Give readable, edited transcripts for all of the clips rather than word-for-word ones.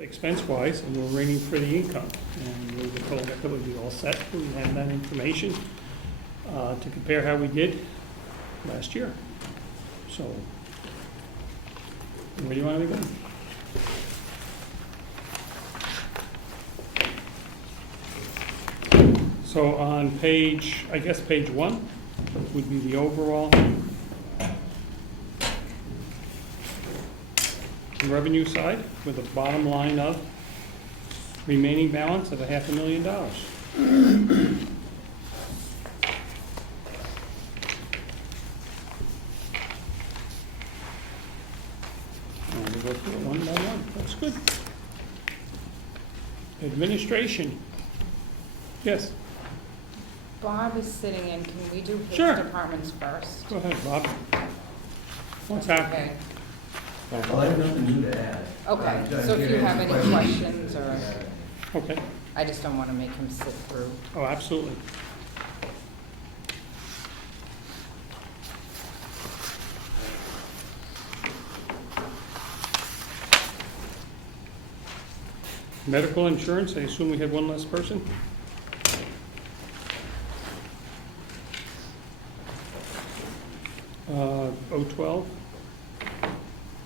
expense-wise, and we're waiting for the income. And we were told that it would be all set. We had that information to compare how we did last year. So, where do you want to begin? So on page, I guess page 1 would be the overall revenue side with a bottom line of remaining balance of $500,000. And we'll go through it one by one. That's good. Administration. Yes. Bob is sitting in, can we do his Sure. departments first? Go ahead, Bob. What's happening? Okay, Well, I have nothing new to add. okay, I'm so if you here have to any answer questions or, Okay. I just don't want to make him sit through. Oh, absolutely. Medical insurance, I assume we have one less person? Uh, 012.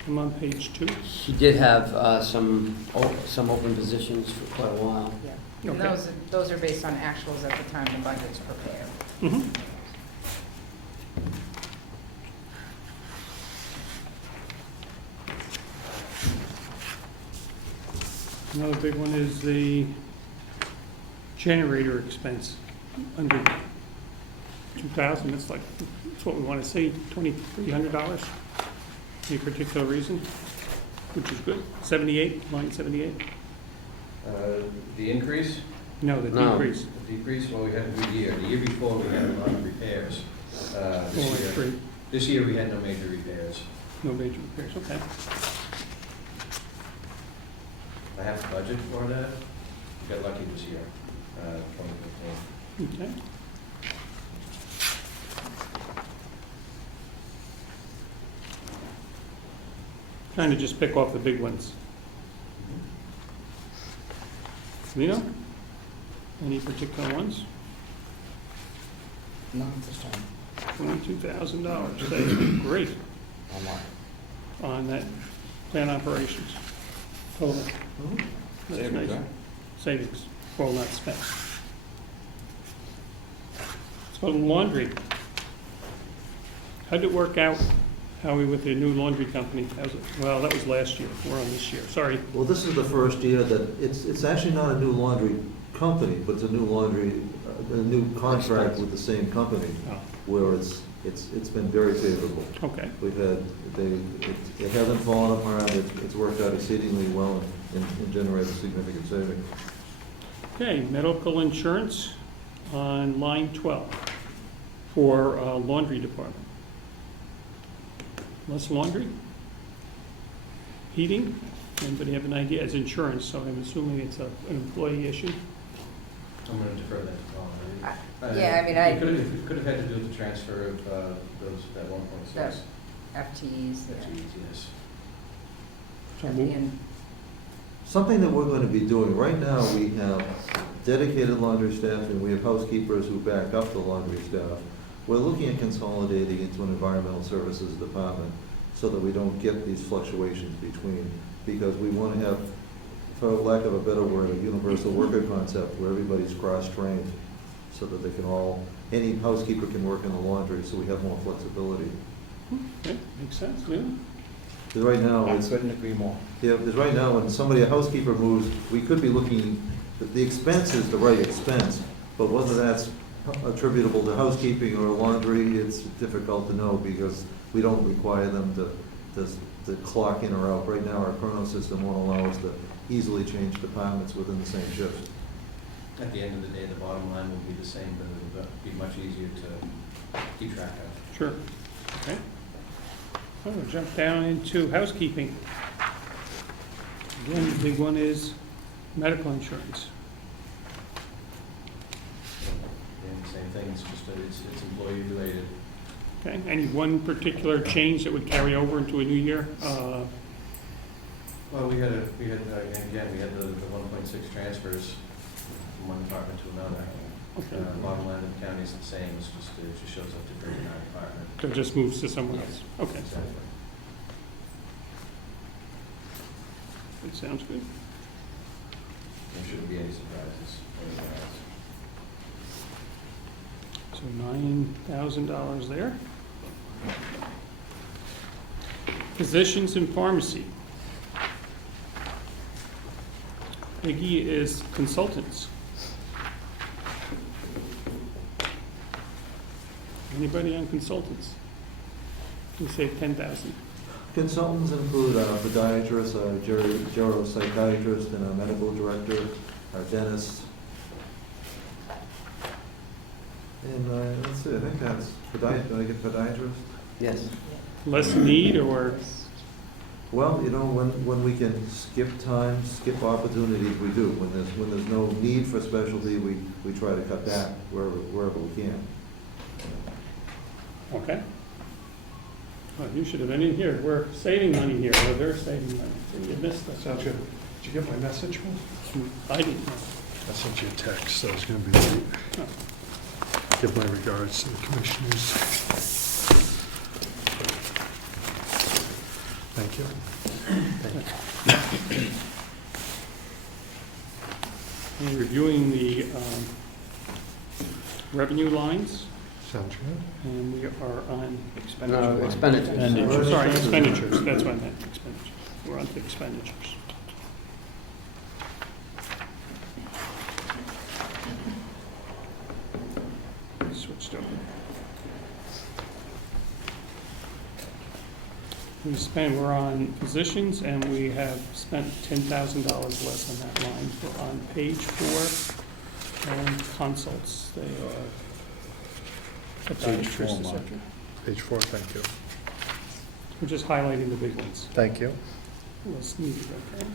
I'm on page 2. He did have some open positions for quite a while. Yeah. And Okay. those are based on actuals at the time the budget's prepared. Mhm. Another big one is the generator expense, under 2,000, that's like, that's what we want to see, $2,300. Any particular reason? Which is good. 78, line 78? The increase, No, the No. decrease. the decrease, well, we had a good year. The year before, we had a lot of repairs. Only 3, This year, we had no major repairs. no major repairs, okay. I have a budget for that. We got lucky this year, 2015. Okay. Kind of just pick off the big ones. Lino? Any particular ones? Not this time. $22,000, that's great I'm not. on that plant operations. Total. That's Savings, nice. huh? Savings, well, not spent. Let's go to laundry. How'd it work out, Howie, with the new laundry company? How's it? Well, that was last year, we're on this year, sorry. Well, this is the first year that, it's actually not a new laundry company, but it's a new laundry, a new contract with the same company, Oh, where it's been very favorable. okay, We've had, it hasn't fallen apart, it's worked out exceedingly well and generated significant savings. okay, medical insurance on line 12 for laundry department. Less laundry? Heating? Anybody have an idea? It's insurance, so I'm assuming it's an employee issue. I'm going to defer that to Paula. Yeah, I mean, I- We could have had to do the transfer of that 1.6. FTEs, That's yeah. easy, yes. So At the move. end. Something that we're going to be doing, right now, we have dedicated laundry staff and we have housekeepers who back up the laundry staff. We're looking at consolidating into an environmental services department so that we don't get these fluctuations between, because we want to have, for lack of a better word, a universal worker concept where everybody's cross-trained so that they can all, any housekeeper can work in the laundry, so we have more flexibility. Okay, makes sense, yeah. Because right now, I it's, couldn't agree more. yeah, because right now, when somebody, a housekeeper moves, we could be looking, the expense is the right expense, but whether that's attributable to housekeeping or laundry, it's difficult to know because we don't require them to clock in or out. Right now, our chrono system won't allow us to easily change departments within the same shift. At the end of the day, the bottom line will be the same, but it'll be much easier to keep track of. Sure, okay. Well, we'll jump down into housekeeping. Again, the big one is medical insurance. And same thing, it's just, it's employee related. Okay, any one particular change that would carry over into a new year? Well, we had, again, we had the 1.6 transfers from one department to another. Okay. Bottom line of the county is the same, it's just, it just shows up different in our department. So it just moves to someone else? Okay, Exactly. that sounds good. There shouldn't be any surprises anywhere else. So $9,000 there. Positions in pharmacy. Biggie is consultants. Anybody on consultants? We say 10,000. Consultants include our podiatrist, our geropsychiatrist, and our medical director, our dentist. And let's see, I think that's podiatrist. Did I get podiatrist? Yes. Less need or, Well, you know, when we can skip time, skip opportunities, we do. When there's no need for specialty, we try to cut back wherever we can. okay. Well, you should have been in here. We're saving money here, or they're saving money. So you missed that. Sounds good. Did you get my message, Will? I didn't know. I sent you a text, so I was gonna be late. Oh. Give my regards to the commissioners. Thank you. And reviewing the revenue lines, Sounds good. and we are on No, expenditures. Sorry, expenditures, that's what I meant, expenditures. We're on to expenditures. Switched over. We're on positions, and we have spent $10,000 less on that line. We're on page 4, and consults, they are podiatrist, et cetera. Page 4, thank you. We're just highlighting the big ones. Thank you. Less needed, okay?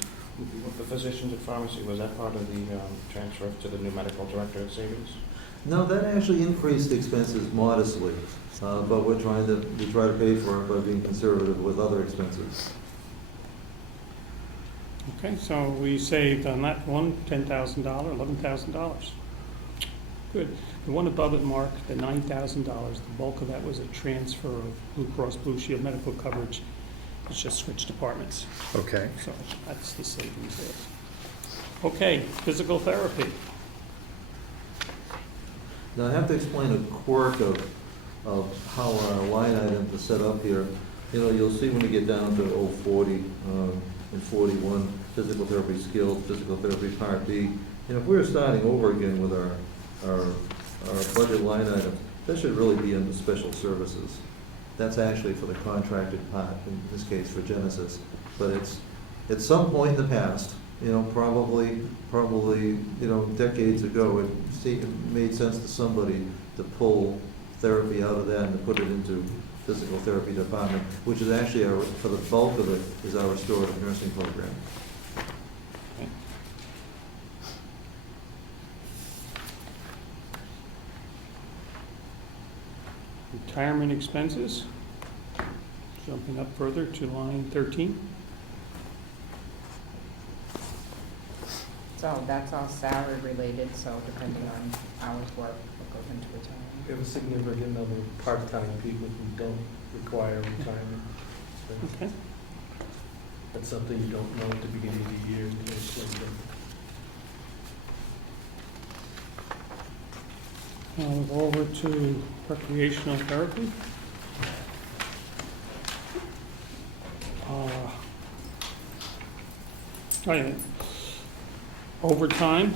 The physicians at pharmacy, was that part of the transfer to the new medical director at savings? No, that actually increased expenses modestly, but we try to pay for it by being conservative with other expenses. Okay, so we saved on that one, $10,000, $11,000. Good. The one above it, Mark, the $9,000, the bulk of that was a transfer of Blue Cross Blue Shield medical coverage. It's just switched departments, Okay. so that's the savings there. Okay, physical therapy. Now, I have to explain a quirk of how our line items are set up here. You know, you'll see when we get down to 040 and 41, physical therapy skills, physical therapy part B. You know, if we were starting over again with our budget line item, that should really be under special services. That's actually for the contracted part, in this case for Genesis. But it's, at some point in the past, you know, probably, you know, decades ago, it made sense to somebody to pull therapy out of that and to put it into physical therapy department, which is actually our, for the bulk of it, is our restorative nursing program. Okay. Retirement expenses, jumping up further to line 13. So that's all salary related, so depending on hours worked, what goes into retirement. We have a significant number of part-time people who don't require retirement. So Okay. that's something you don't know at the beginning of the year. until it's later. We'll go over to recreational therapy. Oh, yeah. Overtime,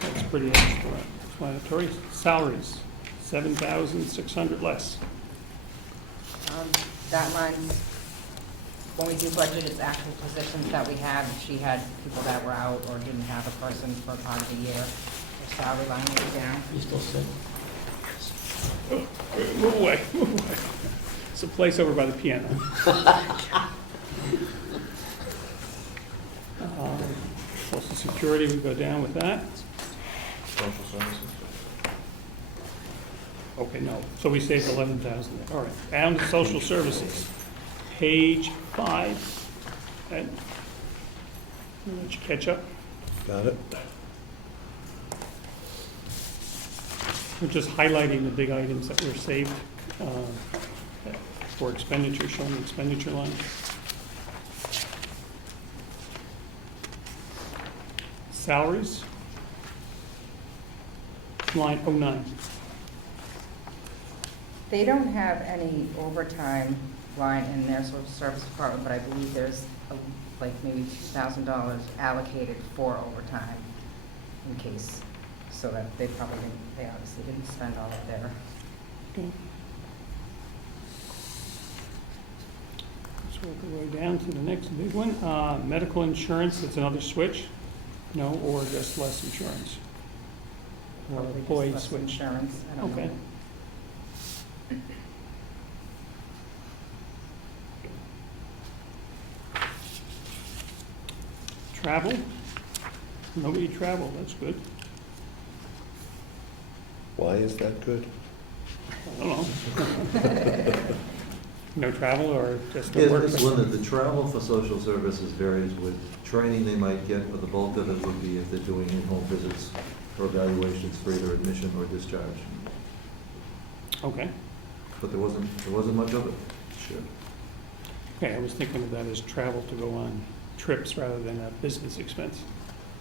that's pretty explanatory. Salaries, 7,600 less. That line, when we do budget, it's actual positions that we had. She had people that were out or didn't have a person for a part of the year. Her salary line went down. You still sick? Move away, move away. It's a place over by the piano. Social Security, we go down with that. Social services? Okay, no, so we saved 11,000 there. All right, down to social services. Page 5. And I'll let you catch up. Got it? We're just highlighting the big items that were saved for expenditure, showing the expenditure line. Salaries, line 09. They don't have any overtime line in their social service department, but I believe there's like maybe $2,000 allocated for overtime in case, so that they obviously didn't spend all of their. Okay. Let's work our way down to the next big one. Medical insurance, it's another switch? No, or just less insurance? Or Probably just employee less switch? Insurance, I don't know. Okay. Travel? Nobody traveled, that's good. Why is that good? I don't know. No travel or just no Yes, work? it's limited. The travel for social services varies with training they might get, but the bulk of it would be if they're doing in-home visits or evaluations for either admission or discharge. Okay. But there wasn't much of it. Sure. Okay, I was thinking of that as travel to go on trips rather than a business expense,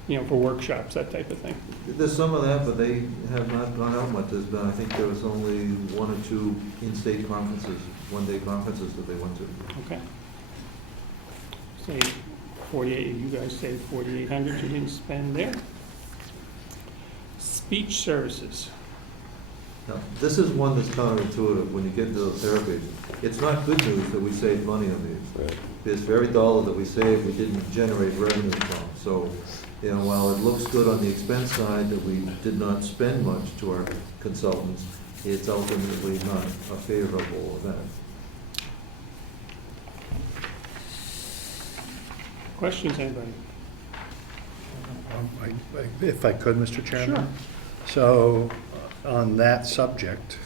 you know, for workshops, that type of thing. There's some of that, but they have not gone out much. There's been, I think there was only 1 or 2 in-state conferences, one-day conferences that they went to. Okay. Say 48, you guys say 4,800 you didn't spend there. Speech services. Now, this is one that's counterintuitive when you get into the therapy. It's not good news that we saved money on these. Right. This very dollar that we saved, we didn't generate revenue from. So, you know, while it looks good on the expense side that we did not spend much to our consultants, it's ultimately not a favorable event. Questions, anybody? If I could, Mr. Chairman? Sure. So, on that subject,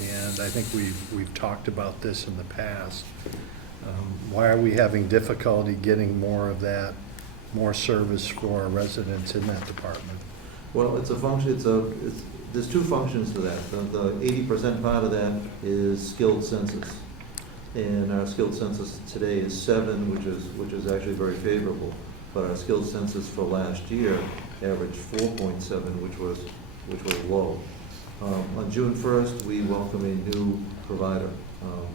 and I think we've talked about this in the past, why are we having difficulty getting more of that, more service for our residents in that department? Well, it's a function, there's 2 functions to that. The 80% part of that is skilled census. And our skilled census today is 7, which is actually very favorable. But our skilled census for last year averaged 4.7, which was low. On June 1st, we welcome a new provider.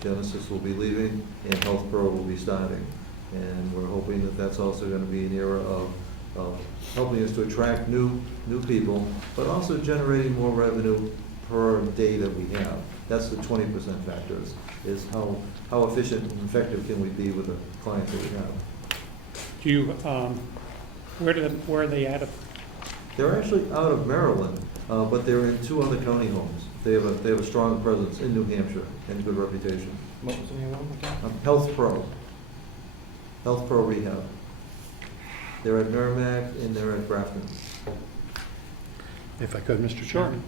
Genesis will be leaving and Health Pro will be starting. And we're hoping that that's also going to be an era of helping us to attract new people, but also generating more revenue per day that we have. That's the 20% factor, is how efficient and effective can we be with the clients that we have. Do you, where are they at? They're actually out of Maryland, but they're in 2 other county homes. They have a strong presence in New Hampshire and a good reputation. What was the name of them? Health Pro Rehab. They're at Merrimack and they're at Grafton. If I could, Mr. Sure. Chairman?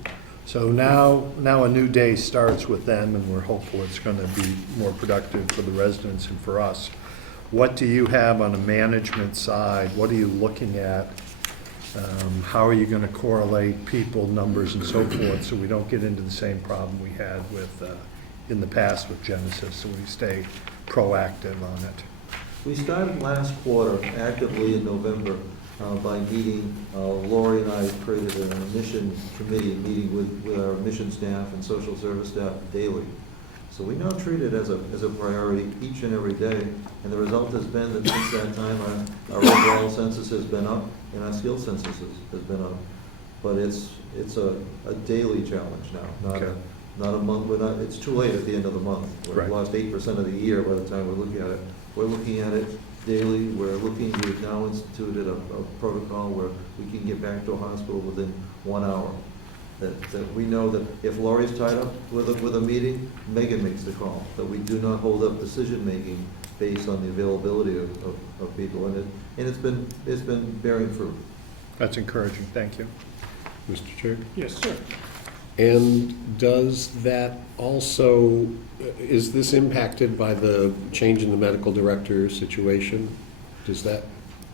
So now a new day starts with them, and we're hopeful it's going to be more productive for the residents and for us. What do you have on a management side? What are you looking at? How are you going to correlate people, numbers, and so forth, so we don't get into the same problem we had with in the past with Genesis, so we stay proactive on it? We started last quarter actively in November by meeting, Lori and I created an admission committee, meeting with our admission staff and social service staff daily. So we now treat it as a priority each and every day, and the result has been that since that time, our overall census has been up, and our skilled census has been up. But it's a daily challenge now, not a month. It's too late at the end of the month. We've lost 8% of the year by the time we're looking at it. We're looking at it daily. We've now instituted a protocol where we can get back to a hospital within 1 hour. That we know that if Lori's tied up with a meeting, Megan makes the call. That we do not hold up decision-making based on the availability of people. And it's been bearing fruit. That's encouraging. Thank you. Mr. Chair? Yes, sir. And does that also, is this impacted by the change in the medical director situation? Does that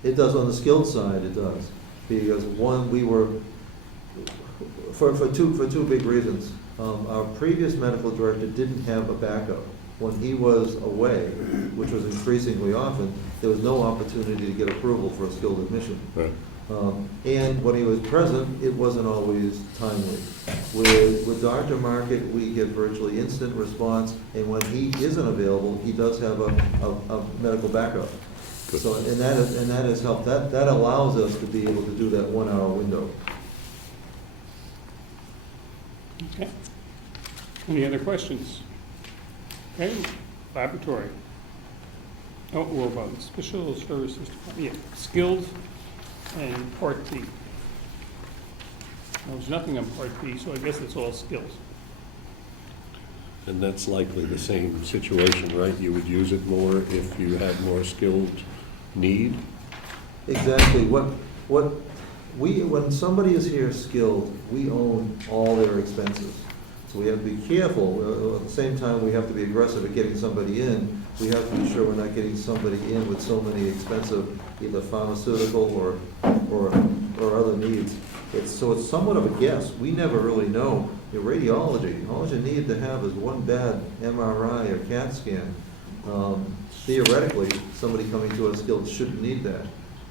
It does, on the skilled side, it does. Because one, we were, for two big reasons. Our previous medical director didn't have a backup. When he was away, which was increasingly often, there was no opportunity to get approval for a skilled admission. Right. And when he was present, it wasn't always timely. With Dr. Market, we get virtually instant response, and when he isn't available, he does have a medical backup. So, and that has helped. That allows us to be able to do that 1 hour window. Okay. Any other questions? Okay, laboratory. Oh, we're about special services, yeah, skilled and Part B. There's nothing on Part B, so I guess it's all skills. And that's likely the same situation, right? You would use it more if you had more skilled need? Exactly. When somebody is here skilled, we own all their expenses. So we have to be careful. At the same time, we have to be aggressive at getting somebody in. We have to be sure we're not getting somebody in with so many expensive, either pharmaceutical or other needs. So it's somewhat of a guess. We never really know. In radiology, all you need to have is one bad MRI or CAT scan. Theoretically, somebody coming to us skilled shouldn't need that,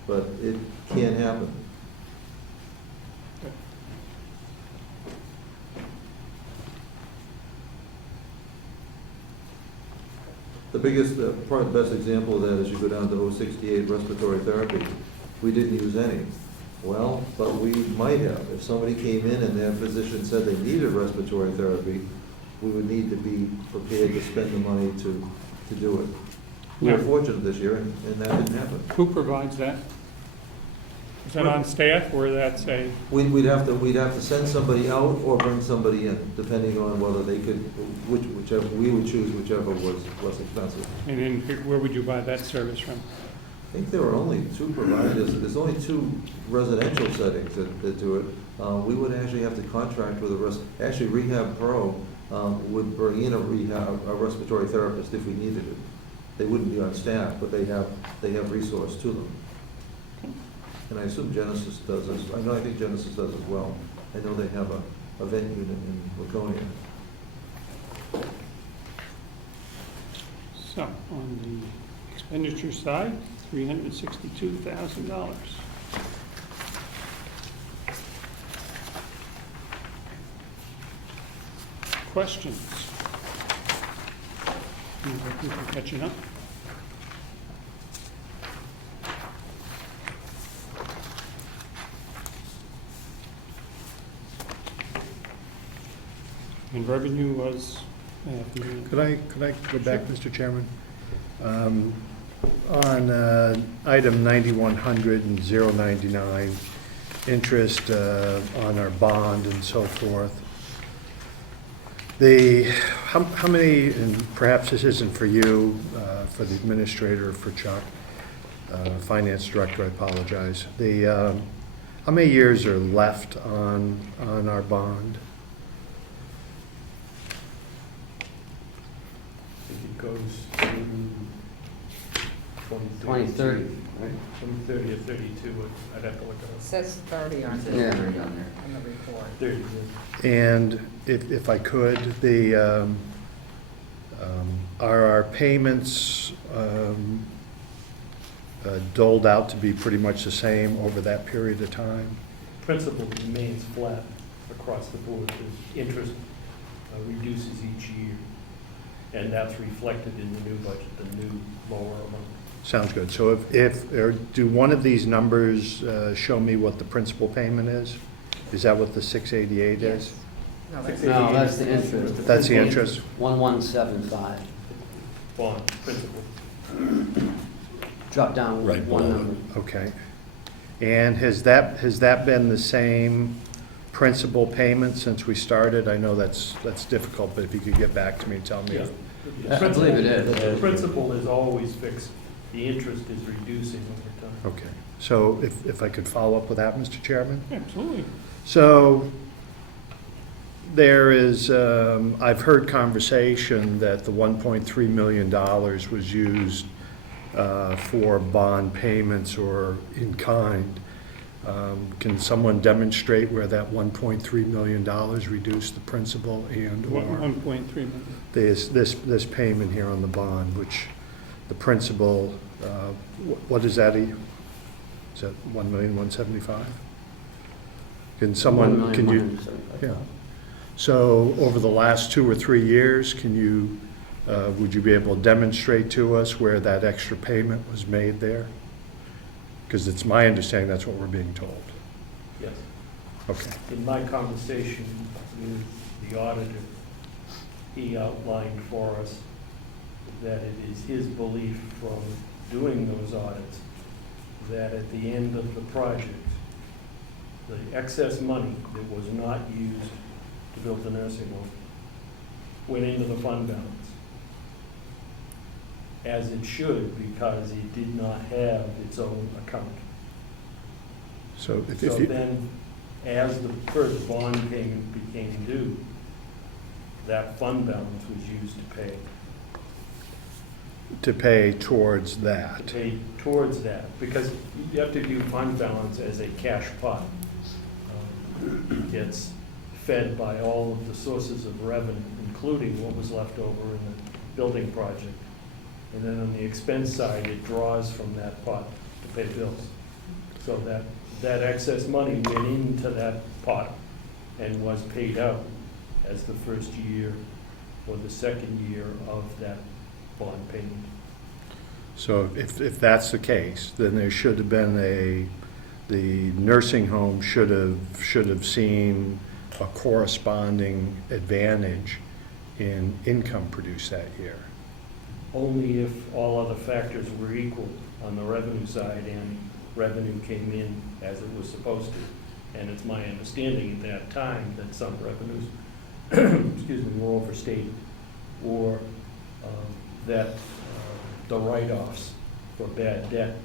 but it can happen. The biggest, probably the best example of that is you go down to 068 respiratory therapy. We didn't use any. Well, but we might have. If somebody came in and their physician said they needed respiratory therapy, we would need to be prepared to spend the money to do it. We were Yeah. fortunate this year, and that didn't happen. Who provides that? Is that on staff or that's a, We'd have to send somebody out or bring somebody in, depending on whether they could, whichever, we would choose whichever was less expensive. and then where would you buy that service from? I think there were only 2 providers, there's only 2 residential settings that do it. We would actually have to contract with actually Rehab Pro would bring in a respiratory therapist if we needed it. They wouldn't be on staff, but they have resource to them. And I assume Genesis does this. I think Genesis does as well. I know they have a vent unit in Laconia. So, on the expenditure side, $362,000. Questions? Seems like we're catching up. And revenue was, Could I go back, Mr. Chairman? On item 9100 and 099, interest on our bond and so forth. How many, and perhaps this isn't for you, for the administrator, for Chuck, finance director, I apologize. How many years are left on our bond? I think it goes to 2030, right? 2030 or 32, I'd have to look It it says 30 on the, Yeah. on the report. up. 30, yeah. And if I could, are our payments doled out to be pretty much the same over that period of time? Principal remains flat across the board. The interest reduces each year, and that's reflected in the new budget, the new lower amount. Sounds good. So do one of these numbers show me what the principal payment is? Is that what the 688 is? No, that's No, that's the interest. That's the interest? 1175. Bond, principal. Drop down Right one below number. Okay. And has that been the same principal payment since we started? I know that's difficult, but if you could get back to me and tell me. Yeah. I believe it is. The principal is always fixed. The interest is reducing over time. Okay. So if I could follow up with that, Mr. Chairman? absolutely. So there is, I've heard conversation that the $1.3 million was used for bond payments or in kind. Can someone demonstrate where that $1.3 million reduced the principal and/or 1.3 million. this payment here on the bond, which the principal, what is that? Is that 1,175,000? Can someone, can you? 1,175,000. Yeah. So over the last 2 or 3 years, can you, would you be able to demonstrate to us where that extra payment was made there? Because it's my understanding that's what we're being told. Yes. Okay. In my conversation with the auditor, he outlined for us that it is his belief from doing those audits that at the end of the project, the excess money that was not used to build the nursing home went into the fund balance, as it should, because it did not have its own account. So if So you, then, as the first bond payment became due, that fund balance was used to pay towards to that. pay towards that, because you have to view fund balance as a cash pot. It gets fed by all of the sources of revenue, including what was left over in the building project. And then on the expense side, it draws from that pot to pay bills. So that excess money went into that pot and was paid out as the first year or the second year of that bond payment. So if that's the case, then there should have been the nursing home should have seen a corresponding advantage in income produced that year. Only if all other factors were equal on the revenue side and revenue came in as it was supposed to. And it's my understanding at that time that some revenues, excuse me, were overstated, or that the write-offs for bad debt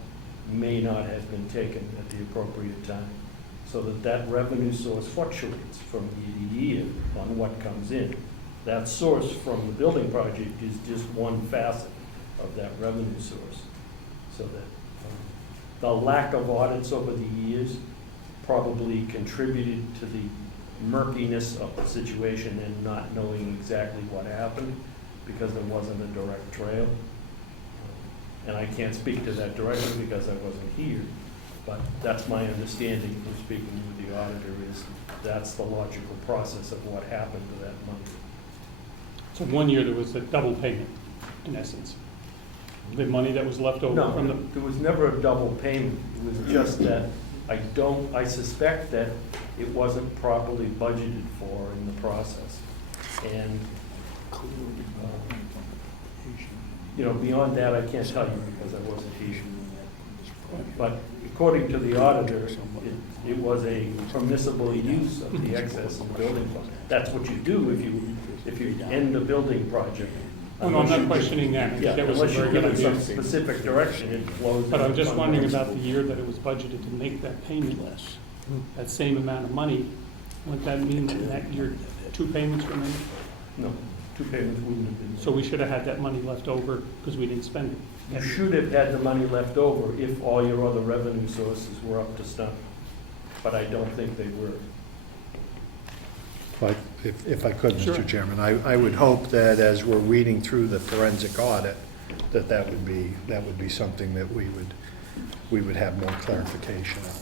may not have been taken at the appropriate time. So that revenue source fluctuates from year to year on what comes in. That source from the building project is just one facet of that revenue source. So that the lack of audits over the years probably contributed to the murkiness of the situation and not knowing exactly what happened, because there wasn't a direct trail. And I can't speak to that directly because I wasn't here, but that's my understanding from speaking with the auditor, is that's the logical process of what happened to that money. So 1 year there was a double payment, in essence. The money that was left over from the, No, there was never a double payment. It was just that I suspect that it wasn't properly budgeted for in the process. And, beyond that, I can't tell you because I wasn't here. But according to the auditor, it was a permissible use of the excess in the building fund. That's what you do if you end a building project. oh, no, I'm not questioning that. I think Yeah, that was a unless you very give good it some idea. specific direction, it flows. But I'm into just fund wondering balance. about the year that it was budgeted to make that payment less. That same amount of money, would that mean that in that year, 2 payments were made? No, 2 payments wouldn't have been. So we should have had that money left over because we didn't spend it. You should have had the money left over if all your other revenue sources were up to snuff, but I don't think they were. But if I could, Sure. Mr. Chairman, I would hope that as we're reading through the forensic audit, that would be something that we would have more clarification on.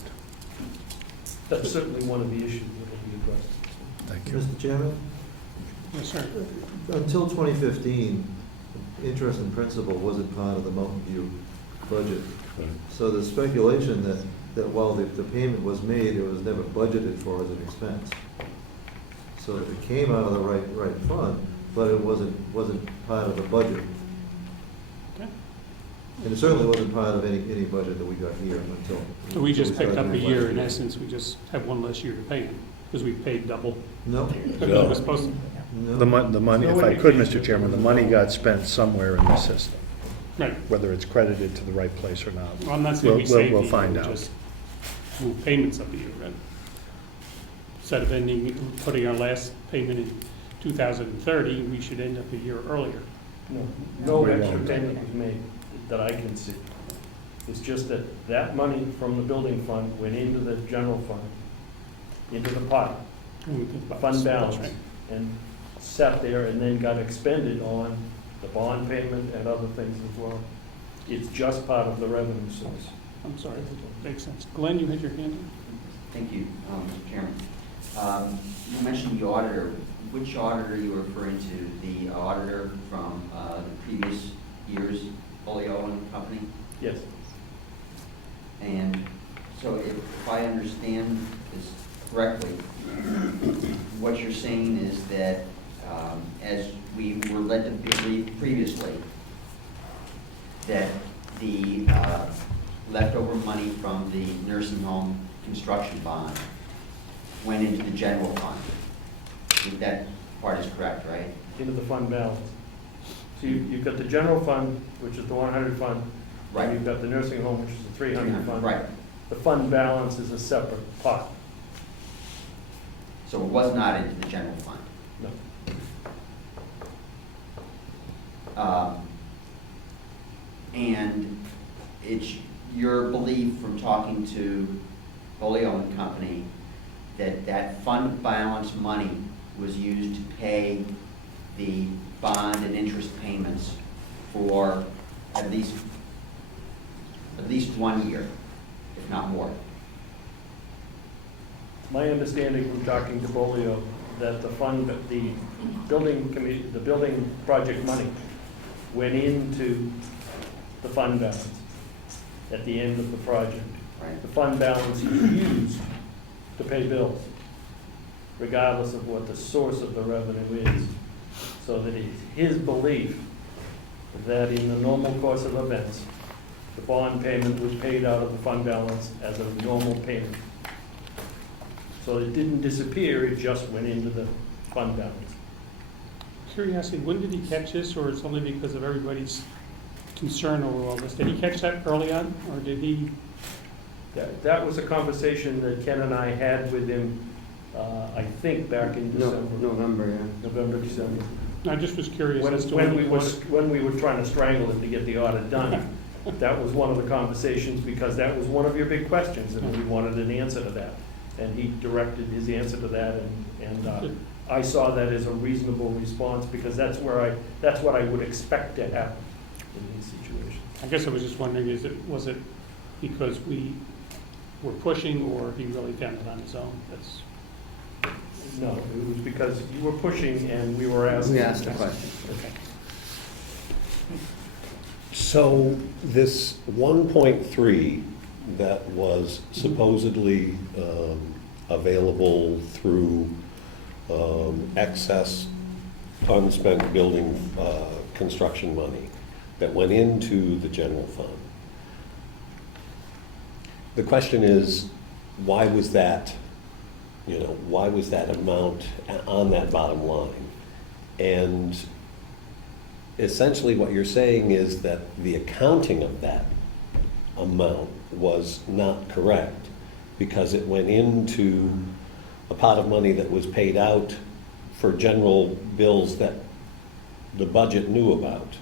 That's certainly one of the issues that will be addressed. Thank you. Mr. Chairman, Yes, sir. until 2015, interest and principal wasn't part of the Mountain View budget. Right. So the speculation that while the payment was made, it was never budgeted for as an expense. So it came out of the right fund, but it wasn't part of the budget. Okay. And it certainly wasn't part of any budget that we got here until. So we just picked started up a doing year, last in essence, we just have one less year to pay it, because we paid double. No, But it was supposed to, no. The money, if I could, Mr. Chairman, the money got spent somewhere in the system, right. whether it's credited to the right place or not. Well, I'm not saying we We'll saved we'll it, find we out. just move payments up a year, right? Instead of putting our last payment in 2030, we should end up a year earlier. No We extra won't. payment was made. that I can see. It's just that that money from the building fund went into the general fund, into the pot, When we think about fund this, that's balance, right. and sat there and then got expended on the bond payment and other things as well. It's just part of the revenue source. I'm sorry, that makes sense. Glenn, you had your hand up? Thank you, Mr. Chairman. You mentioned the auditor. Which auditor are you referring to? The auditor from the previous year's Polio and Company? Yes. And so if I understand this correctly, what you're saying is that as we were led to believe previously, that the leftover money from the nursing home construction bond went into the general fund. If that part is correct, right? Into the fund balance. So you've got the general fund, which is the 100 fund. Right. And you've got the nursing home, which is the 300 fund. Right. The fund balance is a separate pot. So it was not into the general fund. No. And it's your belief from talking to Polio and Company that that fund balance money was used to pay the bond and interest payments for at least 1 year, if not more. My understanding from talking to Bolio, that the building project money went into the fund balance at the end of the project. Right. The fund balance is used to pay bills, regardless of what the source of the revenue is. So that it's his belief that in the normal course of events, the bond payment was paid out of the fund balance as a normal payment. So it didn't disappear, it just went into the fund balance. Curiosity, when did he catch this, or it's only because of everybody's concern over all this? Did he catch that early on, or did he? That was a conversation that Ken and I had with him, I think back in December. November, yeah. November, December. I just was curious as to when When we were trying to strangle him to get the audit done. That was one of the conversations, because that was one of your big questions, and we wanted an answer to that. And he directed his answer to that, and I saw that as a reasonable response, because that's what I would expect to happen in these situations. I guess I was just wondering, was it because we were pushing, or he really found it on his own? No, it was because you were pushing and we were asking. We asked the question. Okay. So this 1.3 that was supposedly available through excess unspent building construction money that went into the general fund. The question is, why was that, why was that amount on that bottom line? And essentially what you're saying is that the accounting of that amount was not correct, because it went into a pot of money that was paid out for general bills that the budget knew about.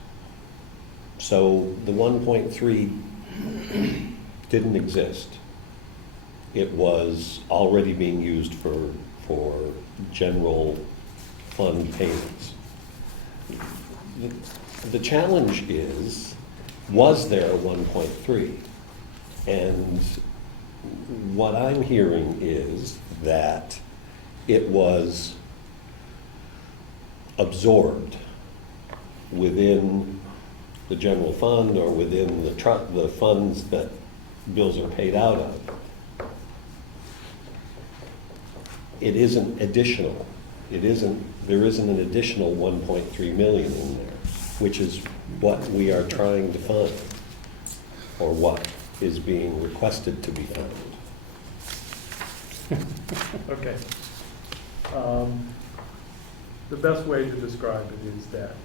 So the 1.3 didn't exist. It was already being used for general fund payments. The challenge is, was there a 1.3? And what I'm hearing is that it was absorbed within the general fund or within the funds that bills are paid out of. It isn't additional. There isn't an additional 1.3 million in there, which is what we are trying to fund, or what is being requested to be funded. Okay. The best way to describe it is that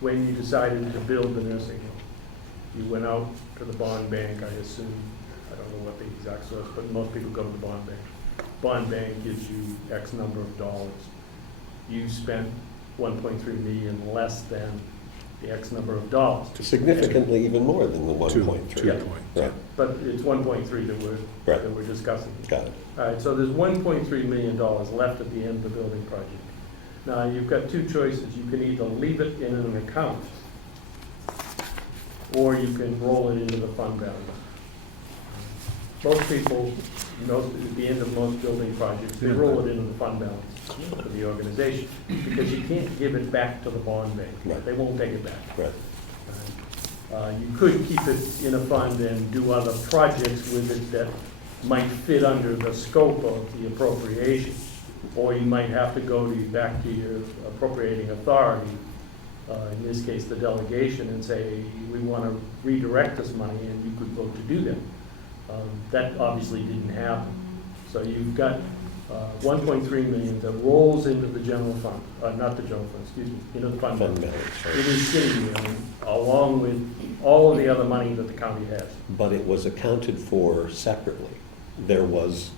when you decided to build the nursing home, you went out to the bond bank, I assume. I don't know what the exact source, but most people go to the bond bank. Bond bank gives you X number of dollars. You spent 1.3 million less than the X number of dollars. Significantly even more than the 1.3. 2 points. Right, But it's 1.3 that Right. we're discussing. got it. All right, so there's $1.3 million left at the end of the building project. Now, you've got two choices. You can either leave it in an account, or you can roll it into the fund balance. Most people, at the end of most building projects, they roll it into the fund balance for the organization, because you can't give it back to the bond bank. Right. They won't take it back. Right. You could keep it in a fund and do other projects with it that might fit under the scope of the appropriation. Or you might have to go back to your appropriating authority, in this case, the delegation, and say, we want to redirect this money, and you could vote to do that. That obviously didn't happen. So you've got 1.3 million that rolls into the general fund, not the general fund, excuse me, into the fund Fund balance. balance, right. It is sitting there, along with all of the other money that the county has. But it was accounted for separately. There was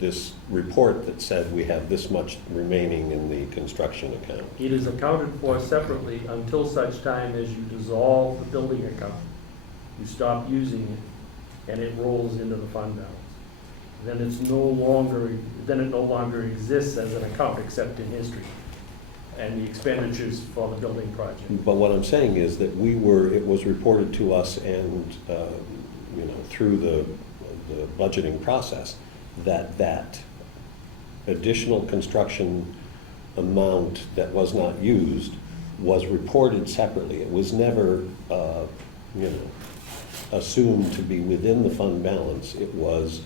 this report that said we have this much remaining in the construction account. It is accounted for separately until such time as you dissolve the building account. You stop using it, and it rolls into the fund balance. Then it no longer exists as an account, except in history, and the expenditures for the building project. But what I'm saying is that it was reported to us and, through the budgeting process, that additional construction amount that was not used was reported separately. It was never, assumed to be within the fund balance. It was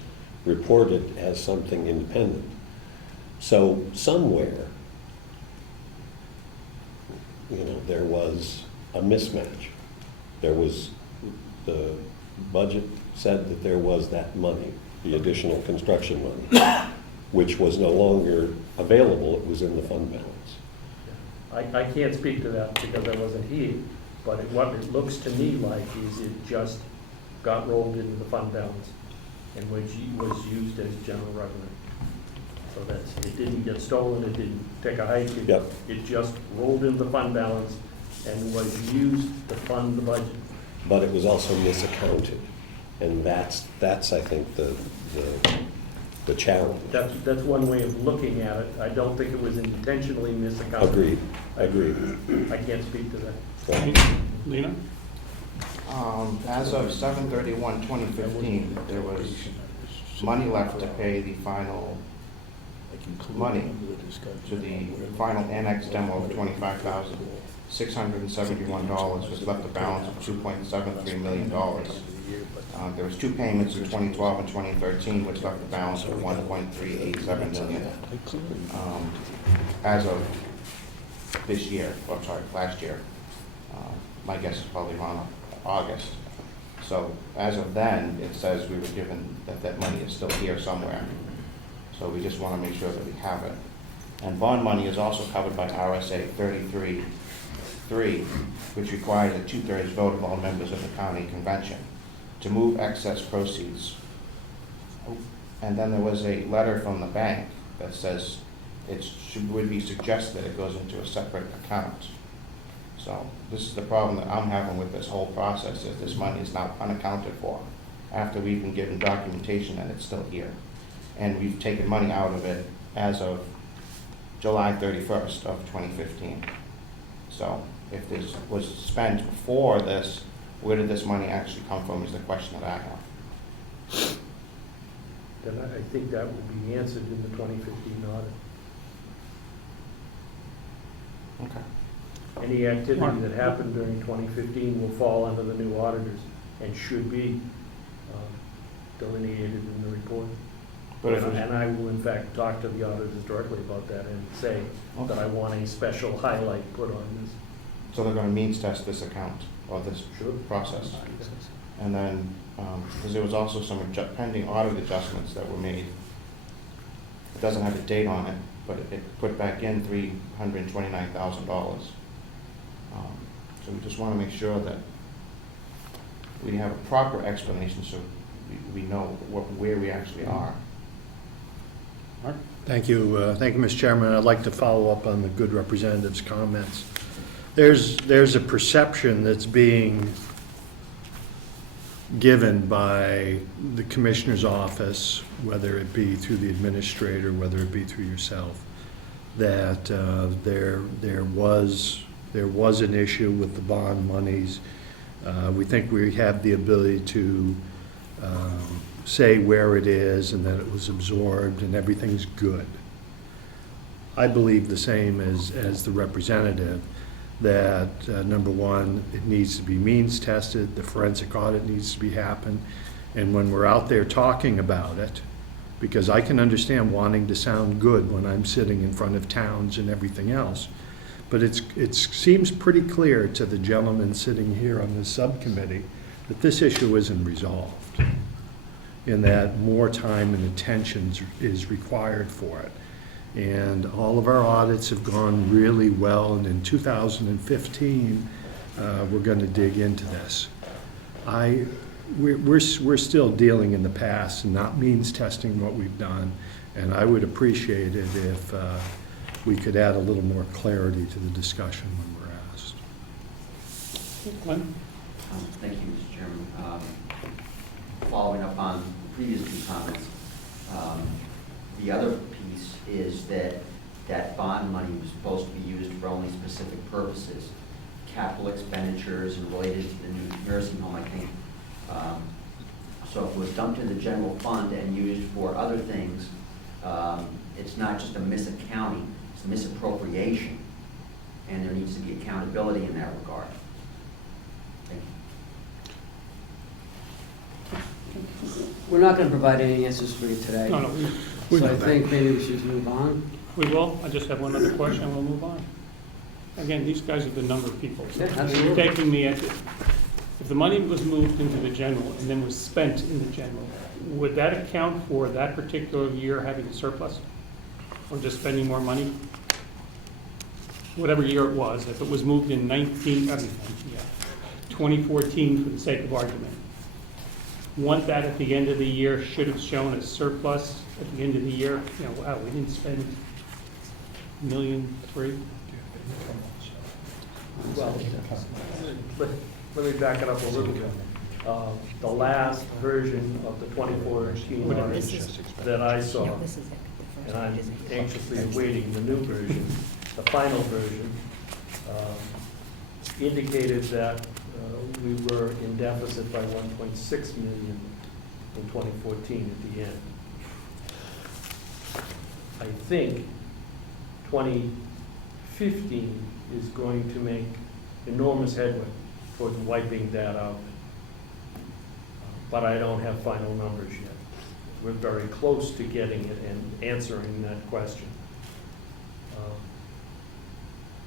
reported as something independent. So somewhere, there was a mismatch. The budget said that there was that money, the additional construction money, which was no longer available. It was in the fund balance. I can't speak to that because I wasn't here, but what it looks to me like is it just got rolled into the fund balance and was used as general revenue. So it didn't get stolen, it didn't take a hike, Yep. it just rolled into the fund balance and was used to fund the budget. But it was also misaccounted, and that's I think the challenge. That's one way of looking at it. I don't think it was intentionally misaccounted. Agreed. I can't speak to that. Right. Lino? As of 7/31/2015, there was money left to pay the final money to the final annex demo of $25,671, which left a balance of $2.73 million. There was two payments in 2012 and 2013, which left a balance of $1.387 million. As of this year, last year, my guess is probably around August. So as of then, it says we were given that money is still here somewhere. So we just want to make sure that we have it. And bond money is also covered by RSA 33(3), which requires a 2/3 vote of all members of the county convention to move excess proceeds. And then there was a letter from the bank that says would be suggested that it goes into a separate account. So this is the problem that I'm having with this whole process, is this money is now unaccounted for after we've been given documentation that it's still here. And we've taken money out of it as of July 31st of 2015. So if this was spent before this, where did this money actually come from is the question that I have. Then I think that will be answered in the 2015 audit. Okay. Any activity that happened during 2015 will fall under the new auditors and should be delineated in the report. But if And I will in fact talk to the auditors directly about that and say that I want a special highlight put on this. so they're going to means test this account or this process. And then, because there was also some pending audit adjustments that were made. It doesn't have a date on it, but it put back in $329,000. So we just want to make sure that we have a proper explanation so we know where we actually are. Thank you, Mr. Chairman. I'd like to follow up on the good representative's comments. there's a perception that's being given by the commissioner's office, whether it be through the administrator, whether it be through yourself, that there was an issue with the bond monies. We think we have the ability to say where it is and that it was absorbed and everything's good. I believe the same as the representative, that number one, it needs to be means tested, the forensic audit needs to be happen, and when we're out there talking about it, because I can understand wanting to sound good when I'm sitting in front of towns and everything else, but it seems pretty clear to the gentleman sitting here on this subcommittee that this issue isn't resolved, and that more time and attention is required for it. And all of our audits have gone really well, and in 2015, we're going to dig into this. We're still dealing in the past and not means testing what we've done, and I would appreciate it if we could add a little more clarity to the discussion when we're asked. Glenn? Thank you, Mr. Chairman. Following up on previous two comments, the other piece is that bond money was supposed to be used for only specific purposes, capital expenditures and related to the new nursing home, I think. So if it was dumped in the general fund and used for other things, it's not just a misaccounting, it's a misappropriation, and there needs to be accountability in that regard. Thank you. We're not gonna provide any answers for you today. No, we So know I that. think maybe we should move on. We will. I just have one other question, and we'll move on. Again, these guys are the number of people. So Yeah, you're absolutely. taking me at it. If the money was moved into the general and then was spent in the general, would that account for that particular year having a surplus? Or just spending more money? Whatever year it was, if it was moved in 2014 for the sake of argument. Want that at the end of the year should have shown a surplus at the end of the year? You know, wow, we didn't spend $1.3 million. Well, let me back it up a little bit. The last version of the 2014 audit that I saw, and I'm anxiously awaiting the new version, the final version, indicated that we were in deficit by 1.6 million in 2014 at the end. I think 2015 is going to make enormous headway towards wiping that out. But I don't have final numbers yet. We're very close to getting it and answering that question.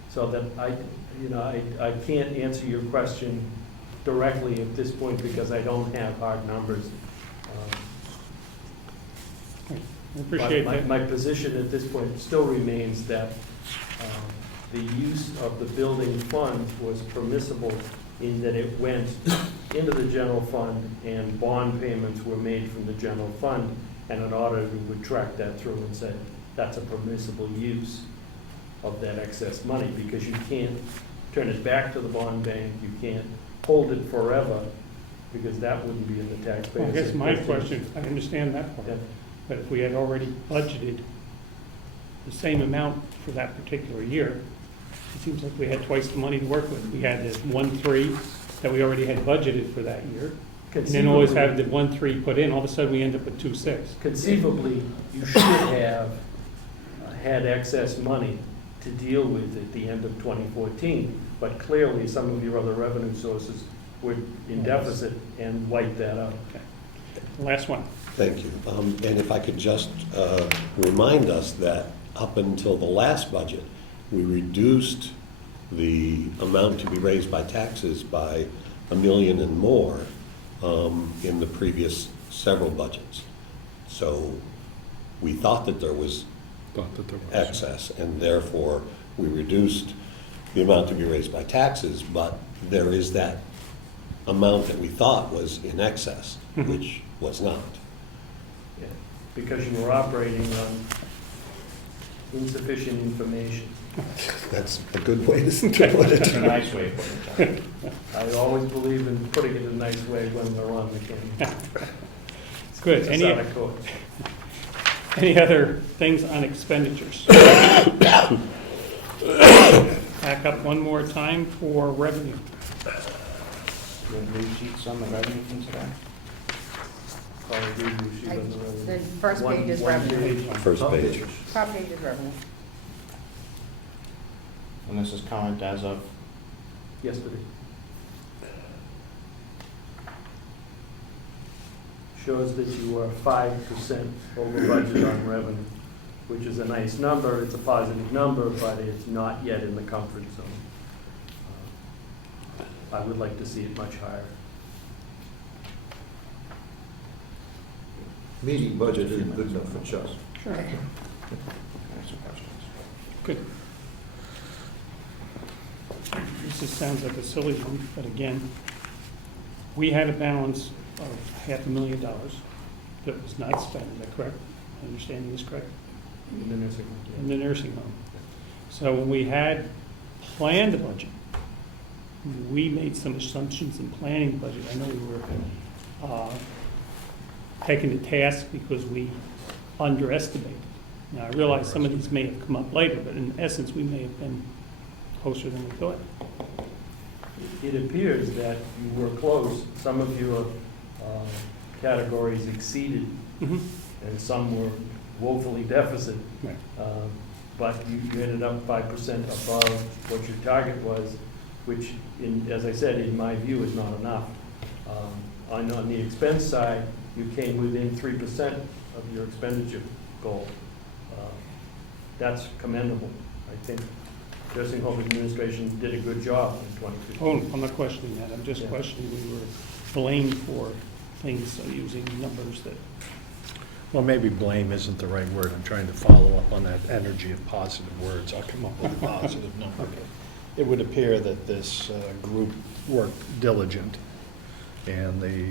So that I can't answer your question directly at this point because I don't have hard numbers. I appreciate But that. my position at this point still remains that the use of the building fund was permissible in that it went into the general fund and bond payments were made from the general fund, and an auditor would track that through and say, that's a permissible use of that excess money, because you can't turn it back to the bond bank, you can't hold it forever, because that wouldn't be in the Well, I taxpayer's guess my interest. question, I understand that part, Yeah. but if we had already budgeted the same amount for that particular year, it seems like we had twice the money to work with. We had this 1.3 that we already had budgeted for that year, and then always have the 1.3 put in, all of a sudden we end up with 2.6. Conceivably, you should have had excess money to deal with at the end of 2014, but clearly some of your other revenue sources were in deficit and wiped that out. Okay. Last one. Thank you. And if I could just remind us that up until the last budget, we reduced the amount to be raised by taxes by $1 million and more in the previous several budgets. So we thought that there was excess, and therefore we reduced the amount to be raised by taxes, but there is that amount that we thought was in excess, which was not. Yeah, because you were operating on insufficient information. That's a good way to put It's a it. nice way of putting it. I always believe in putting it in a nice way when we're on the camera. It's good. It's Any, out of court. any other things on expenditures? Back up one more time for revenue. You have new sheets on the revenue from today? Probably review sheet on the revenue. The first page is One revenue. page. First page. Top page is revenue. And this is current as of, Yesterday. Shows that you are 5% over budget on revenue, which is a nice number. It's a positive number, but it's not yet in the comfort zone. I would like to see it much higher. Meeting budget isn't good enough for Chuck. Sure. answer questions. Good. This just sounds like a silly one, but again, we had a balance of $500,000 that was not spent, is that correct? My understanding is correct? In the nursing home. In the nursing home. So when we had planned the budget, we made some assumptions in planning the budget. I know we were taken to task because we underestimated. Now, I realize some of these may have come up later, but in essence, we may have been closer than we thought. It appears that you were close. Some of your categories exceeded, Mhm. and some were woefully deficit. Right. But you ended up 5% above what your target was, which, as I said, in my view, is not enough. On the expense side, you came within 3% of your expenditure goal. That's commendable. I think nursing home administration did a good job in 2015. Oh, I'm not questioning that. I'm just Yeah. questioning we were blamed for things, so using numbers that, Well, maybe blame isn't the right word. I'm trying to follow up on that energy of positive words. I'll come up with a positive number. It would appear that this group worked diligent, and the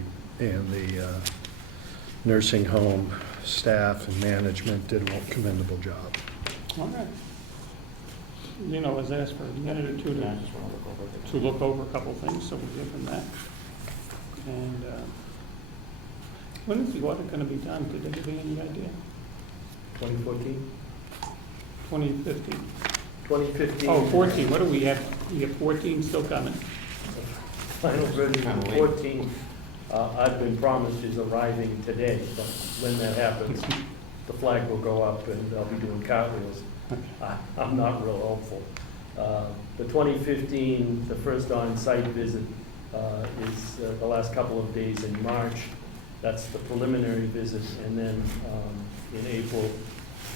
nursing home staff and management did a commendable job. all right. Lino was asked for a minute or two Yeah, I to just want to look over it. look over a couple things, so we'll give him that. And when is the audit going to be done? Did they give you any idea? 2014? 2015? 2015. Oh, 14, what do we have? We have 14 still coming. Final version Kinda of late. 14, I've been promised is arriving today, but when that happens, the flag will go up and I'll be doing cartwheels. I'm not real hopeful. The 2015, the first on-site visit is the last couple of days in March. That's the preliminary visit, and then in April,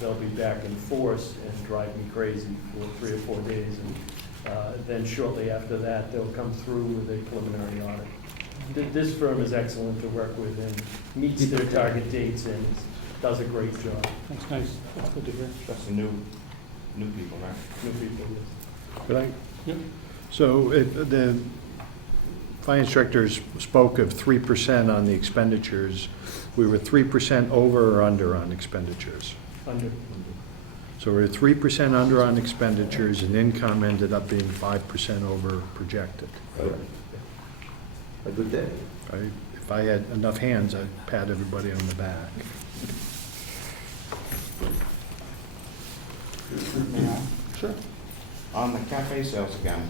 they'll be back in force and drive me crazy for 3 or 4 days. And then shortly after that, they'll come through with a preliminary audit. This firm is excellent to work with and meets their target dates and does a great job. That's nice, that's good to hear. That's the new people, right? New people, yes. Could I? Yep. So the finance directors spoke of 3% on the expenditures. We were 3% over or under on expenditures? Under. So we're 3% under on expenditures, and income ended up being 5% over projected. Correct. A good day. If I had enough hands, I'd pat everybody on the back. Sure. On the cafe sales again,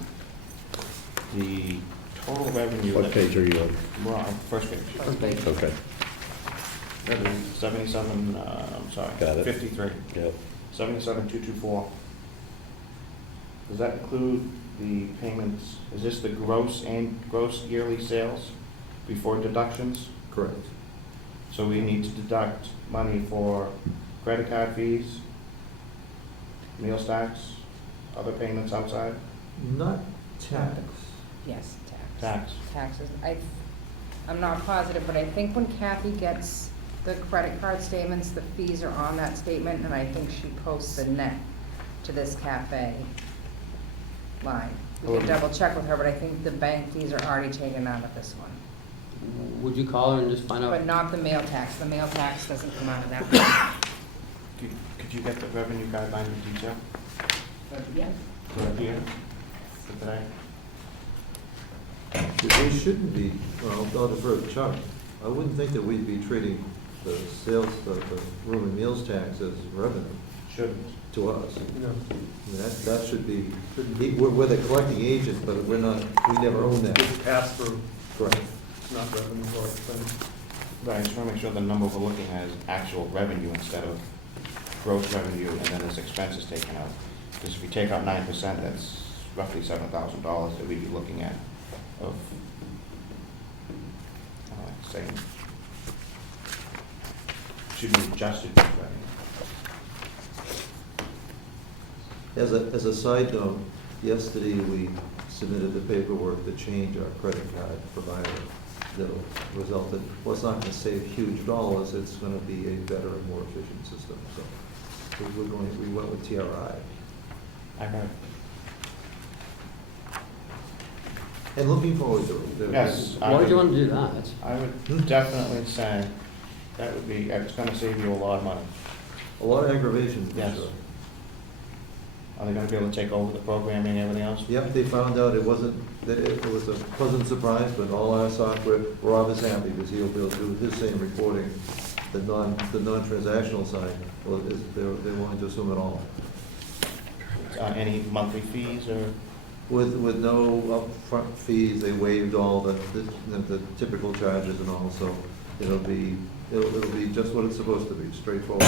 the total revenue. What page are you on? We're on first page. Okay, Revenue 77, I'm sorry. Got it. 53. yep. 77,224. Does that include the payments? Is this the gross yearly sales before deductions? Correct. So we need to deduct money for credit card fees, meals tax, other payments outside? Not tax. Yes, tax. Tax. Taxes. I'm not positive, but I think when Kathy gets the credit card statements, the fees are on that statement, and I think she posts the net to this cafe line. We can double check with her, but I think the bank fees are already taken out of this one. Would you call her and just find out? But not the mail tax. The mail tax doesn't come out of that one. Could you get the revenue guideline in detail Yeah. for here, for today? They shouldn't be, well, I'll defer to Chuck. I wouldn't think that we'd be treating the sales, the room and meals tax as revenue Shouldn't. to us. No. That should be, we're the collecting agent, but we're not, we never own that. It's pass through, Correct. it's not revenue or expense. Right, I just want to make sure the number we're looking at is actual revenue instead of gross revenue and then there's expenses taken out. Because if we take out 9%, that's roughly $7,000 that we'd be looking at of, saying, should be adjusted to revenue. As a side note, yesterday we submitted the paperwork to change our credit card provider. That'll result in, well, it's not gonna save huge dollars, it's gonna be a better and more efficient system, so. We went with TRI. I heard. And looking forward to it. Yes. Why would you want to do that? I would definitely say that would be, it's going to save you a lot of money. A lot of aggravation, for Yes. sure. Are they going to be able to take over the programming and everything else? Yep, they found out it wasn't, that it was a pleasant surprise, but all our software, Rob is happy because he'll be able to do his same reporting. The non-transactional side, well, they're willing to assume it all. Any monthly fees or? With no upfront fees, they waived all the typical charges and all, so it'll be just what it's supposed to be, straightforward.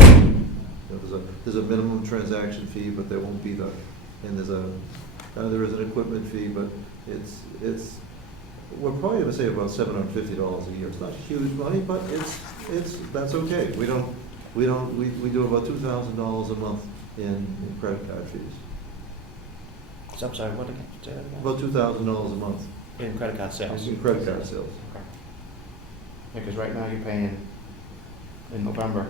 There's a minimum transaction fee, but there won't be and there is an equipment fee, but we're probably gonna save about $750 a year. It's not huge money, but that's okay. We do about $2,000 a month in credit card fees. I'm sorry, what again? Say that again? About $2,000 a month In credit card sales? in credit card sales. Okay. Because right now you're paying, in November,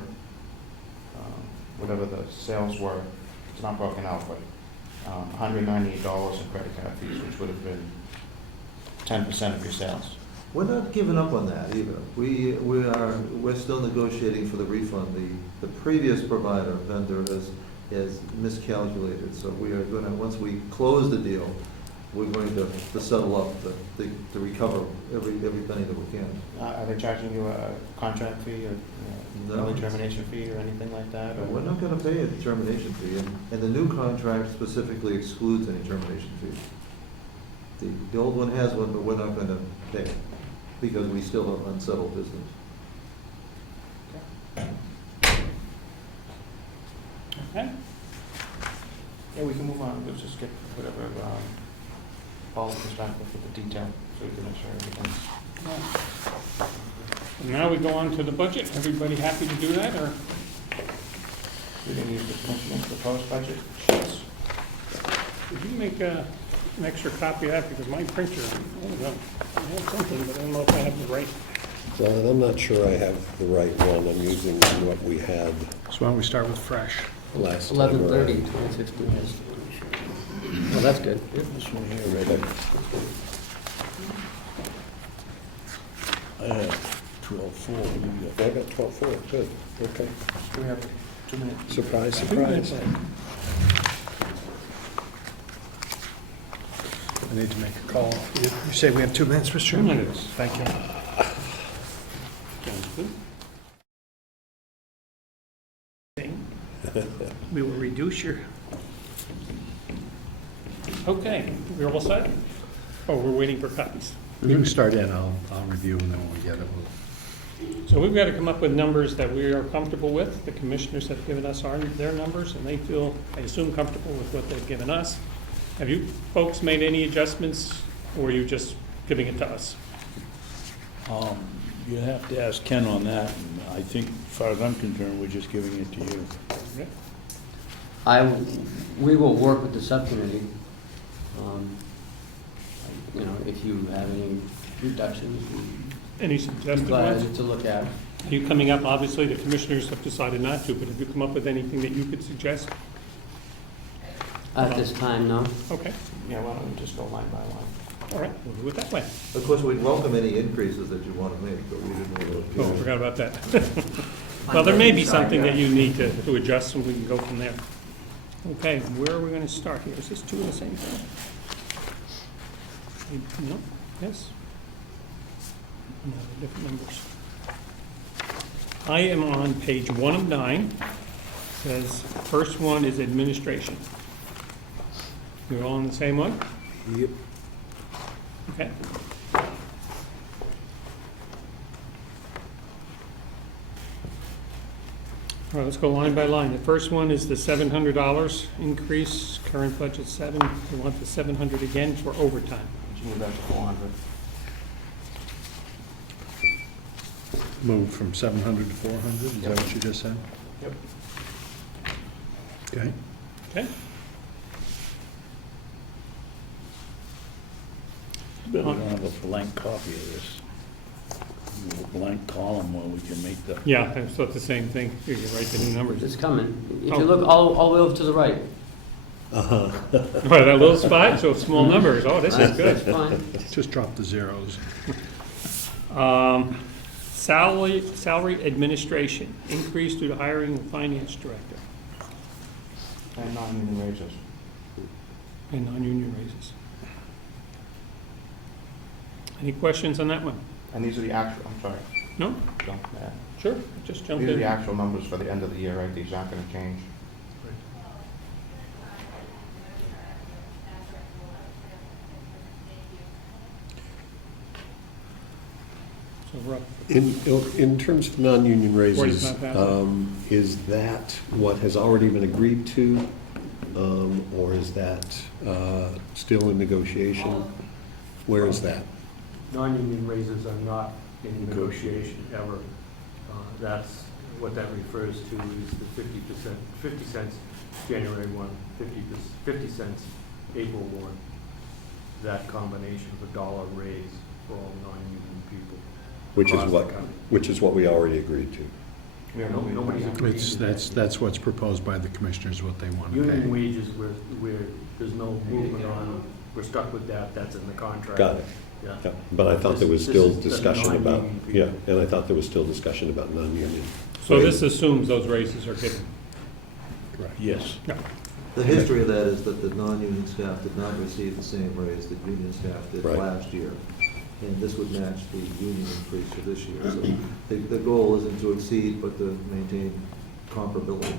whatever the sales were, it's not broken out, but $198 in credit card fees, which would have been 10% of your sales. We're not giving up on that either. We're still negotiating for the refund. The previous provider, vendor, has miscalculated, so we are gonna, once we close the deal, we're going to settle up, to recover every penny that we can. Are they charging you a contract fee or No. early termination fee or anything like that? Or? We're not gonna pay a termination fee, and the new contract specifically excludes any termination fee. The old one has one, but we're not gonna pay, because we still have unsettled business. Okay. Yeah, we can move on. Let's just get whatever Paula comes back with the detail, so we can make sure everything's. And now we go on to the budget. Everybody happy to do that, or? We didn't use the commissioner's proposed budget sheets. Did you make an extra copy of that, because my printer, I don't know, I have something, but I don't know if I have the right. So I'm not sure I have the right one. I'm using what we had So why don't we start with fresh? last time. 11:30, around. 2016. Well, that's good. This one here, right there. I have 12.4. I got 12.4, good, okay. Do we have 2 minutes? Surprise, 2 minutes. surprise. I need to make a call. You say we have 2 minutes, Mr. 2 Chairman? minutes. Thank you. Sounds good. We will reduce your. Okay, we're all set? Oh, we're waiting for copies. You can start in, I'll review, and then when we get it, we'll. So we've got to come up with numbers that we are comfortable with. The commissioners have given us their numbers, and they feel, I assume, comfortable with what they've given us. Have you folks made any adjustments, or are you just giving it to us? You have to ask Ken on that, and I think, as far as I'm concerned, we're just giving it to you. Okay. We will work with the subcommittee. If you have any reductions, Any we'd be suggested ones? glad to look at. Are you coming up, obviously, the commissioners have decided not to, but have you come up with anything that you could suggest? At this time, no. Okay, Yeah, why don't we just go line by line? all right, we'll do it that way. Of course, we'd welcome any increases that you want to make, but we didn't want to. Oh, I forgot about that. Well, there may be revenue side, something that yeah. you need to adjust, and we can go from there. Okay, where are we gonna start here? Is this two of the same thing? No, yes? No, they're different numbers. I am on page 1 of 9. Says, first one is administration. You're all on the same one? Yep. Okay. All right, let's go line by line. The first one is the $700 increase, current budget 7. We want the 700 again for overtime. Did you move that to 400? Move from 700 to 400, is that what you just said? Yep. Okay. Okay? But we don't have a blank copy of this. A blank column where we can make the. Yeah, I thought the same thing. You can write the new numbers. It's coming. If Oh. you look all the way over to the right. Oh, that little spot, so small numbers. Oh, this is That's good. fine. Just drop the zeros. Salary administration, increase due to hiring of finance director And non-union raises. and non-union raises. Any questions on that one? And these are the actual, I'm sorry, No? jump there. Sure, just jump These are in. the actual numbers for the end of the year, right? These aren't gonna change. So we're up. In terms of non-union raises, 45,000. is that what has already been agreed to? Or is that still in negotiation? Where is that? Non-union raises are not in negotiation ever. That's, what that refers to is the 50%, 50 cents January 1, 50 cents April 1. That combination of $1 raise for all non-union people. Which is across what, the country. which is what we already agreed to. Nobody's agreed. That's what's proposed by the commissioners, what they want to Union pay. wages, there's no movement on, we're stuck with that, that's in the contract. Got it. Yeah. Yeah, but I thought there was This still is the discussion about, non-union yeah, people. and I thought there was still discussion about non-union. So this assumes those raises are given. Yes. No. The history of that is that the non-union staff did not receive the same raise that union staff did Right. last year. And this would match the union increase for this year. So the goal isn't to exceed, but to maintain comparability.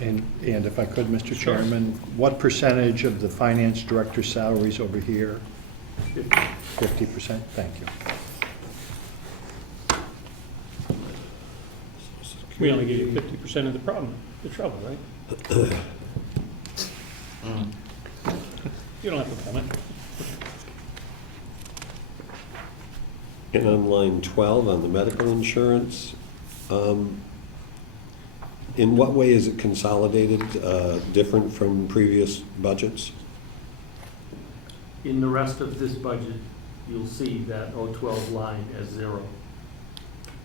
And if I could, Mr. Sure. Chairman, what percentage of the finance director's salaries over here? 50%? Thank you. We only give you 50% of the problem, the trouble, right? You don't have to comment. And on line 12, on the medical insurance, in what way is it consolidated, different from previous budgets? In the rest of this budget, you'll see that 012 line as 0.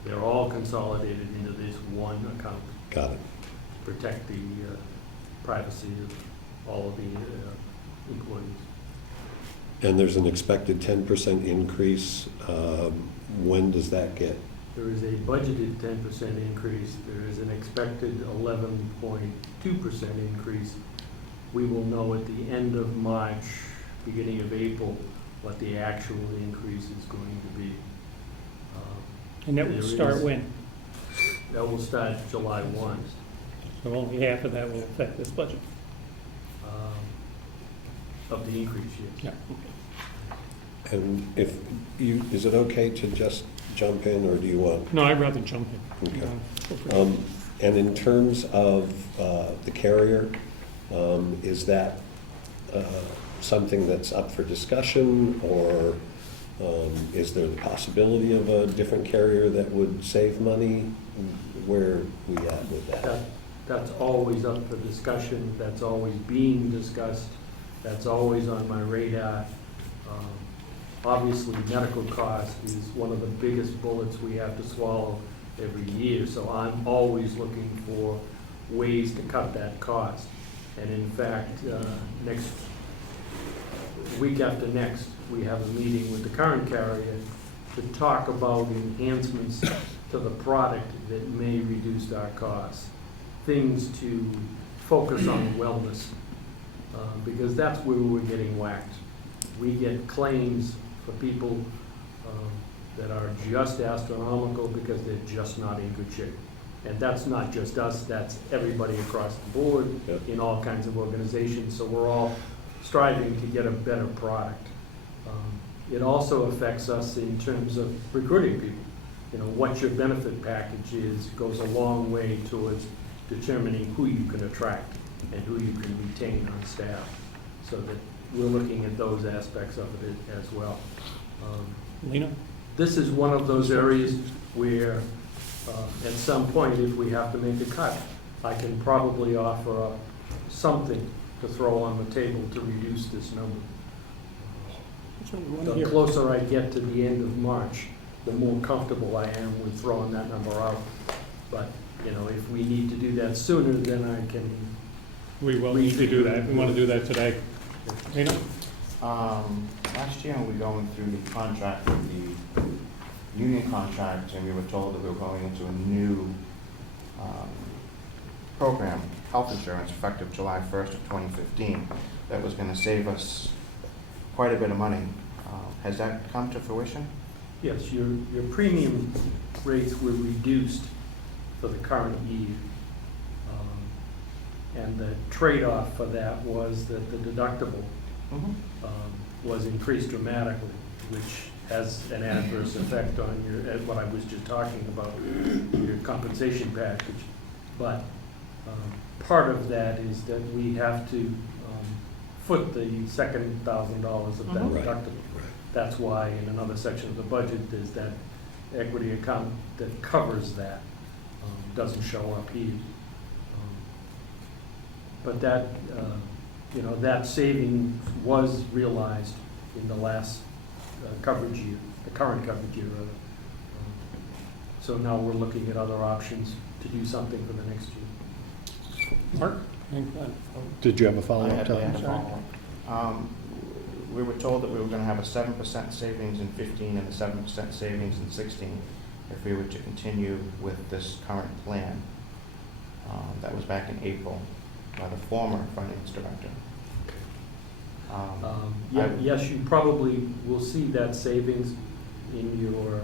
They're all consolidated into this one account Got it. to protect the privacy of all of the employees. And there's an expected 10% increase. When does that get? There is a budgeted 10% increase. There is an expected 11.2% increase. We will know at the end of March, beginning of April, what the actual increase is going to be. And that will There start is- when? That will start July 1. So only half of that will affect this budget. Of the increase, yes. Yeah. And if you, is it okay to just jump in, or do you want? No, I'd rather jump in. Okay. Go for it. And in terms of the carrier, is that something that's up for discussion, or is there the possibility of a different carrier that would save money? Where are we at with that? That's always up for discussion, that's always being discussed, that's always on my radar. Obviously, medical cost is one of the biggest bullets we have to swallow every year, so I'm always looking for ways to cut that cost. And in fact, next week after next, we have a meeting with the current carrier to talk about enhancements to the product that may reduce our costs. Things to focus on wellness, because that's where we're getting whacked. We get claims for people that are just astronomical because they're just not in good shape. And that's not just us, that's everybody across the board in all kinds of organizations. So we're all striving to get a better product. It also affects us in terms of recruiting people. You know, what your benefit package is goes a long way towards determining who you can attract and who you can retain on staff. So that we're looking at those aspects of it as well. Lino? This is one of those areas where, at some point, if we have to make a cut, I can probably offer up something to throw on the table to reduce this number. That's what we want to The hear. closer I get to the end of March, the more comfortable I am with throwing that number out. But, you know, if we need to do that sooner, then I can. We will need to do that. We want to do that today. Lino? Last year, we were going through the contract with the union contract, and we were told that we were going into a new program, health insurance, effective July 1st of 2015, that was going to save us quite a bit of money. Has that come to fruition? Yes, your premium rates were reduced for the current year. And the trade-off for that was that the deductible was increased dramatically, which has an adverse effect on your, what I was just talking about, your compensation package. But part of that is that we have to foot the second $1,000 of that Right. deductible. That's why in another section of the budget, there's that equity account that covers that. Doesn't show up here. But that, you know, that saving was realized in the last coverage year, the current coverage year. So now we're looking at other options to do something for the next year. Mark? Did you have a I follow-up, had a Tom? follow-up. We were told that we were going to have a 7% savings in 15 and a 7% savings in 16 if we were to continue with this current plan. That was back in April by the former finance director. Yes, you probably will see that savings in your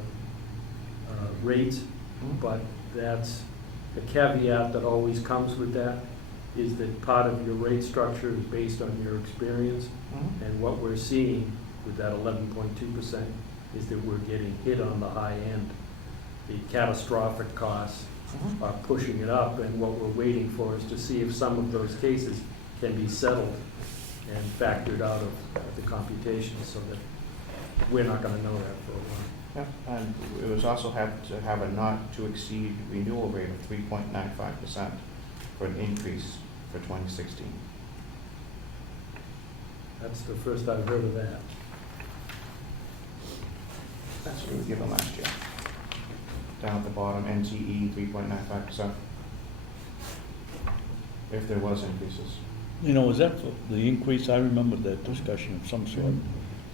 rates, but that's the caveat that always comes with that, is that part of your rate structure is based on your experience. And what we're seeing with that 11.2% is that we're getting hit on the high end. The catastrophic costs are pushing it up, and what we're waiting for is to see if some of those cases can be settled and factored out of the computation, so that we're not gonna know that for a while. Yeah, and it was also have to have a not to exceed renewal rate of 3.95% for an increase for 2016. That's the first I've heard of that. That's what we were given last year. Down at the bottom, NTE 3.95%. If there was increases. You know, was that for the increase? I remember that discussion of some sort.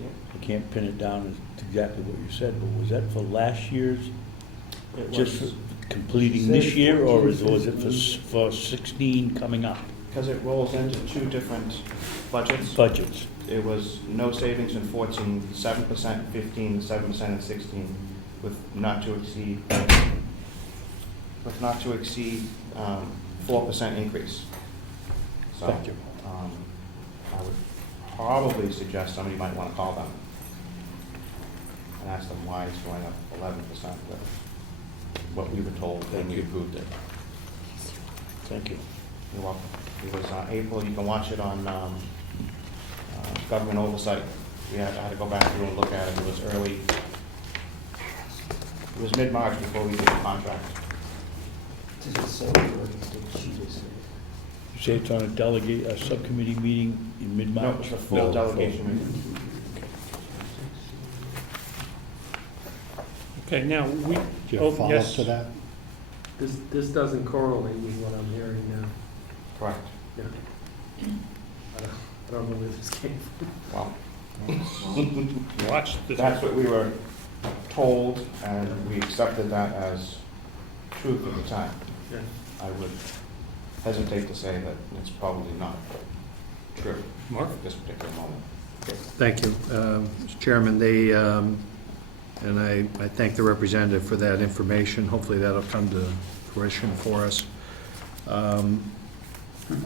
I can't pin it down as exactly what you said, but was that for last year's? Just for completing this year, or was it for 16 coming up? Because it rolls into two different budgets. Budgets. It was no savings in 14, 7% in 15, 7% in 16, with not to exceed 4% increase. So, Thank you. I would probably suggest somebody might want to call them and ask them why it's going up 11%, but what we were told when we approved it. Thank you. You're welcome. It was April. You can watch it on Government Oversight. I had to go back through and look at it. It was early. It was mid-March before we did the contract. Does it say, or did she just say? You say it's on a subcommittee meeting in No, mid-March? it's a full delegation meeting. Okay, now, we, Do you have a follow-up yes. to that? This doesn't correlate with what I'm hearing now. Correct. Yeah. I don't know where this came from. Well, Watch this. that's what we were told, and we accepted that as truth of the time. Yeah. I would hesitate to say that it's probably not true Mark? at this particular moment. Thank you. Mr. Chairman, and I thank the representative for that information. Hopefully that'll come to fruition for us.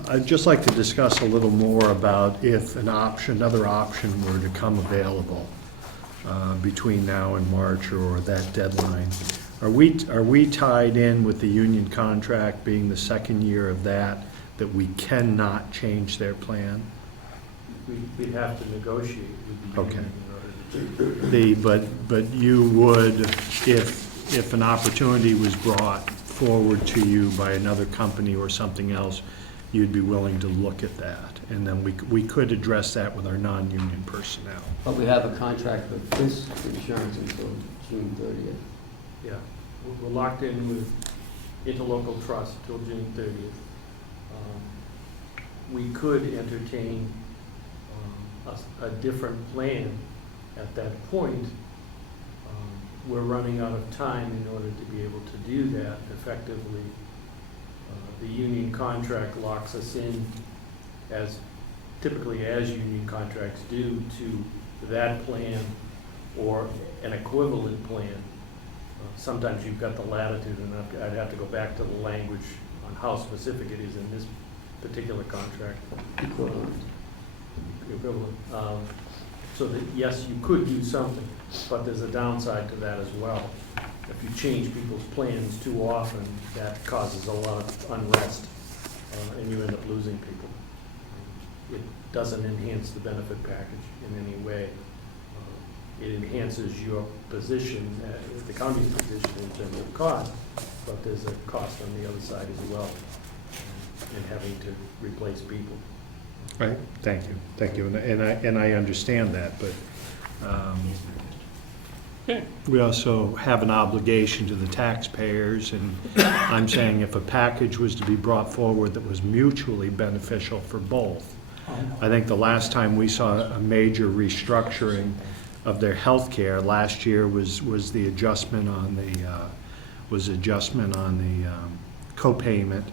I'd just like to discuss a little more about if another option were to come available between now and March or that deadline. Are we tied in with the union contract being the second year of that we cannot change their plan? We'd have to negotiate with the Okay. union in order to do that. But you would, if an opportunity was brought forward to you by another company or something else, you'd be willing to look at that, and then we could address that with our non-union personnel. But we have a contract with this insurance until June 30th. Yeah, we're locked in with interlocal trust till June 30th. We could entertain a different plan at that point. We're running out of time in order to be able to do that effectively. The union contract locks us in, as typically as union contracts do, to that plan or an equivalent plan. Sometimes you've got the latitude, and I'd have to go back to the language on how specific it is in this particular contract. Equivalent. Equivalent. So that, yes, you could do something, but there's a downside to that as well. If you change people's plans too often, that causes a lot of unrest, and you end up losing people. It doesn't enhance the benefit package in any way. It enhances your position, the county's position in terms of cost, but there's a cost on the other side as well, in having to replace people. Right, thank you, and I understand that, but we also have an obligation to the taxpayers, and I'm saying if a package was to be brought forward that was mutually beneficial for both. I think the last time we saw a major restructuring of their health care last year was the adjustment on the copayment.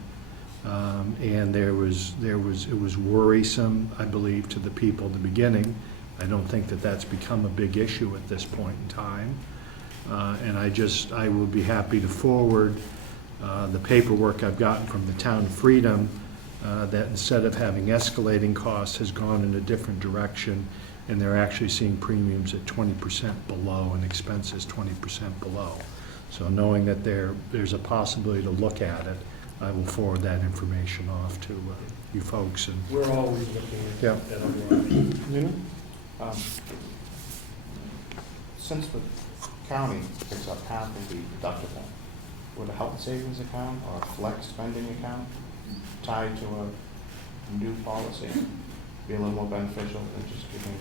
And it was worrisome, I believe, to the people at the beginning. I don't think that that's become a big issue at this point in time. And I will be happy to forward the paperwork I've gotten from the Town of Freedom that instead of having escalating costs has gone in a different direction, and they're actually seeing premiums at 20% below and expenses 20% below. So knowing that there's a possibility to look at it, I will forward that information off to you folks. And We're always looking at Yeah. that other option. You know? Since the county picks up half of the deductible, would a health savings account or a flex spending account tied to a new policy be a little more beneficial than just giving?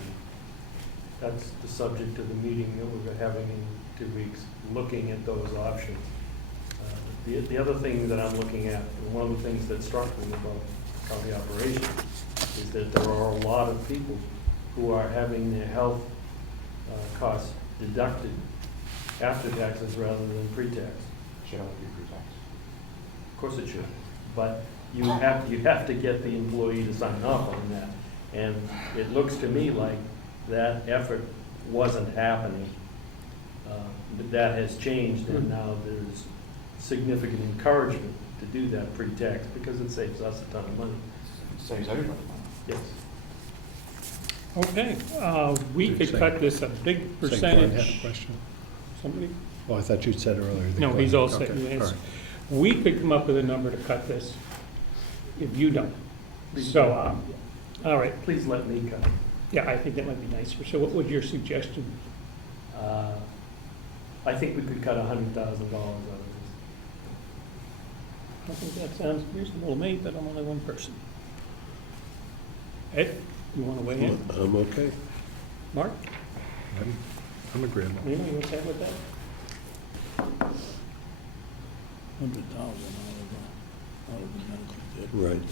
That's the subject of the meeting that we're having in 2 weeks, looking at those options. The other thing that I'm looking at, and one of the things that struck me about county operations, is that there are a lot of people who are having their health costs deducted after taxes rather than pre-tax. Should it be pre-tax? Of course it should, but you have to get the employee to sign off on that. And it looks to me like that effort wasn't happening. But that has changed, and now there's significant encouragement to do that pre-tax because it saves us a ton of money. It saves everybody money. Yes. Okay, we could cut this a big Say, Glenn percentage. had a question. Somebody? Oh, I thought you'd said earlier. that No, Glenn- he's all set. okay, Yes. all right. We could come up with a number to cut this if you don't. So, all right, Please let me cut. yeah, I think that might be nicer. So what would your suggestion? I think we could cut $100,000 out of I think that sounds reasonable to me, but I'm only one person. Ed, you want to weigh in? I'm okay. Mark? I'm agreeable. Lino, you okay with that? 100,000 out of the medical bid. Right.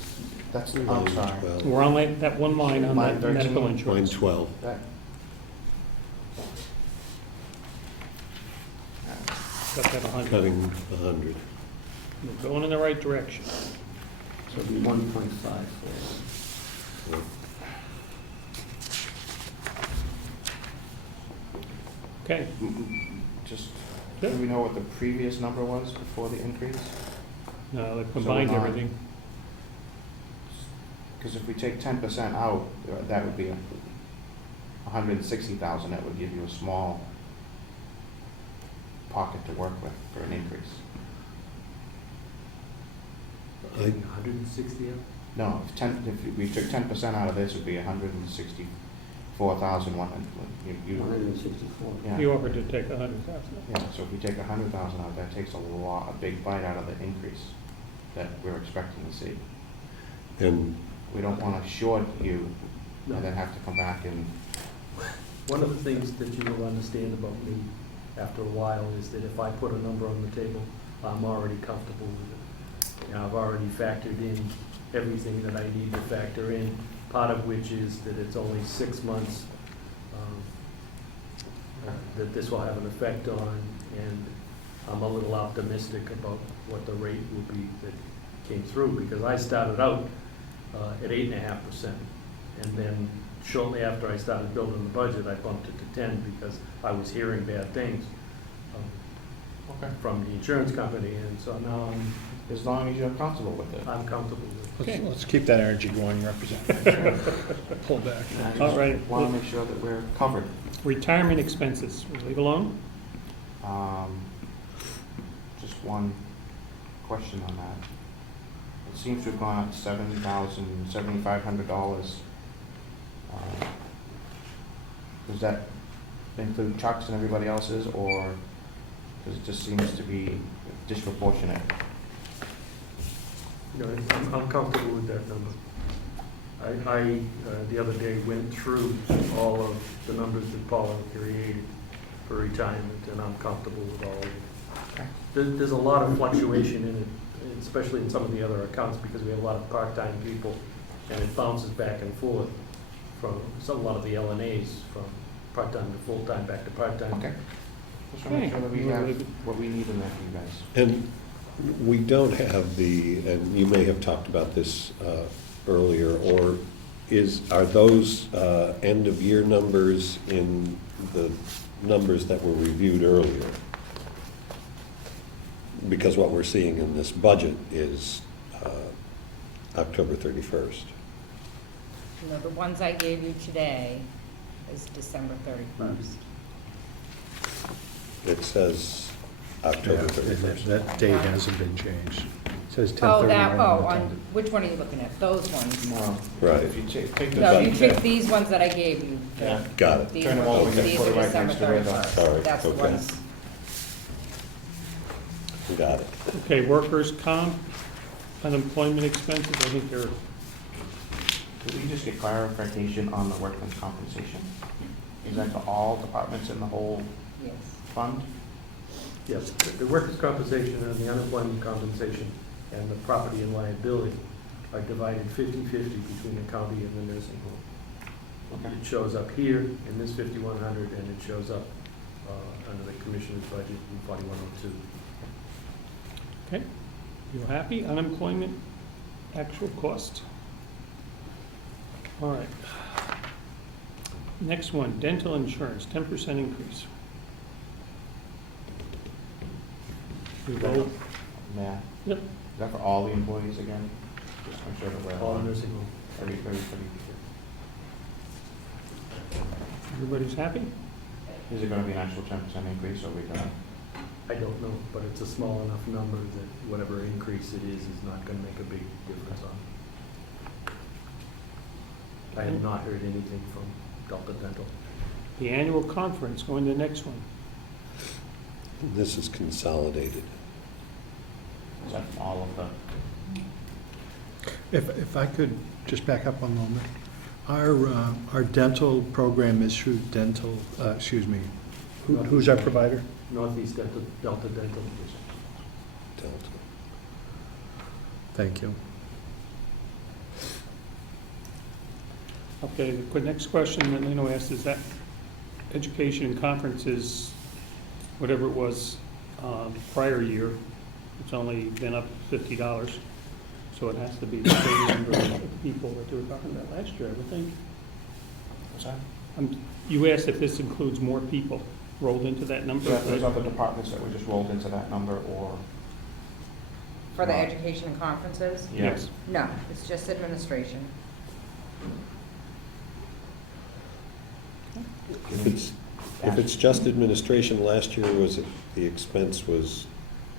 That's, Line I'm sorry. 12. We're on that one line on Line that medical 13. Line insurance. 12. That, Cut that 100. Cutting 100. We're going in the right direction. So it'll be 1.54. Okay, Just, Yeah. do we know what the previous number was before the increase? now they've combined So, everything. Because if we take 10% out, that would be 160,000, that would give you a small pocket to work with for an increase. I- 160 of? No, if we took 10% out of this, it would be 164,100. You- 164. Yeah. He offered to take 100,000. Yeah, so if we take 100,000 out, that takes a big bite out of the increase that we're expecting to see. And We don't want to short you and then have to come back and, One of the things that you will understand about me after a while is that if I put a number on the table, I'm already comfortable with it. You know, I've already factored in everything that I need to factor in, part of which is that it's only 6 months that this will have an effect on, and I'm a little optimistic about what the rate will be that came through, because I started out at 8.5%, and then shortly after I started building the budget, I bumped it to 10 because I was hearing bad things from the insurance company, and so now as long as you're comfortable with it. I'm comfortable with it. Okay. let's keep that energy going, Representative. Pull back. All right. Want to make sure that we're covered. Retirement expenses, we'll leave alone? Just one question on that. It seems to have gone up $7,500. Does that include Chuck's and everybody else's, or does it just seems to be disproportionate? You know, I'm comfortable with that number. I the other day went through all of the numbers that Paula created for retirement, and I'm comfortable with all of it. There's a lot of fluctuation in it, especially in some of the other accounts, because we have a lot of part-time people, and it bounces back and forth from a lot of the LNAs, from part-time to full-time, back to part-time. Okay. Just want to make sure that we have what we need in there for you guys. And we don't have and you may have talked about this earlier, or are those end-of-year numbers in the numbers that were reviewed earlier? Because what we're seeing in this budget is October 31st. No, the ones I gave you today is December 31st. It says October 31st. That date hasn't been changed. It says 10/31. On, which one are you looking at? Those ones? No. Right. If you take the. No, you took these ones that I gave you. Yeah. Got it. These Turn them ones, over, we can these put are it right December next to where the- 31st. Sorry, That's the okay. ones. Got it. Okay, workers' comp, unemployment expenses, I think they're, Could we just get clarification on the workman's compensation? Is that to all departments in the whole Yes. fund? Yes, the workers' compensation and the unemployment compensation and the property and liability are divided 50-50 between the county and the nursing home. Okay. It shows up here in this 5,100, and it shows up under the commissioner's budget in 4,102. okay. You happy? Unemployment, actual cost? All right. Next one, dental insurance, 10% increase. We vote, Yeah. yep, Is that for all the employees again? Just make sure that we're. All nursing home. Everybody. everybody's happy? Is it gonna be an actual 10% increase, or are we gonna? I don't know, but it's a small enough number that whatever increase it is not going to make a big difference on it. I have not heard anything from Delta Dental. The annual conference, going to the next one. This is consolidated. Is that from all of the? If I could just back up one moment. Our dental program is through dental, who's our provider? Northeast Delta Dental. Delta. Thank you. Okay, the next question that Lino asked is that education and conferences, whatever it was prior year, It's only been up $50, so it has to be the same number of people that they were talking about last year, I would think. What's that? You asked if this includes more people rolled into that number? So if there's other departments that we just rolled into that number, or? For the education and conferences? Yes. No, it's just administration. If it's just administration, last year the expense was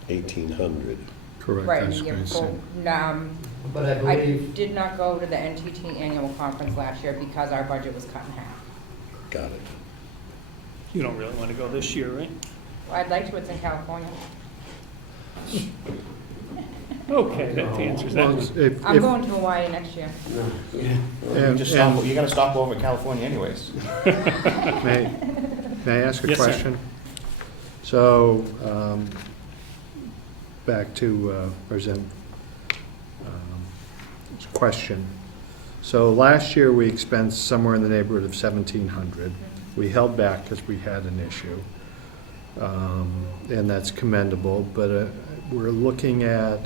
1,800. Correct. Right, that's and what you I said. But I I believe, did not go to the NTT annual conference last year because our budget was cut in half. Got it. You don't really want to go this year, right? Well, I'd like to, it's in California. Okay, that answers that Well, one. if- I'm if- going to Hawaii next year. You gotta stop over California anyways. May I ask a Yes, sir. question? So, back to President question. So last year, we expensed somewhere in the neighborhood of 1,700. We held back because we had an issue, and that's commendable, but we're looking at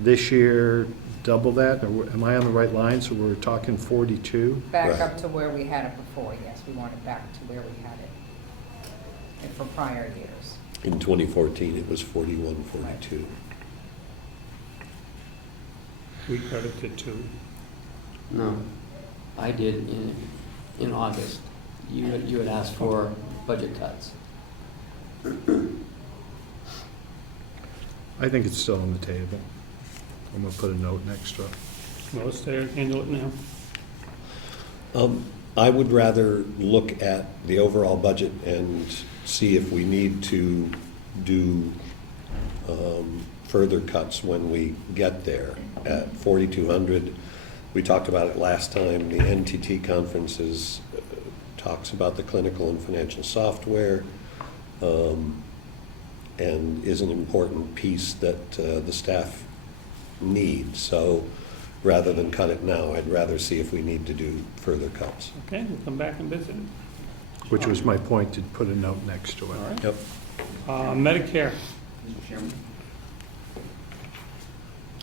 this year, double that, or am I on the right line? So we're talking 42? Back Right. up to where we had it before, yes, we want it back to where we had it and for prior years. In 2014, it was 4142. We credited two. no, I did in August. You had asked for budget cuts. I think it's still on the table. I'm gonna put a note next to it. Well, let's handle it now. I would rather look at the overall budget and see if we need to do further cuts when we get there. At 4,200, we talked about it last time, the NTT conferences talks about the clinical and financial software, and is an important piece that the staff need. So rather than cut it now, I'd rather see if we need to do further cuts. Okay, we'll come back and visit it. Which was my point, to put a note next to All it. right. Yep. Medicare. Mr. Chairman?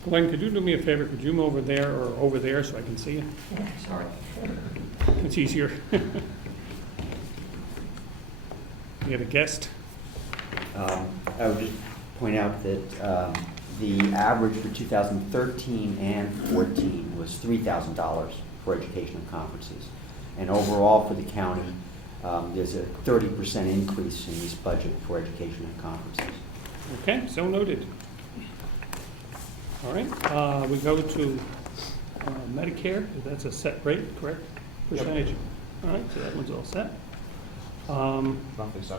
Glenn, could you do me a favor? Could you move over there or over there so I can see you? Sorry. It's easier. We have a guest. I would just point out that the average for 2013 and 14 was $3,000 for education and conferences. And overall for the county, there's a 30% increase in this budget for education and conferences. Okay, so noted. All right, we go to Medicare. That's a set rate, correct? Percentage. All right, so that one's all set. Roughly 7%.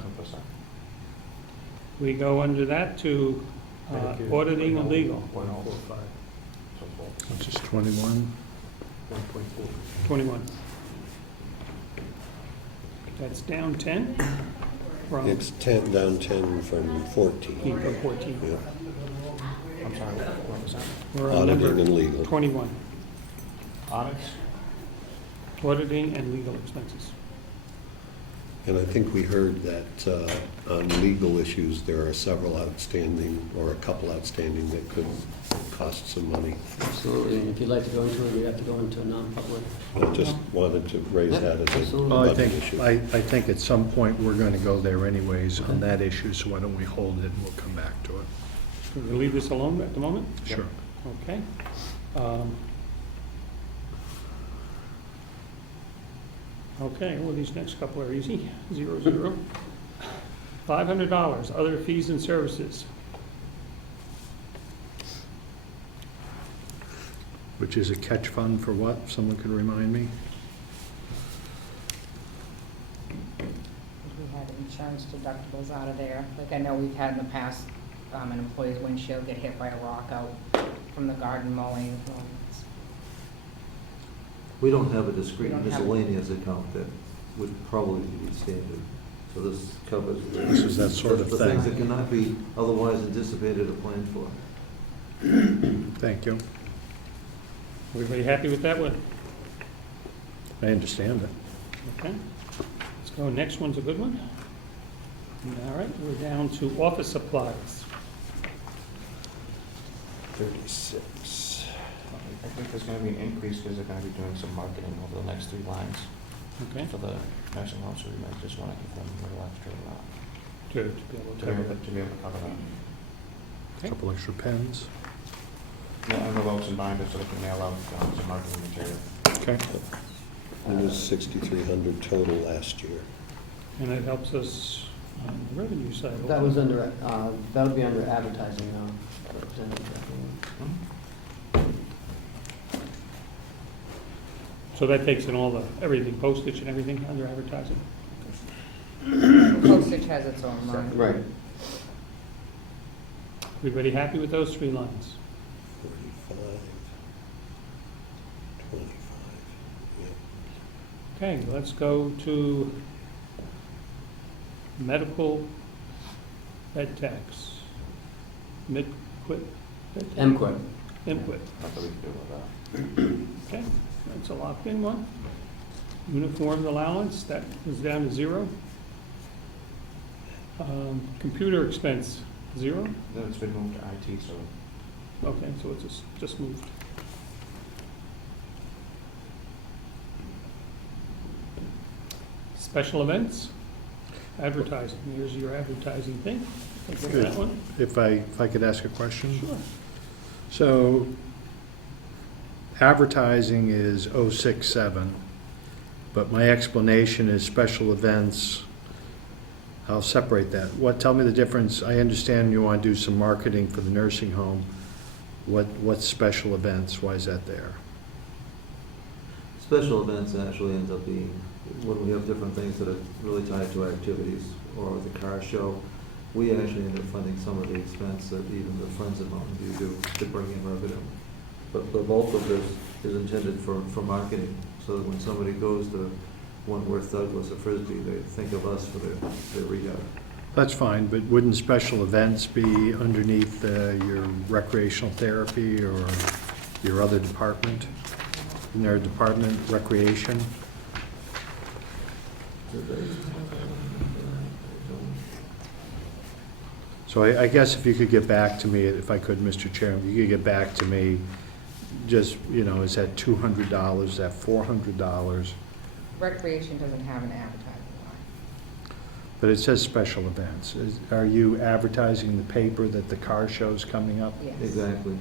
We go under that to auditing and legal. 1.45. Which is 21. 21. That's down 10 from It's 10, down 10 from 14. from 14. Yeah. I'm sorry, what was that? We're on Auditing number and legal. 21, Audits? auditing and legal expenses. And I think we heard that on legal issues, there are several outstanding, or a couple outstanding that could cost some money. Absolutely, and if you'd like to go into it, we have to go into a non-public. I just wanted to raise Yeah, that as a absolutely. Well, I budget think, issue. I think at some point, we're going to go there anyways on that issue, so why don't we hold it and we'll come back to it. We're going to leave this alone at the moment? Sure. Okay. Okay, well, these next couple are easy. 0, 0. $500, other fees and services. Which is a catch fund for what? Someone could remind me? We had insurance deductibles out of there. Like I know we've had in the past, an employee's windshield get hit by a rock out from the garden mowing. Well, it's- We don't have a discrete We don't have- miscellaneous account that would probably be standard. So this covers This is that sort of the things that thing. cannot be otherwise anticipated or planned for. Thank you. Everybody happy with that one? I understand it. Okay. Let's go, next one's a good one. All right, we're down to office supplies. 36. I think there's gonna be an increase because they're gonna be doing some marketing over the next 3 lines Okay, for the nursing home, so we might just wanna give them a little extra amount to be able to to be cover able that. to, be able to cover that. Okay. Couple extra pens. Yeah, envelopes and binders so they can mail out some marketing material. Okay. It was 6,300 total last year. And that helps us on the revenue side. That was under, that would be under advertising now. So that takes in all the, everything, postage and everything under advertising? Postage has its own line. Right. Everybody happy with those 3 lines? 45, 25, yeah. Okay, let's go to medical ed tax. Mid-quit? MQuit. Input, That's what we can do with that. okay, that's a locked-in one. Uniform allowance, that is down to 0. Computer expense, 0. Then it's been moved to IT, so Okay, so it's just moved. Special events, advertising, here's your advertising thing. Take a look at that one. If I could ask a question? Sure. So advertising is 067, but my explanation is special events. I'll separate that. Tell me the difference. I understand you want to do some marketing for the nursing home. What's special events? Why is that there? Special events actually ends up being when we have different things that are really tied to activities, or the car show. We actually end up funding some of the expense that even the Friends of Mountain View do to bring in revenue. But the bulk of this is intended for marketing, so that when somebody goes to Wentworth Douglas or Frisbee, they think of us for their rehab. That's fine, but wouldn't special events be underneath your recreational therapy or your other department? In their department, recreation? So I guess if you could get back to me, if I could, Mr. Chairman, if you could get back to me, just, is that $200, is that $400? Recreation doesn't have an advertising line. But it says special events. Are you advertising the paper that the car show's coming up? Yes. Exactly.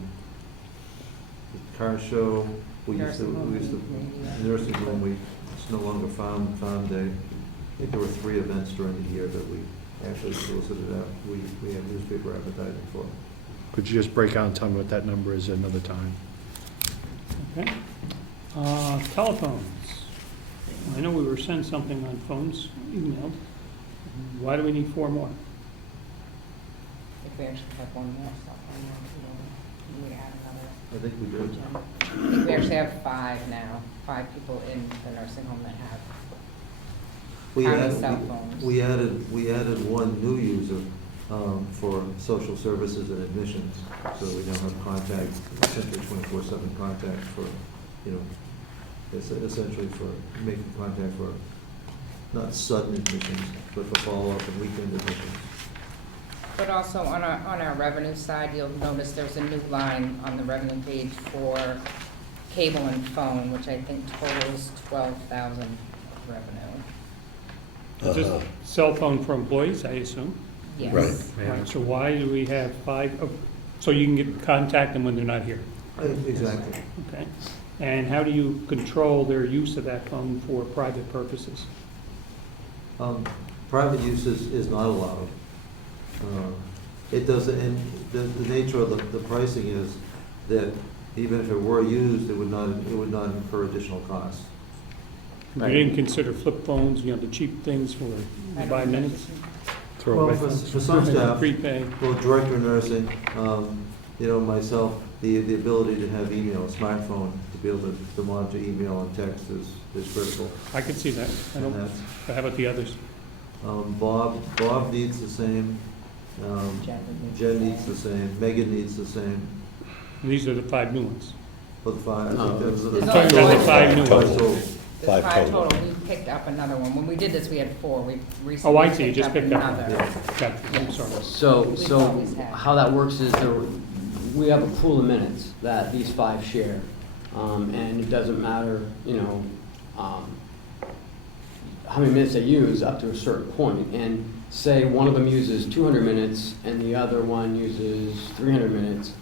The car show, Nursing home, maybe, nursing home, it's no longer farm day. I think there were 3 events during the year that we actually solicited out. We have newspaper advertising for. Could you just break out and tell me what that number is another time? Okay. Telephones. I know we were sent something on phones, emailed. Why do we need 4 more? If we actually have one more stuff on there, we add another. I think we did. I think we actually have 5 now, 5 people in the nursing home that have. We How many added- cell phones? We added 1 new user for social services and admissions, so we now have contact, essentially 24/7 contact for, essentially for making contact for not sudden admissions, but for follow-up and weekend admissions. But also on our revenue side, you'll notice there's a new line on the revenue page for cable and phone, which I think totals 12,000 revenue. Is this cell phone for employees, I assume? Yes. Right. All right, so why do we have 5? So you can contact them when they're not here, Exactly. okay? And how do you control their use of that phone for private purposes? Private use is not allowed. It doesn't, and the nature of the pricing is that even if it were used, it would not incur additional costs. You didn't consider flip phones, the cheap things for I don't 5 think minutes? that's- Throwaway Well, phones? for some staff, Prepay. well, director of nursing, myself, the ability to have email, a smartphone, to be able to monitor email and text is critical. I could see that. I And don't, that's, but how about the others? Bob needs the same, Jen needs the same, Megan needs the same, These are the 5 new ones. for the 5. No. I think those are There's the only Talking about the one. 5 new Five ones. total. There's 5 5 total. total, we picked up another one. When we did this, we had 4, we recently Oh, I see, you just up picked up another. one. Gotcha, I'm sorry. So We've always had. how that works is we have a pool of minutes that these 5 share. And it doesn't matter, how many minutes they use up to a certain point. And say one of them uses 200 minutes and the other one uses 300 minutes,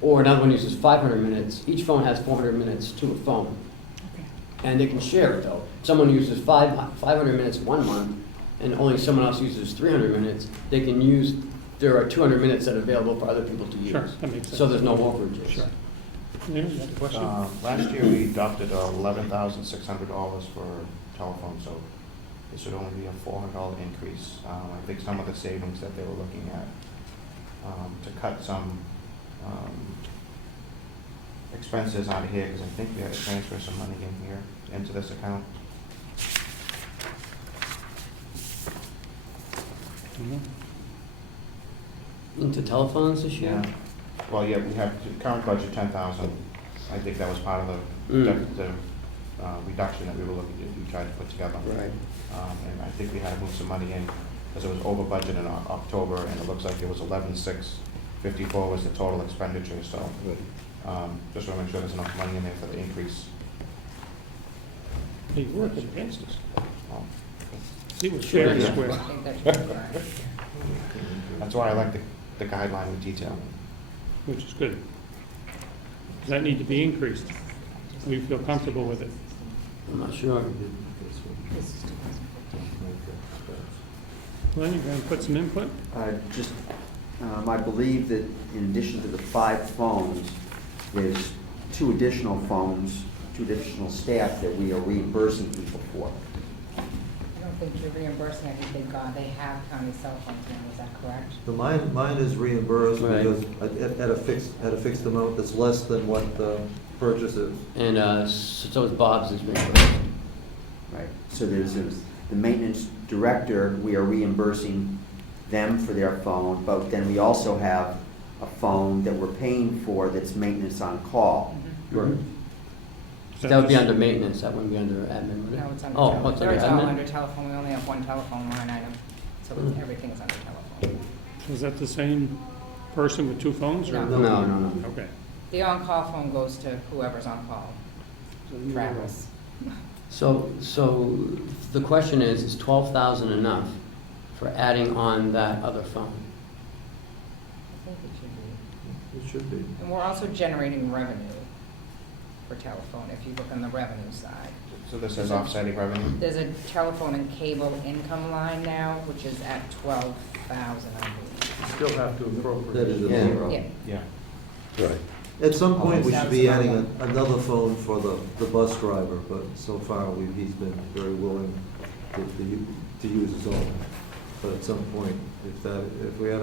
or another one uses 500 minutes, each phone has 400 minutes to a phone. And they can share it though. Someone uses 500 minutes 1 month and only someone else uses 300 minutes, they can use, there are 200 minutes that are available for other people to use. Sure, that makes sense. So there's no overages. Sure. Lino, you had a question? Last year, we adopted $11,600 for telephone, so this would only be a $400 increase. I think some of the savings that they were looking at to cut some expenses out of here, because I think we had to transfer some money in here into this account. Into telephones this year? Well, yeah, we have the current budget 10,000. I think that was part of the reduction that we were looking to, we tried to put together. Right. And I think we had to move some money in because it was over budget in October, and it looks like it was 11,654 was the total expenditure. So just want to make sure there's enough money in there for the increase. Hey, you're working against us. Um, See, we're fair and Yeah. square. I think that should be right. That's why I like the guideline with detail. Which is good. Does that need to be increased? We feel comfortable with it. I'm not sure. Glenn, you going to put some input? I believe that in addition to the 5 phones, there's 2 additional phones, 2 additional staff that we are reimbursing people for. I don't think you're reimbursing anything, they have county cell phones now, is that correct? The mine is reimbursed Right. because at a fixed amount that's less than what the purchase is. And so is Bob's is reimbursed. Right. So there's the maintenance director, we are reimbursing them for their phone, but then we also have a phone that we're paying for that's maintenance on call. Right. That would be under maintenance, that wouldn't be under admin, would it? No, it's under Oh, telephone. it's under It's all admin? under telephone, we only have 1 telephone line item, so everything's under telephone. Is that the same person with 2 phones? or- No. No. Okay. The on-call phone goes to whoever's on call, Travis. So the question is 12,000 enough for adding on that other phone? I think it should be. It should be. And we're also generating revenue for telephone, if you look on the revenue side. So this is offsetting revenue? There's a telephone and cable income line now, which is at 12,000, I believe. Still have to appropriate. That is a Yeah. zero. Yeah. Yeah. Right. At some point, we should be That's adding another another phone for the bus driver, but so far, he's been very willing to use his own. But at some point, if we had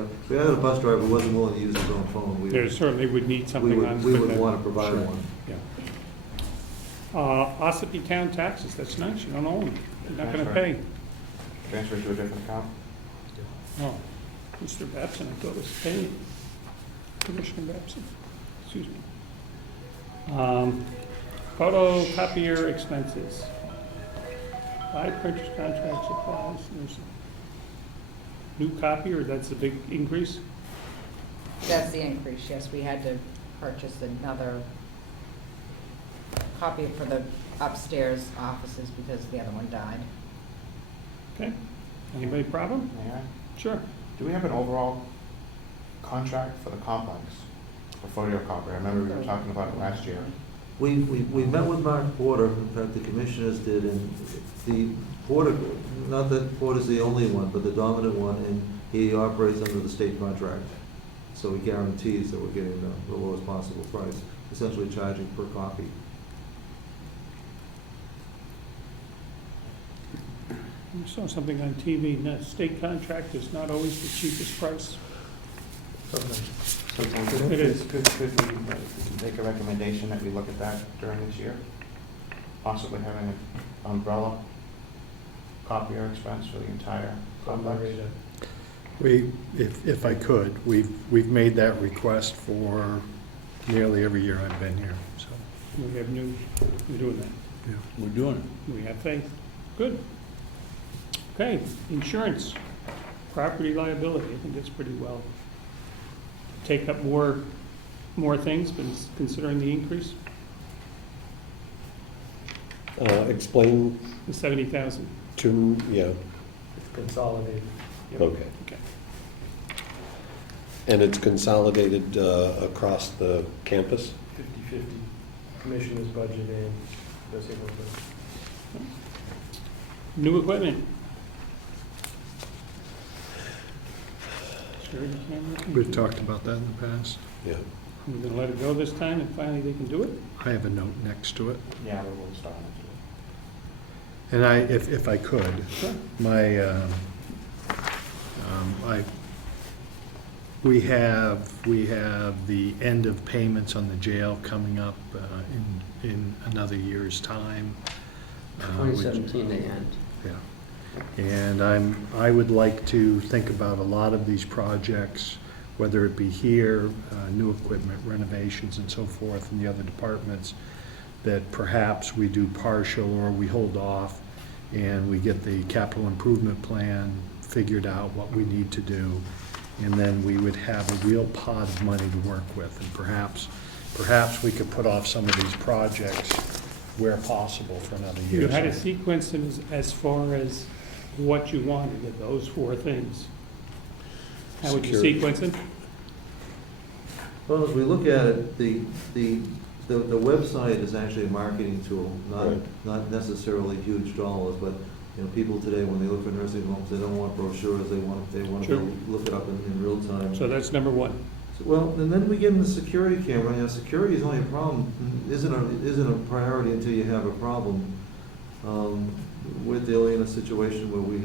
a bus driver who wasn't willing to use his own phone, we There certainly would need something on. would with that. want to provide Sure. one. Yeah. Ossipee town taxes, that's nice, you don't own them, you're not gonna That's right. pay. Transfer to a different account? Oh, Mr. Babson, I thought was paying. Commissioner Babson, excuse me. Photocopier expenses. 5 printers, contract supplies, there's a new copier, that's a big increase? That's the increase, yes, we had to purchase another copy for the upstairs offices because the other one died. Okay, anybody problem? Yeah. Sure. Do we have an overall contract for the complex for photocopier? I remember we were talking about it last year. We met with Mark Porter, in fact, the commissioners did, and the Porter, not that Porter's the only one, but the dominant one, and he operates under the state contract. So he guarantees that we're getting the lowest possible price, essentially charging per copy. I saw something on TV, that state contract is not always the cheapest price. Sometimes It is. Could we make a recommendation that we look at that during this year? Possibly having an umbrella copier expense for the entire complex? If I could, we've made that request for nearly every year I've been here, so. We have we're doing that. We're doing it. We have faith. Good. Okay, insurance, property liability, I think that's pretty well take up more things, but considering the increase, Explain the 70,000. to, yeah, Consolidated. Yep. okay. Okay. And it's consolidated across the campus? 50/50, commissioner's budget and festival budget. New equipment. Security camera. We've talked about that in the past. Yeah. We're gonna let it go this time, and finally they can do it? I have a note next to it. Yeah, we will start it. And if I could, Sure. we have the end of payments on the jail coming up in another year's time. which- 2017 they end. Yeah. And I would like to think about a lot of these projects, whether it be here, new equipment, renovations and so forth, in the other departments, that perhaps we do partial or we hold off and we get the capital improvement plan figured out, what we need to do, and then we would have a real pot of money to work with. And perhaps we could put off some of these projects where possible for another year. You had to sequence them as far as what you wanted of those 4 things. How would you Security. sequence them? Well, as we look at it, the website is actually a marketing tool, Right. not necessarily huge dollars, but, you know, people today, when they look for nursing homes, they don't want brochures, they want Sure. to look it up in real time. So that's number 1. Well, and then we get into security camera. Now, security is only a problem, isn't a priority until you have a problem. We're dealing in a situation where we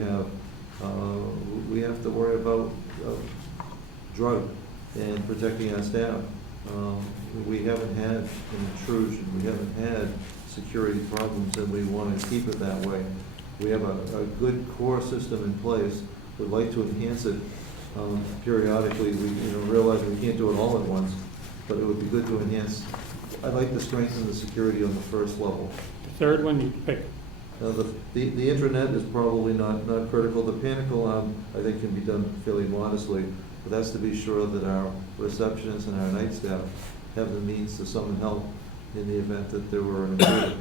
have to worry about drug and protecting our staff. We haven't had an intrusion, we haven't had security problems, and we want to keep it that way. We have a good core system in place. We'd like to enhance it periodically. We realize we can't do it all at once, but it would be good to enhance. I'd like to strengthen the security on the first level. The third one, you pick. The intranet is probably not critical. The panic alarm, I think, can be done fairly modestly, but that's to be sure that our receptionists and our night staff have the means to summon help in the event that there were an intruder.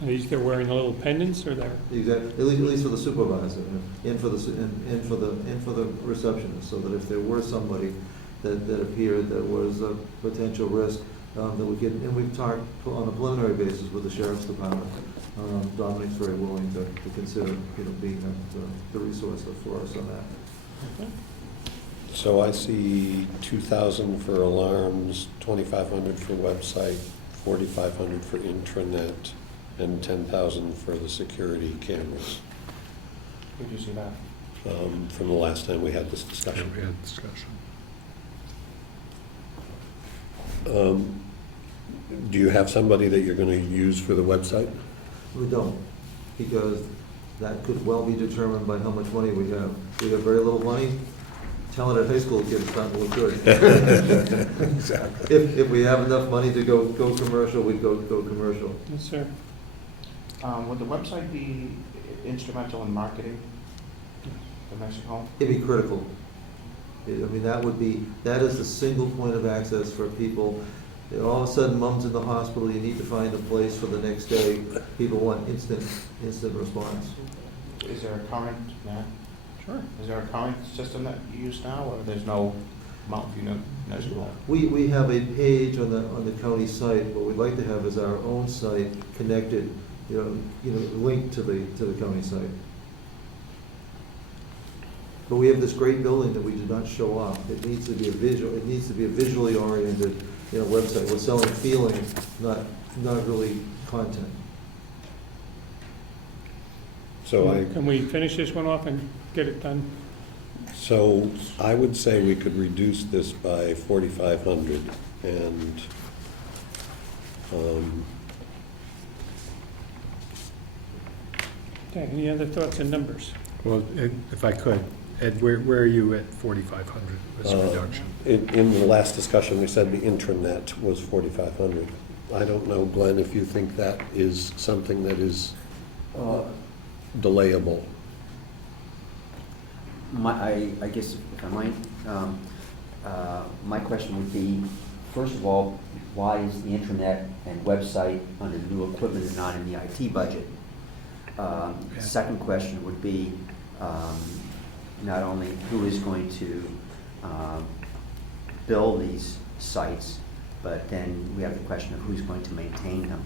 Are these, they're wearing a little pendants, or they're? Exactly, at least for the supervisor and for the receptionist, so that if there were somebody that appeared that was a potential risk, that we get, and we've talked on a preliminary basis with the sheriff's department. Dominic's very willing to consider, being the resource for us on that. Okay. So I see 2,000 for alarms, 2,500 for website, 4,500 for intranet, and 10,000 for the security cameras, Where'd you see that? from the last time we had this Yeah, discussion. we had discussion. Do you have somebody that you're going to use for the website? We don't, because that could well be determined by how much money we have. We have very little money. Talented high school kids probably good. Exactly. If we have enough money to go commercial, we'd go commercial. Yes, sir. Would the website be instrumental in marketing the nursing home? It'd be critical. That is the single point of access for people. All of a sudden, mom's in the hospital, you need to find a place for the next day. People want instant response. Is there a current, Matt? Sure. Is there a current system that you use now, or there's no Mountain View nursing home? We have a page on the county site. What we'd like to have is our own site connected, linked to the county site. But we have this great building that we did not show off. It needs to be a visually oriented, website. We're selling feeling, not really content. Can we finish this one off and get it done? So I would say we could reduce this by 4,500 and Okay, any other thoughts and numbers? Well, if I could, Ed, where are you at 4,500 as a reduction? in the last discussion, we said the intranet was 4,500. I don't know, Glenn, if you think that is something that is delayable. I guess if I might, My question would be, first of all, why is the intranet and website under new equipment and not in the IT budget? Second question would be, not only who is going to build these sites, but then we have the question of who's going to maintain them.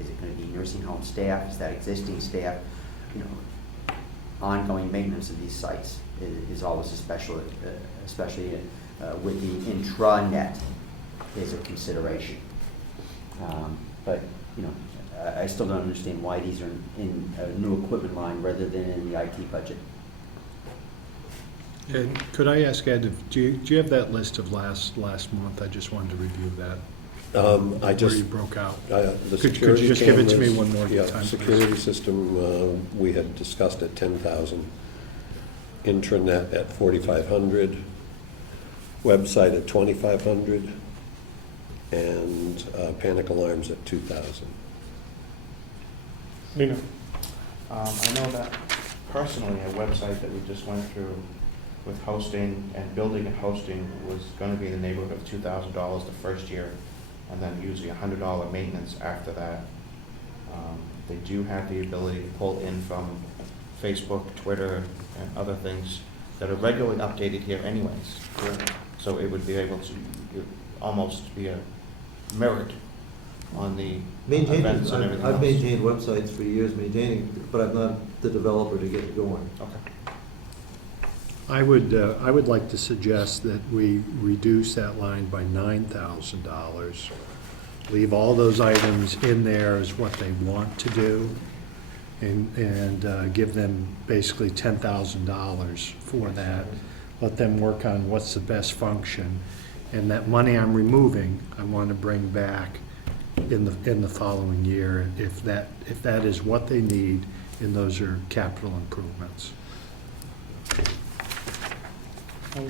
Is it going to be nursing home staff? Is that existing staff? You know, ongoing maintenance of these sites is always especially with the intranet is a consideration. But you know, I still don't understand why these are in a new equipment line rather than in the IT budget. And could I ask Ed, do you have that list of last month? I just wanted to review that. I just. Where you broke out. The Could security you just give it to me cameras, one more yeah, time, please? security system, we had discussed at 10,000. Intranet at 4,500. Website at 2,500. And panic alarms at 2,000. Lino? I know that personally, a website that we just went through with hosting and building and hosting was going to be in the neighborhood of $2,000 the first year, and then usually $100 maintenance after that. They do have the ability to pull in from Facebook, Twitter, and other things that are regularly updated here anyways. So it would be able to almost be a merit on the events and everything else. I've maintained websites for years, but I'm not the developer to get it going. Okay. I would like to suggest that we reduce that line by $9,000. Leave all those items in there as what they want to do, and give them basically $10,000 for that. Let them work on what's the best function, and that money I'm removing, I want to bring back in the following year, if that is what they need, and those are capital improvements.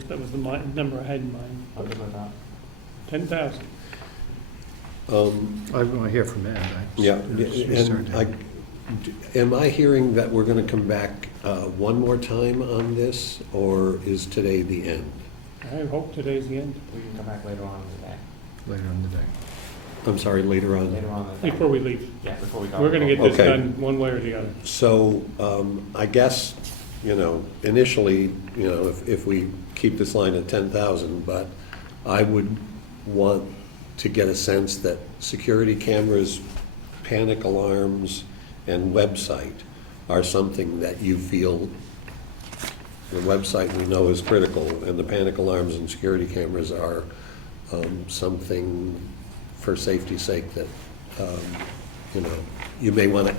That was the number I had in mind. I'll give it that. 10,000. I want to hear from Ed. Yeah, And am I hearing that we're going to come back one more time on this, or is today the end? I hope today's the end, We can come back later on in the day. later in the day. I'm sorry, later on. Later on in the day. before we leave. Yeah, before we go. We're going to get this Okay. done one way or the other. So I guess, initially, if we keep this line at 10,000, but I would want to get a sense that security cameras, panic alarms, and website are something that you feel the website we know is critical, and the panic alarms and security cameras are something for safety's sake that, you may want to,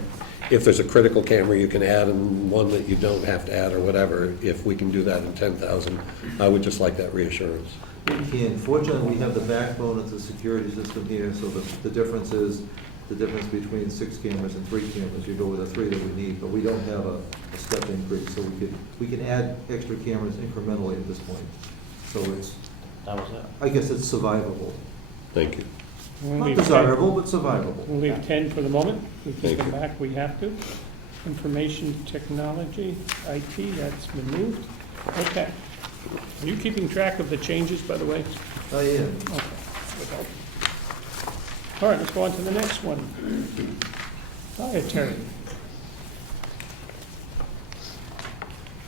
if there's a critical camera, you can add, and one that you don't have to add or whatever. If we can do that in 10,000, I would just like that reassurance. We can. Fortunately, we have the backbone of the security system here, so the difference is the difference between 6 cameras and 3 cameras. You go with the 3 that we need, but we don't have a step increase, so we can add extra cameras incrementally at this point. So That was it. I guess it's survivable. Thank you. We'll Not leave 10. desirable, but survivable. We'll leave 10 for the moment. We can Thank come you. back, we have to. Information technology, IT, that's been moved. Okay. Are you keeping track of the changes, by the way? I am. Okay. Would help. All right, let's go on to the next one. Dietary.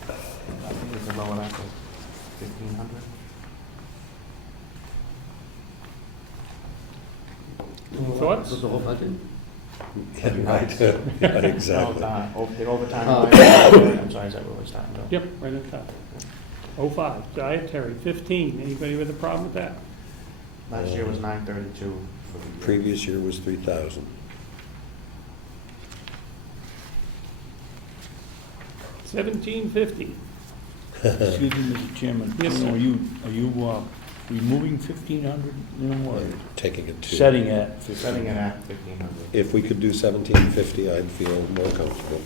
I think we can lower that to 1,500. Thoughts? The whole budget? Right. Yeah, exactly. The overtime line, I'm sorry, is that what we're starting to? Yep, right on top. 05, dietary, 15. Anybody with a problem with that? Last year was 932 for the year. Previous year was 3,000. 1750. Excuse me, Mr. Chairman. Yes, sir. Are you removing 1,500, or Taking it to. setting at? Setting it at 1,500. If we could do 1,750, I'd feel more comfortable.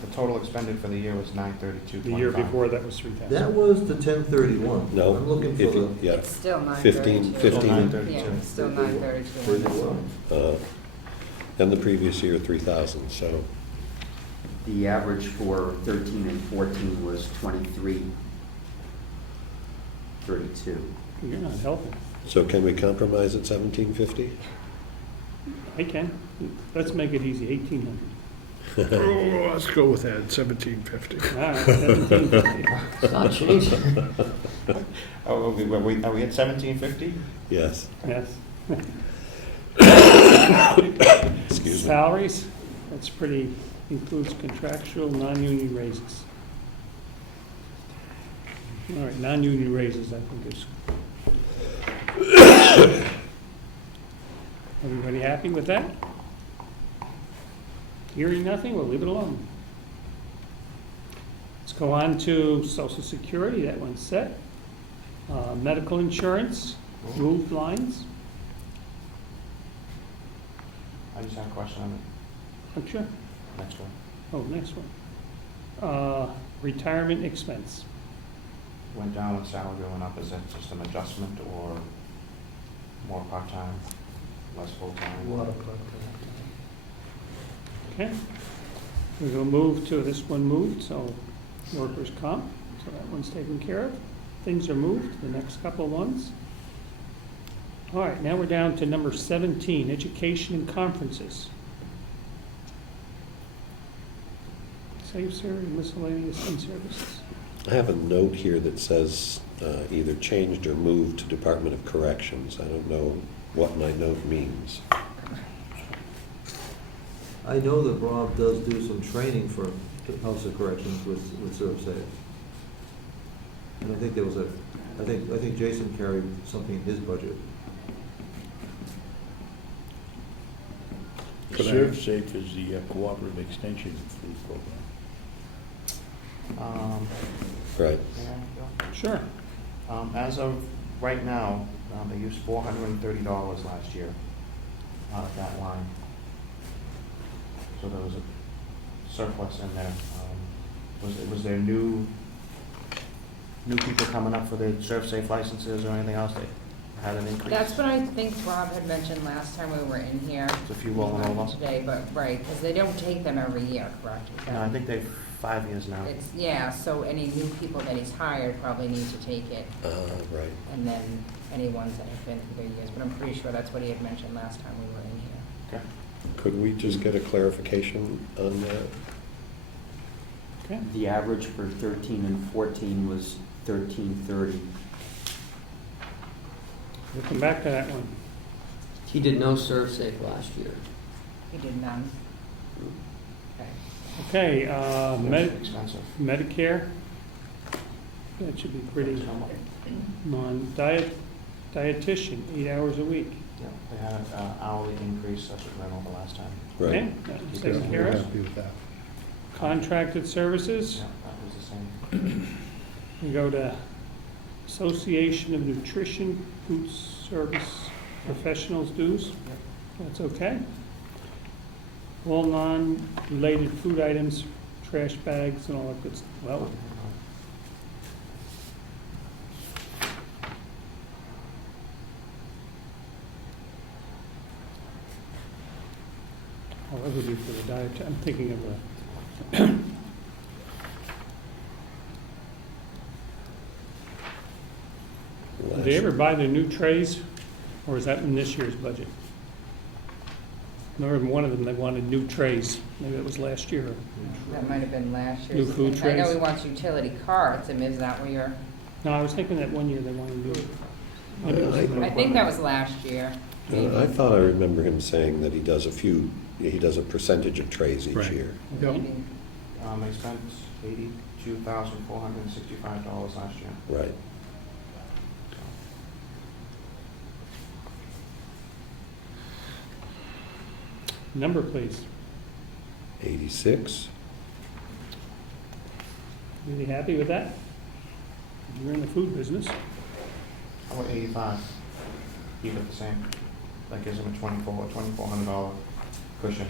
The total expended for the year was 932.25. The year before, that was 3,000. That was the 1031. No. I'm looking for if you- the. Yeah, It's still 15, 932. 15. 932. Yeah, it's still 932. 31. and the previous year, 3,000, so. The average for 13 and 14 was 23 for 32. You're not helping. So can we compromise at 1750? I can. Let's make it easy, 1,800. Oh, let's go with that, 1750. All right, 1,750. It's not changing. Oh, are we at 1750? Yes. Yes. Excuse me. Salaries, that's pretty, includes contractual, non-union raises. All right, non-union raises, I think is. Everybody happy with that? Hearing nothing, we'll leave it alone. Let's go on to Social Security, that one's set. Medical insurance, moved lines. I just have a question on Oh, sure. the next one. Oh, next one. Retirement expense. Went down with salary going up, is that just an adjustment or more part-time, less full-time? Okay. We're gonna move to, this one moved, so workers' comp, so that one's taken care of. Things are moved, the next couple of ones. All right, now we're down to number 17, education and conferences. Safe service, miscellaneous and services. I have a note here that says either changed or moved to Department of Corrections. I don't know what my note means. I know that Rob does do some training for the House of Corrections with ServSafe. And I think there was I think Jason carried something in his budget. ServSafe is the cooperative extension food program. Right. Sure. As of right now, they used $430 last year out of that line. So there was a surplus in there. Was there new people coming up for the ServSafe licenses or anything else that had an increase? That's what I think Rob had mentioned last time we were in here. It's a few rolling over. Today, but, right, because they don't take them every year, correct? Is that- No, I think they've 5 years now. It's, yeah, so any new people that he's hired probably need to take it, Right. and then any ones that have been through their years, but I'm pretty sure that's what he had mentioned last time we were in here. Okay. Could we just get a clarification on that? Okay. The average for 13 and 14 was 1330. We'll come back to that one. He did no ServSafe last year. He did none. Okay. Okay, Expensive. Medicare. That should be pretty, dietitian, 8 hours a week. Yeah, they had an hourly increase, that's what ran over last time. Right. Okay, that was taken Yeah, care we're of. happy with that. Contracted services, Yeah, that was the same. we go to Association of Nutrition Food Service Professionals dues. That's okay. All non-related food items, trash bags and all that good stuff. Well, that would be for the diet, I'm thinking of the, did they ever buy the new trays, or is that in this year's budget? I remember one of them, they wanted new trays, maybe it was last year. That might have been last New year's. food I know trays? he wants utility carts, and is that where you're, No, I was thinking that one year they wanted new. Maybe it was another I think one. that was last year. maybe. I thought I remember him saying that he does a percentage of trays each Right. year. Yep. Maybe. They spent $82,465 last year. Right. Number, please. 86. Really happy with that? You're in the food business. How about 85? Keep it the same. That gives them a $2,400 cushion,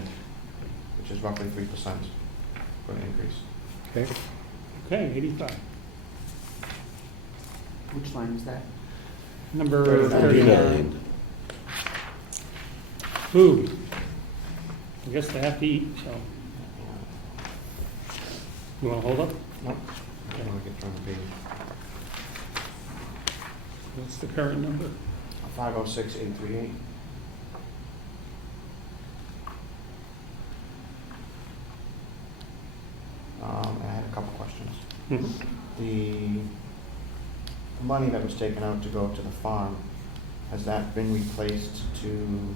which is roughly 3% for an increase. Okay, Okay, 85. Which line is that? Number 39. 39. Food. I guess they have to eat, so. You want to hold up? Nope. I don't want to get trying to pay. What's the current number? 506,838. I had a couple questions. Mhm. The money that was taken out to go to the farm, has that been replaced to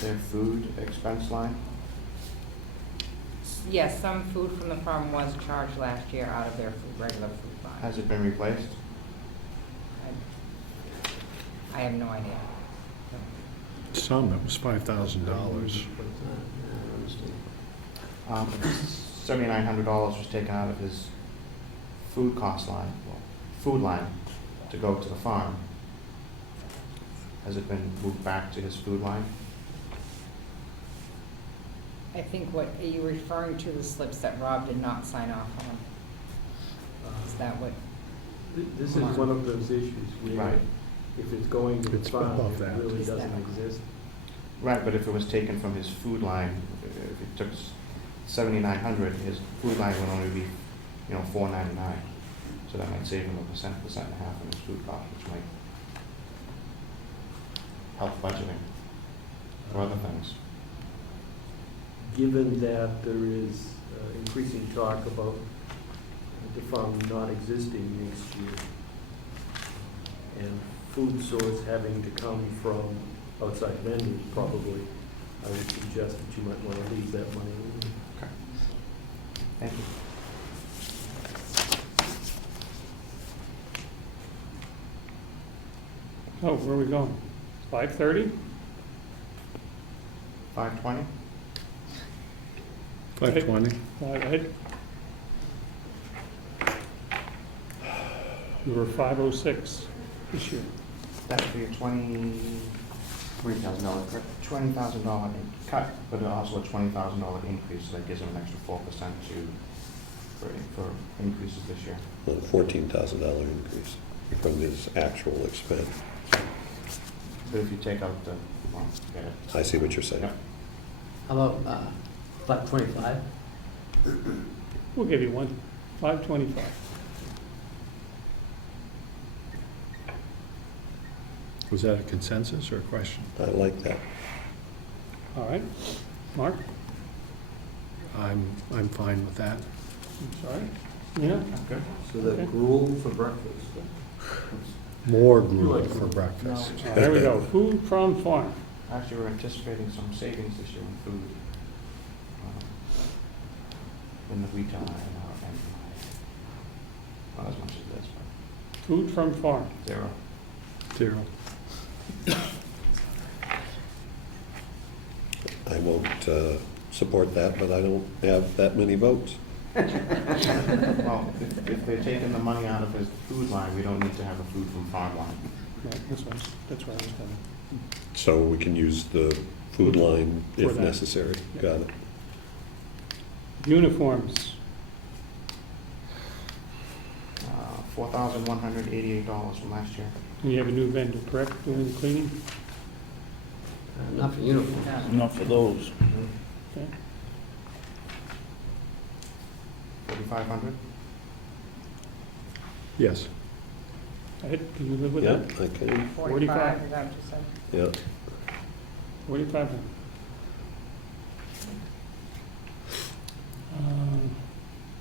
their food expense line? Yes, some food from the farm was charged last year out of their regular food line. Has it been replaced? I have no idea. Some, it was $5,000. $7,900 was taken out of his food cost line, well, food line, to go to the farm. Has it been moved back to his food line? I think what, are you referring to the slips that Rob did not sign off on? Is that what? This is one of those issues where Right. if it's going to the It's farm, above it that. really Is that- doesn't exist. Right, but if it was taken from his food line, if it took 7,900, his food line would only be, $499. So that might save him 1.5% on his food cost, which might help budgeting for other things. Given that there is increasing talk about the farm not existing next year, and food source having to come from outside vendors, probably, I would suggest that you might want to leave that money in. Okay. Thank you. Oh, where are we going? 5:30? 520? 520? Ed? We were 506 this year. That would be a $20,000 cut, but also a $20,000 increase, so that gives him an extra 4% for increases this year. A $14,000 increase from his actual expense. But if you take out the, well, forget it. I see what you're saying. Yep. How about 525? We'll give you one. 525. Was that a consensus or a question? I like that. All right. Mark? I'm fine with that. I'm sorry. Yeah? Good. So that Okay. gruel for breakfast. More gruel for breakfast. There we go. Food from farm. Actually, we're anticipating some savings this year in food. In the retail and not as much as this, Food from farm. but 0. 0. I won't support that, but I don't have that many votes. Well, if they're taking the money out of his food line, we don't need to have a food from farm line. Right, that's where I was going. So we can use the food line For if that. necessary. Got it. Uniforms. $4,188 from last year. We have a new vendor, correct, doing the cleaning? Not for uniforms. Enough for those. Okay. 4,500. Yes. Ed, can you live with Yeah, that? I can, 45, is that what you said? yeah. 4,500.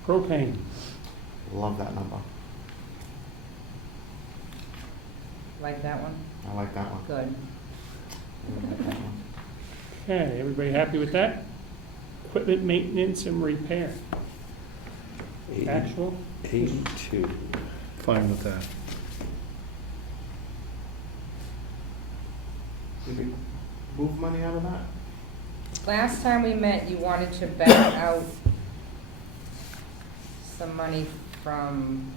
Propane. Love that number. Like that one? I like that one. Good. I like that one. Okay, everybody happy with that? Equipment maintenance and repair. Actual? 82. Fine with that. Did we move money out of that? Last time we met, you wanted to back out some money from,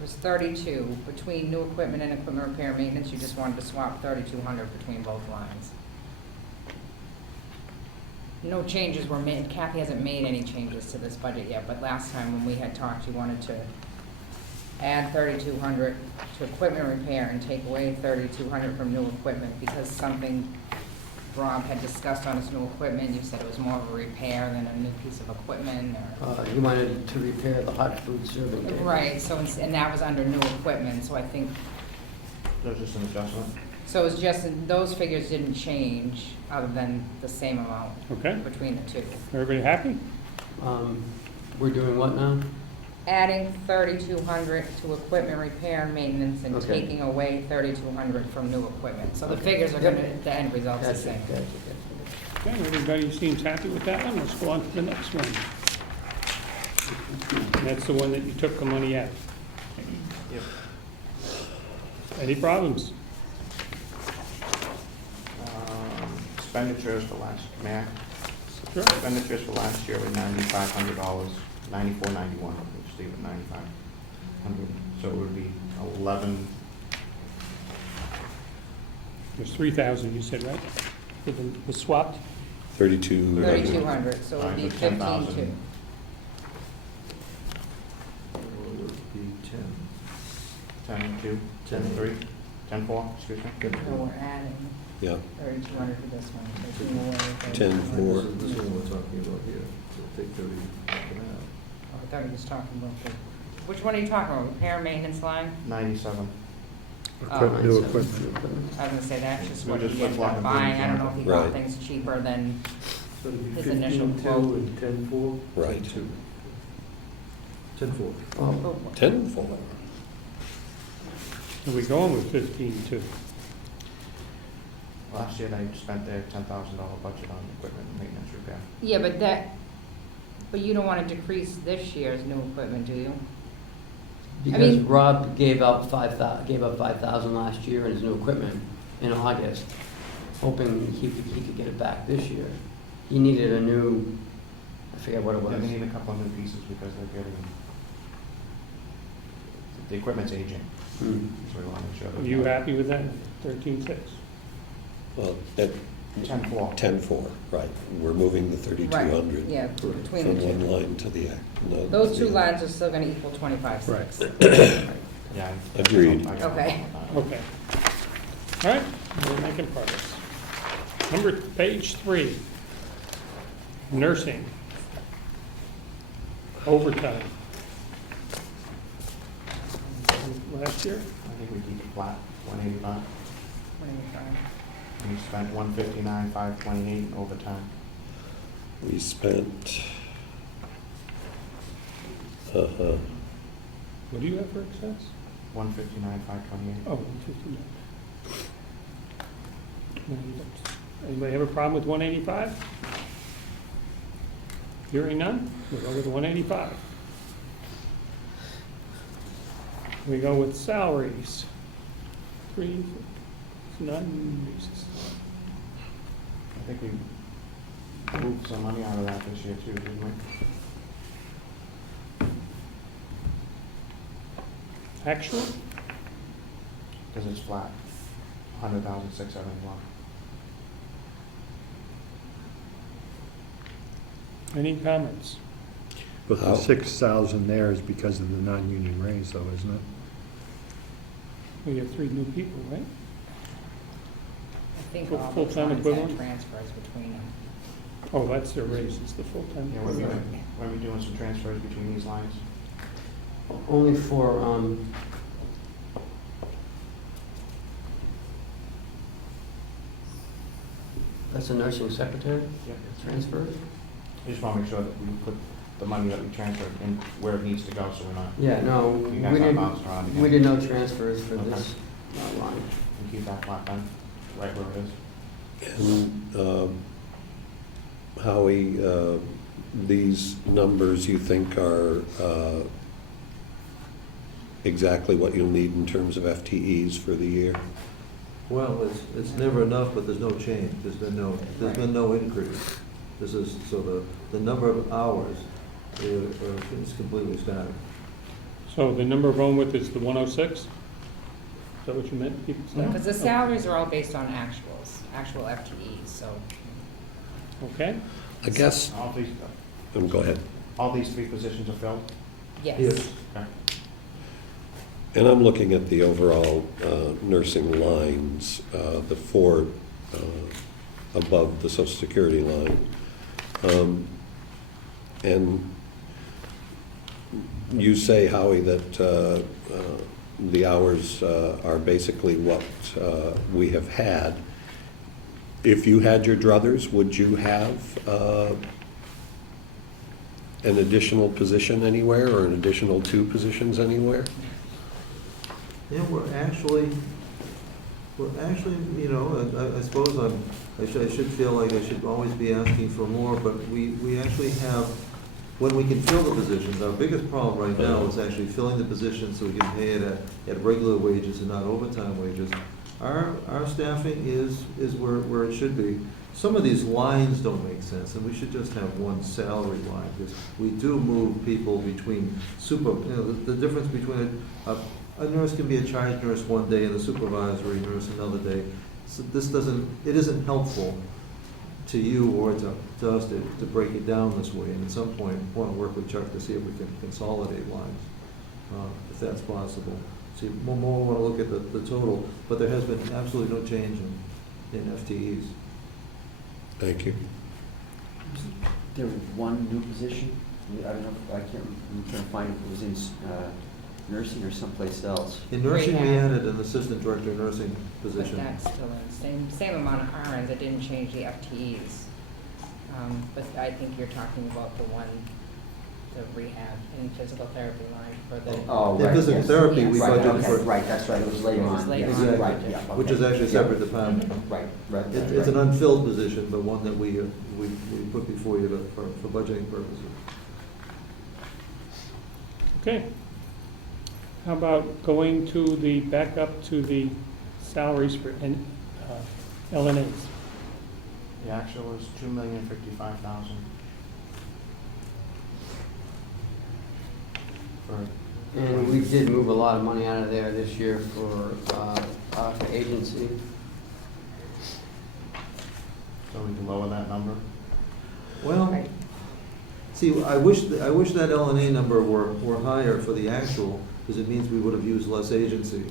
it was 32, between new equipment and equipment repair and maintenance, you just wanted to swap 3,200 between both lines. No changes were made, Kathy hasn't made any changes to this budget yet, but last time when we had talked, you wanted to add 3,200 to equipment repair and take away 3,200 from new equipment, because something Rob had discussed on his new equipment, you said it was more of a repair than a new piece of equipment, or. You wanted to repair the hot food serving tables. Right, so, and that was under new equipment, so I think That's just an adjustment. So it's just, those figures didn't change other than the same amount Okay, between the two. everybody happy? We're doing what now? Adding 3,200 to equipment repair and maintenance and Okay. taking away 3,200 from new equipment. So the Okay. figures are gonna, the end result's the Gotcha, same. gotcha. Okay, everybody seems happy with that one, let's go on to the next one. And that's the one that you took the money out. Yep. Any problems? Expenditures for last, Mayor, Sure. expenditures for last year were $9,500, 94.91, which leave it 9,500. So it would be 11, There's 3,000, you said, right? Was swapped? 32. 3,200, so it would be Alright, so 10,000. 15,200. It would be 10.2, 10.3, 10.4, excuse me. So we're adding Yeah, 3,200 to this one, taking away. 10,4. This is what we're talking about here, so take 30 and a half. Oh, I thought he was talking about the, which one are you talking about, repair and maintenance line? 97. Equipment, new So- equipment. I was gonna say, that's just We're what just he ended up flip-flopping buying, I don't know if he got Right. things cheaper than, So it'd be His initial 15.2 quote. and 10.4? Right. 10-4. oh, 10-4. Are we going with 15,200? Last year, they spent their $10,000 budget on equipment and maintenance repair. yeah, but you don't wanna decrease this year's new equipment, do you? Because mean- Rob gave up 5,000 last year in his new equipment in August, hoping he could get it back this year. He needed a new, I forget what it was. They need a couple of new pieces because they're getting, the equipment's aging, Hmm. so we want to make sure. Are you happy with that? 13,600? Well, at 10.4. 10-4, right. We're moving the 3,200 Yeah, between from the one two. line to the, no. Those two the- lines are still gonna equal 25,600. Yeah. Agreed. I got it. Okay. Okay. All right, we're making progress. Page 3. Nursing. Overtime. Last year? I think we keep it flat, 185. What are you trying? We spent 159, 528 in overtime. We spent, What do you have for excess? 159, 528. Oh, 159. Anybody have a problem with 185? Hearing none, we'll go with 185. We go with salaries. 3, none, I think we moved some money out of that this year too, didn't we? actual? Because it's flat, 100,671. Any comments? But the How- 6,000 there is because of the non-union raise though, isn't it? We have 3 new people, right? I think Full- all the full-time lines equivalent? had transfers between them. Oh, that's their raises, the full-time. Yeah, we're doing some transfers between these lines. Only for, that's a nursing secretary Yep. transfers? I just want to make sure that we put the money that we transferred in where it needs to go, so we're not, Yeah, no, you we guys not didn't, bouncing around again. we did no transfers for Okay. this line. And keep that flat then, right where it is. and Howie, these numbers you think are exactly what you'll need in terms of FTEs for the year? Well, it's never enough, but there's no change. There's been no increase. This is, so the number of hours is completely static. So the number of home with is the 106? Is that what you meant? Keep it static? Because the salaries are all based on actuals, actual FTEs, so. Okay, I guess, All these, go ahead. all these 3 positions are filled? Yes. Okay. And I'm looking at the overall nursing lines, the 4 above the Social Security line. And you say, Howie, that the hours are basically what we have had. If you had your druthers, would you have an additional position anywhere or an additional 2 positions anywhere? Yeah, we're actually, you know, I suppose I should feel like I should always be asking for more, but we actually have, when we can fill the positions, our biggest problem right now is actually filling the positions so we can pay it at regular wages and not overtime wages. Our staffing is where it should be. Some of these lines don't make sense, and we should just have one salary line, because we do move people between the difference between a nurse can be a charge nurse one day and a supervisory nurse another day. So it isn't helpful to you or to us to break it down this way, and at some point, I want to work with Chuck to see if we can consolidate lines, if that's possible. So you more want to look at the total, but there has been absolutely no change in FTEs. Thank you. There was one new position, I don't know, I'm trying to find if it was in nursing or someplace else. In nursing, we Rehab. added an assistant director of nursing But position. that's still in, same amount of RNs, it didn't change the FTEs. But I think you're talking about the one, the rehab and physical therapy line for the. Oh, In right, physical yes. therapy, we Yes. Right, budgeted okay, for. right, that's right, it was later It was on, later yes, on. Exactly, right, yeah. which is okay. actually a Yeah. separate department. Right, right. It's an unfilled position, but one that we put before you for budgeting purposes. Okay. How about going back up to the salaries for LNAs? The actual was $2,055,000. And we did move a lot of money out of there this year for agency. So we can lower that number? Well, Right. see, I wish that LNA number were higher for the actual, because it means we would have used less agency.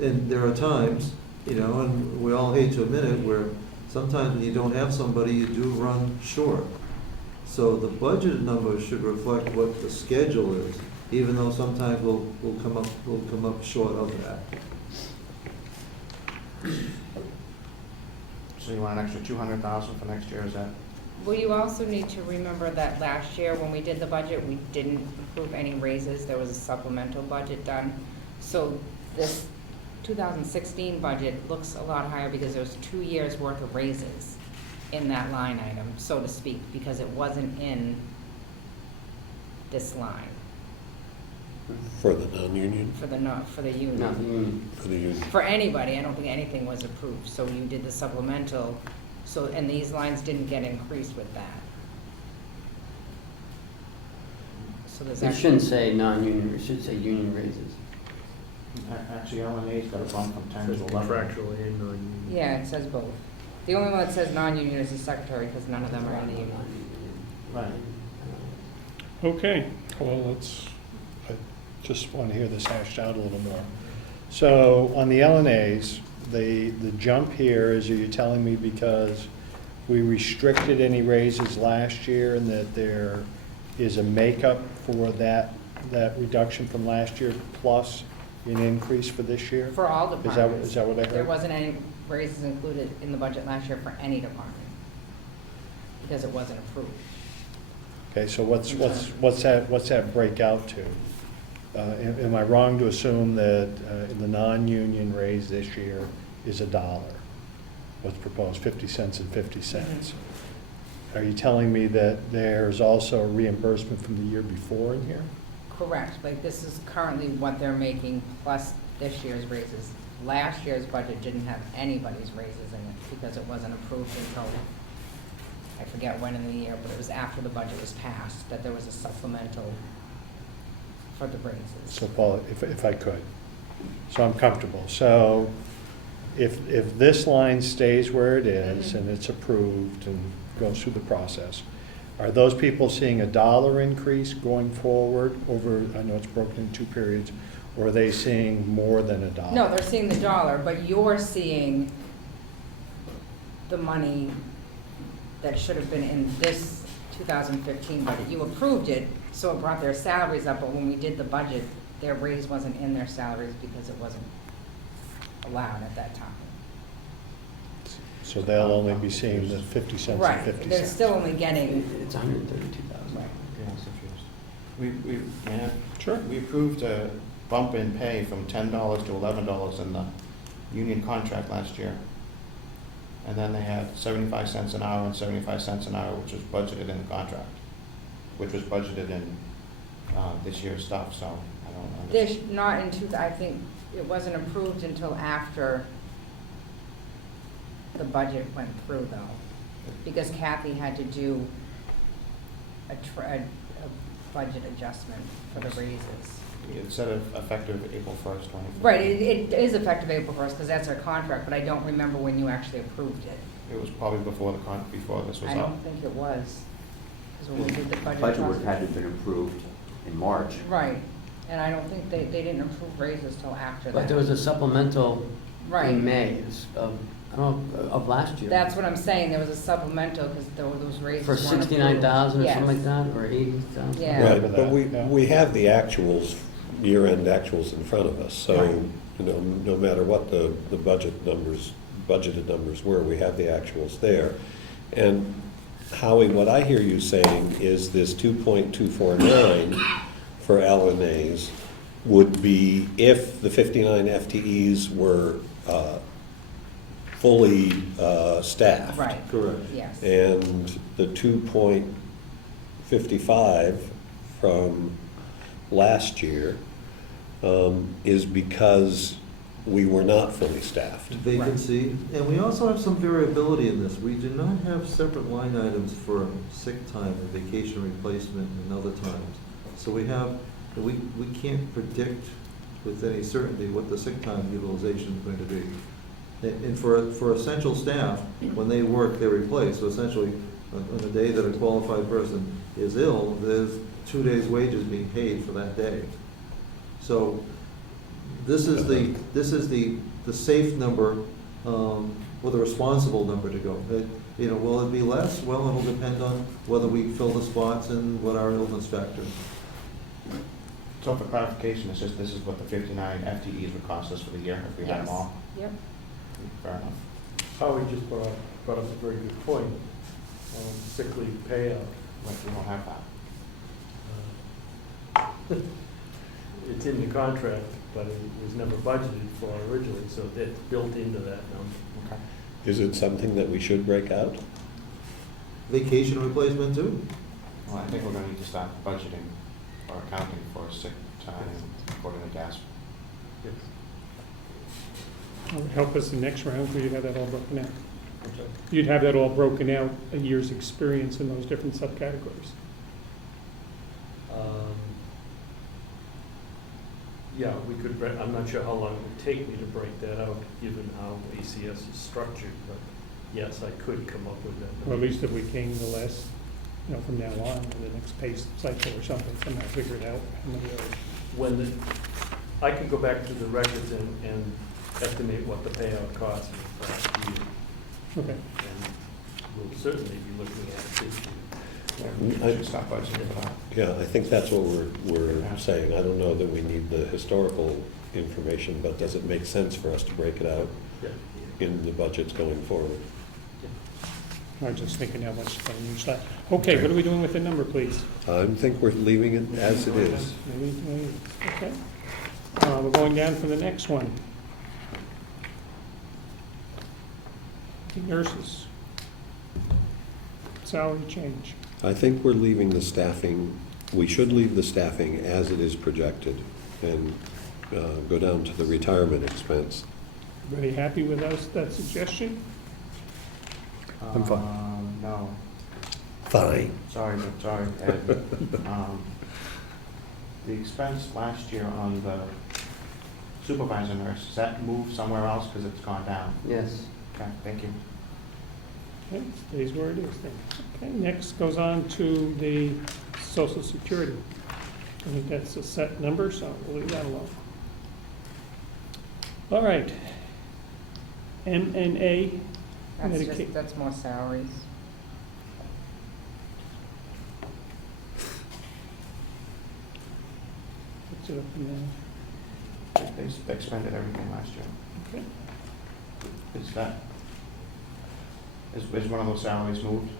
And there are times, you know, and we all hate to admit it, where sometimes when you don't have somebody, you do run short. So the budget number should reflect what the schedule is, even though sometimes we'll come up short of that. So you want an extra $200,000 for next year, is that? Well, you also need to remember that last year, when we did the budget, we didn't approve any raises. There was a supplemental budget done. So this 2016 budget looks a lot higher because there's 2 years' worth of raises in that line item, so to speak, because it wasn't in this line For the non-union? for the union. Not the union. For the union. For anybody, I don't think anything was approved, so you did the supplemental, so, and these lines didn't get increased with that. So there's It actually. shouldn't say non-union, it should say union raises. Actually, LNA's got a bump from 10 to 11. Contractual and non-union. Yeah, it says both. The only one that says non-union is the secretary, because none of them are in the union. Right. Okay, well, I just want to hear this hashed out a little more. So on the LNAs, the jump here is, are you telling me because we restricted any raises last year and that there is a makeup for that reduction from last year plus an increase for this year? For all departments. Is that what I heard? There wasn't any raises included in the budget last year for any department, because it wasn't approved. Okay, so what's that break out to? Am I wrong to assume that the non-union raise this year is $1? What's proposed, 50 cents and 50 cents? Are you telling me that there's also a reimbursement from the year before in here? Correct, like this is currently what they're making plus this year's raises. Last year's budget didn't have anybody's raises in it because it wasn't approved until, I forget when in the year, but it was after the budget was passed that there was a supplemental for the raises. So Paul, if I could, so I'm comfortable. So if this line stays where it is and it's approved and goes through the process, are those people seeing $1 increase going forward over, I know it's broken in 2 periods, or are they seeing more than $1? No, they're seeing the dollar, but you're seeing the money that should have been in this 2015 budget. You approved it, so it brought their salaries up, but when we did the budget, their raise wasn't in their salaries because it wasn't allowed at that time. So they'll only be seeing the 50 cents and Right, 50 they're cents. still only getting, It's 132,000. right. Yeah, I'm confused. Sure. We approved a bump in pay from $10 to $11 in the union contract last year. And then they had 75 cents an hour and 75 cents an hour, which was budgeted in the contract, which was budgeted in this year's stuff, so I don't understand. They're not into, I think it wasn't approved until after the budget went through though, because Kathy had to do a budget adjustment for the raises. It said effective April 1st, 2015. Right, it is effective April 1st, because that's our contract, but I don't remember when you actually approved it. It was probably before before this was I up. don't think it was, because when we did the budget. Budget would adjustment- have had to have been approved in March. Right, and I don't think they didn't approve raises till after that. But there was a supplemental Right. in May of last year. That's what I'm saying, there was a supplemental, because those raises For weren't approved. 69,000 or Yes. something like that, or 80,000? Yeah. Right, Remember but that, we, yeah. we have the actuals, year-end actuals in front of us, so, Right. you know, no matter what the budgeted numbers were, we have the actuals there. And Howie, what I hear you saying is this 2.249 for LNAs would be if the 59 FTEs were fully staffed. Right. Correct. Yes. And the 2.55 from last year is because we were not fully staffed. Vacancy, and we also have some variability in this. We do not have separate line items for sick time and vacation replacement and other times. So we can't predict with any certainty what the sick time utilization is going to be. And for essential staff, when they work, they replace. So essentially, on the day that a qualified person is ill, there's 2 days' wages being paid for that day. So this is the safe number, or the responsible number to go. Will it be less? Well, it'll depend on whether we fill the spots and what our illness factor. So for clarification, it's just this is what the 59 FTEs would cost us for the year if we had them Yes. all? Yep. Fair enough. Howard just brought up a very good point, sick leave payout. Like, we don't have that. It's in the contract, but it was never budgeted for originally, so it's built into that number. Okay. Is it something that we should break out? Vacation replacement too? Well, I think we're gonna need to start budgeting or accounting for sick time according to GASP. Yes. It would help us the next round, where you'd have that all broken out. You'd have that all broken out, a year's experience in those different subcategories. Yeah, we could, I'm not sure how long it would take me to break that out, given how ACS is structured, but yes, I could come up with that. Or at least if we came the last, from now on, to the next pay cycle or something, somehow figure it out. I could go back to the records and estimate what the payout cost is for last year, Okay. and we'll certainly be looking at it this year. We should start budgeting for that. Yeah, I think that's what we're saying. I don't know that we need the historical information, but does it make sense for us to break it out Yeah. in the budgets going forward? I was just thinking how much time each slide. Okay, what are we doing with the number, please? I think we're leaving it as it is. Okay. We're going down for the next one. The nurses. Salary change. I think we're leaving the staffing, we should leave the staffing as it is projected and go down to the retirement expense. Everybody happy with that suggestion? I'm fine. No. Fine. Sorry, Ed. The expense last year on the supervisor nurse, does that move somewhere else because it's gone down? Yes. Okay, thank you. Okay, stays where it is then. Okay, next goes on to the Social Security. I think that's a set number, so we'll leave that alone. All right. M&A Medicaid. That's more salaries. it up in They expended everything last year. there. Okay. Is that, is one of those salaries moved?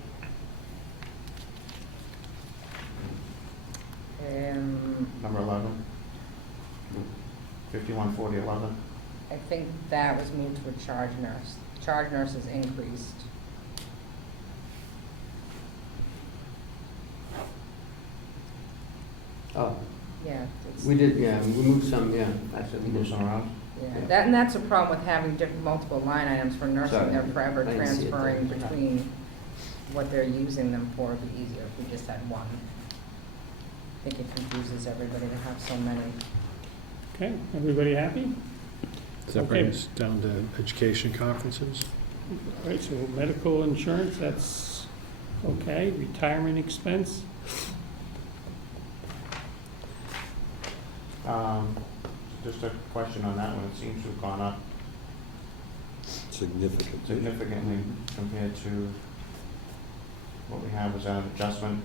Number 11? 514011? I think that was moved to a charge nurse. Charge nurse is increased. Oh, Yeah. it's- we did, yeah, we moved some, yeah, actually, we Move did. some around? Yeah, and that's a problem with having multiple line items for nursing. Sorry, They're forever I didn't see it there. transferring between what they're using them for. It'd be easier if we just had one. I think it confuses everybody to have so many. Okay, everybody happy? Does that bring us down to education conferences? All right, so medical insurance, that's okay. Retirement expense, Just a question on that one, it seems to have gone up Significant. significantly compared to what we have. Is that an adjustment?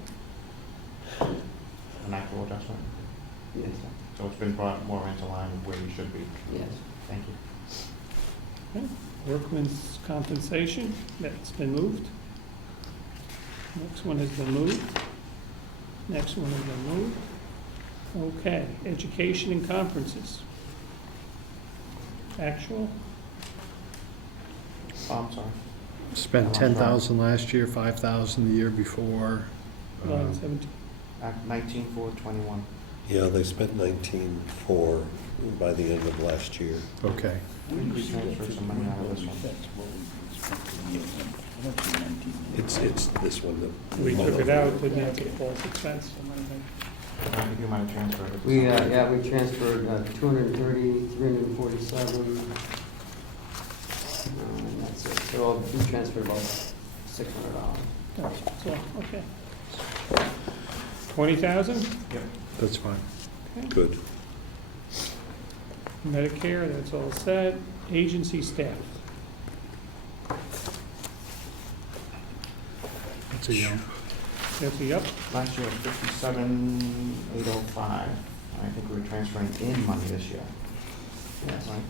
An actual adjustment? Yes, So it's been brought more into line with where we should be. yes. Thank you. okay. Workman's compensation, that's been moved. Next one has been moved. Next one has been moved. Okay, education and conferences. Actual, Oh, I'm sorry. Spent 10,000 last year, 5,000 the year before. line 17. 19,421. Yeah, they spent 19.4 by the end of last year. Okay. I think we transferred some money out of this one. It's this one that. We took it out, didn't have the false expense. I think you might have transferred it. We, yeah, we transferred 230, 347. And that's it. So we transferred about $600. So, okay. 20,000, Yep. That's fine. Good. Medicare, that's all set. Agency staff, That's a young. that's a up. Last year, 57,805. I think we were transferring in money this year. Yes. Right?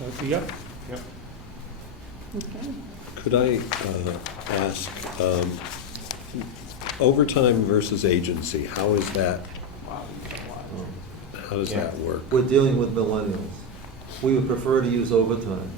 That's a up. Yep. Okay. Could I ask, overtime versus agency, how is that, how does that work? We're dealing with millennials. We would prefer to use overtime,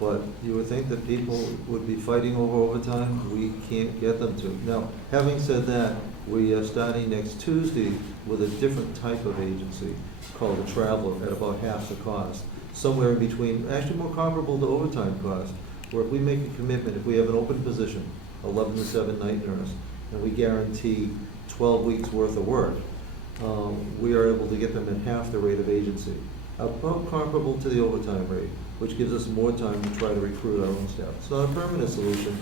but you would think that people would be fighting over overtime. We can't get them to. Now, having said that, we are starting next Tuesday with a different type of agency called a traveler at about half the cost, somewhere in between, actually more comparable to overtime cost, where if we make a commitment, if we have an open position, 11 to 7 night nurse, and we guarantee 12 weeks worth of work, we are able to get them at half the rate of agency, about comparable to the overtime rate, which gives us more time to try to recruit our own staff. It's not a permanent solution,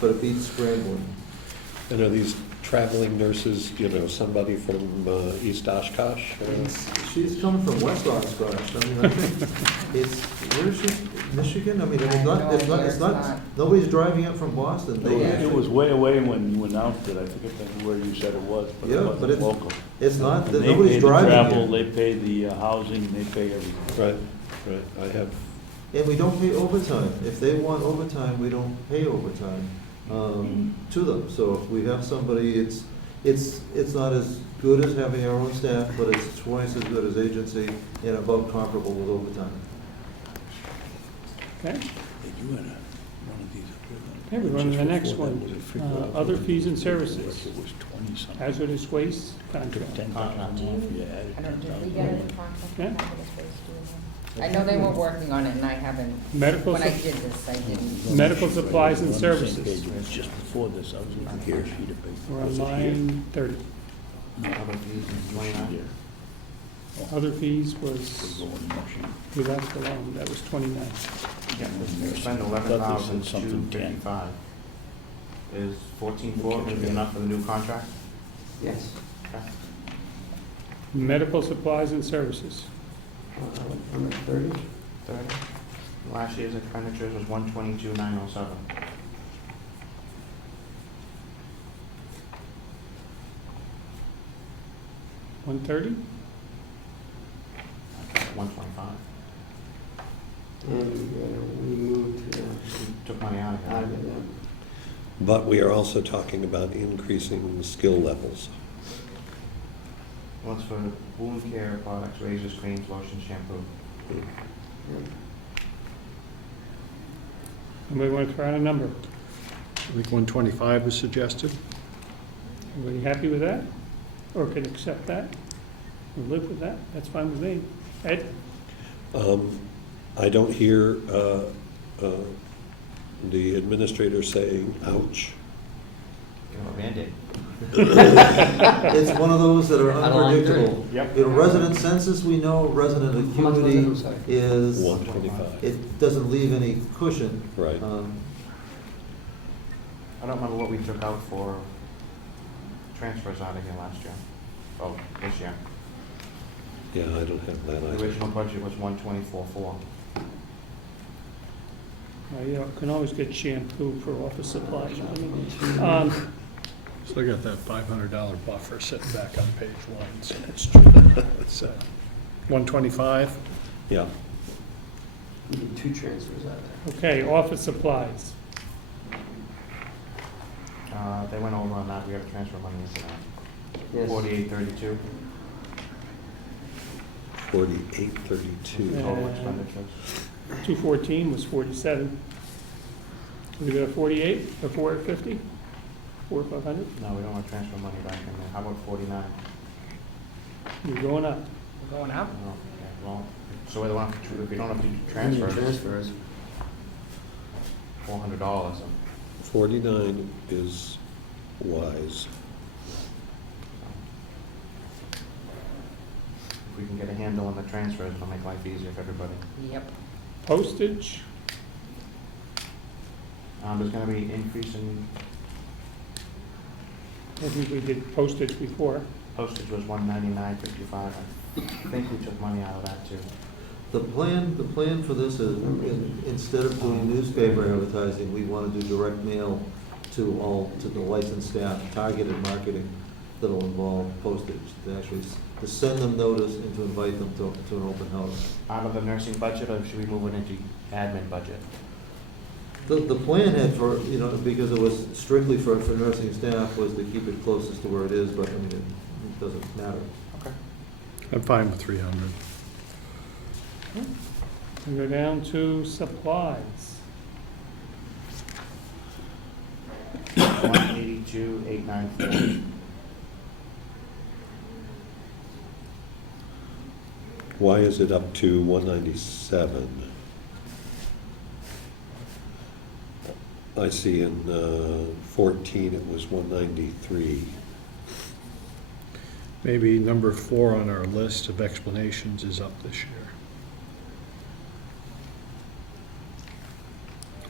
but it beats scrambling. And are these traveling nurses, you know, somebody from East Oshkosh? She's coming from West Oshkosh. I mean, I think it's, where is she? Michigan? I mean, it's not, nobody's driving up from Boston. They Yeah. It was way away when you announced it, I forget where you said it was, but it Yeah, but wasn't local. It's not, And they pay nobody's the driving travel, here. they pay the housing, they pay everything. Right, right, I have, And we don't pay overtime. If they want overtime, we don't pay overtime to them. So if we have somebody, it's not as good as having our own staff, but it's twice as good as agency and about comparable with overtime. Okay, Hey, you had one of these. okay, we're on to the next Before that, one. was it figured out Other what fees and it was? services, It was 20-something. hazardous waste Took contract. 10,000 off, you added I don't, did we 10,000 get on. a contract? Yeah. with Hazardous Waste doing that? I know they were working on it and I haven't, Medical, when I sup- did this, I didn't. medical supplies and We're on the same services, page. It was just before this, I was looking Here. for a sheet of paper. we're on Was it here? line 30. No, Other fees in 29. here. Other fees We'll was, go in the motion. we left alone, that was 29. Yeah, we spend I thought they said something 11,255. Is 14,400 going to be enough for the new contract? Yes. Okay. Medical supplies and services, 130? 30. Last year's expenditures was 122,907. 130? 125. And we moved Took money out of out it. of it. But we are also talking about increasing the skill levels. What's for wound care products, razors, creams, lotions, shampoo. Anybody want to throw out a number? I think 125 was suggested. Everybody happy with that? Or can accept that? Or live with that? That's fine with me. Ed? I don't hear the administrator saying, ouch. Give them a Band-Aid. It's one of those that are How long is it? unpredictable. Yep. You know, resident census, we know, resident How much was it? acuity I'm sorry. is, 125. it doesn't leave any cushion. Right. I don't remember what we took out for transfers out of here last year. Oh, this year. Yeah, I don't have that The either. original budget was 124.4. You can always get shampoo for office supplies. Still got that $500 buffer sitting back on page 1, so That's true. it's 125. Yeah. We need 2 transfers out there. Okay, office supplies. They went over on that. We have to transfer money into that. Yes. 4832 4832. total Yeah. expenditures. 214 was 47. We got a 48, a 450, 4,500. No, we don't want to transfer money back in there. How about 49? You're going up. We're going up? No, yeah, well, so we don't have to, if we don't have to do We need transfers, transfers. $400. 49 is wise. If we can get a handle on the transfers, it'll make life easier for everybody. Yep. Postage, There's gonna be increase in, I think we did postage before. postage was $199.55. I think we took money out of that too. The plan for this is, instead of doing newspaper advertising, we want to do direct mail to the licensed staff, targeted marketing that'll involve postage, to actually to send them notice and to invite them to an open house. Out of the nursing budget, or should we move it into admin budget? The plan had for, because it was strictly for nursing staff, was to keep it closest to where it is, but I mean, it doesn't matter. Okay. I'm fine with 300. We go down to supplies. 182,894. Why is it up to 197? I see in 14 it was 193. Maybe number 4 on our list of explanations is up this year.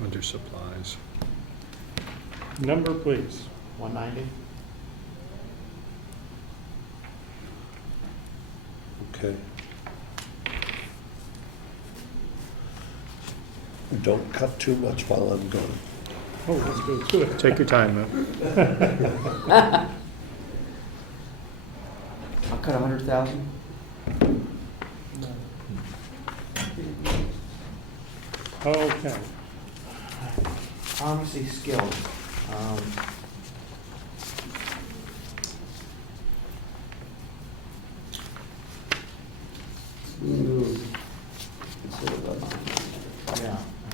Under supplies. Number, please. 190? Okay. Don't cut too much while I'm gone. Oh, let's go to it. Take your time, man. I'll cut 100,000. Okay. Pharmacy skills. We moved. Instead of, Yeah, I was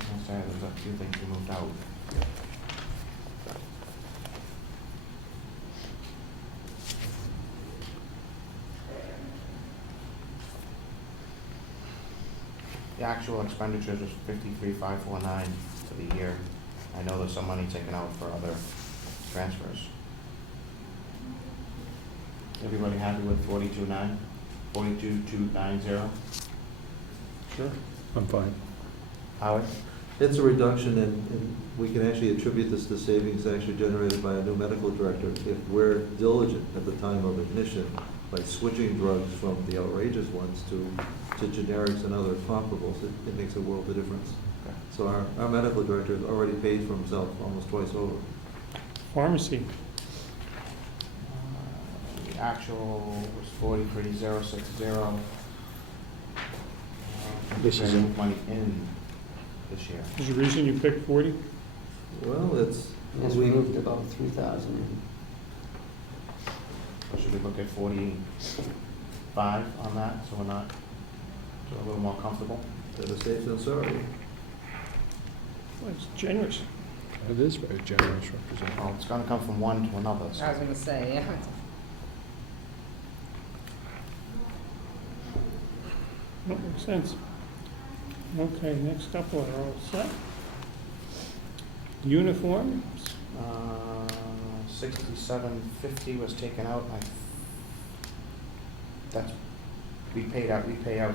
gonna say, there's a few things we moved out. The actual expenditures was 53,549 for the year. I know there's some money taken out for other transfers. Everybody happy with 42,290? Sure. I'm fine. Howard? It's a reduction, and we can actually attribute this to savings actually generated by a new medical director. If we're diligent at the time of admission by switching drugs from the outrageous ones to generics and other comparables, it makes a world of difference. Okay. So our medical director has already paid for himself almost twice over. Pharmacy. The actual was 43,060. This is We're gonna in- move money in this year. Is the reason you picked 40? Well, it's, Yes, we moved about 3,000. Or should we look at 45 on that, so we're not, so we're a little more comfortable? better safe than sorry. Well, it's generous. It is very generous, Representative. Well, it's gonna come from one to another, so. I was gonna say, yeah. That makes sense. Okay, next couple are all set. Uniforms, 6750 was taken out. That's, we pay out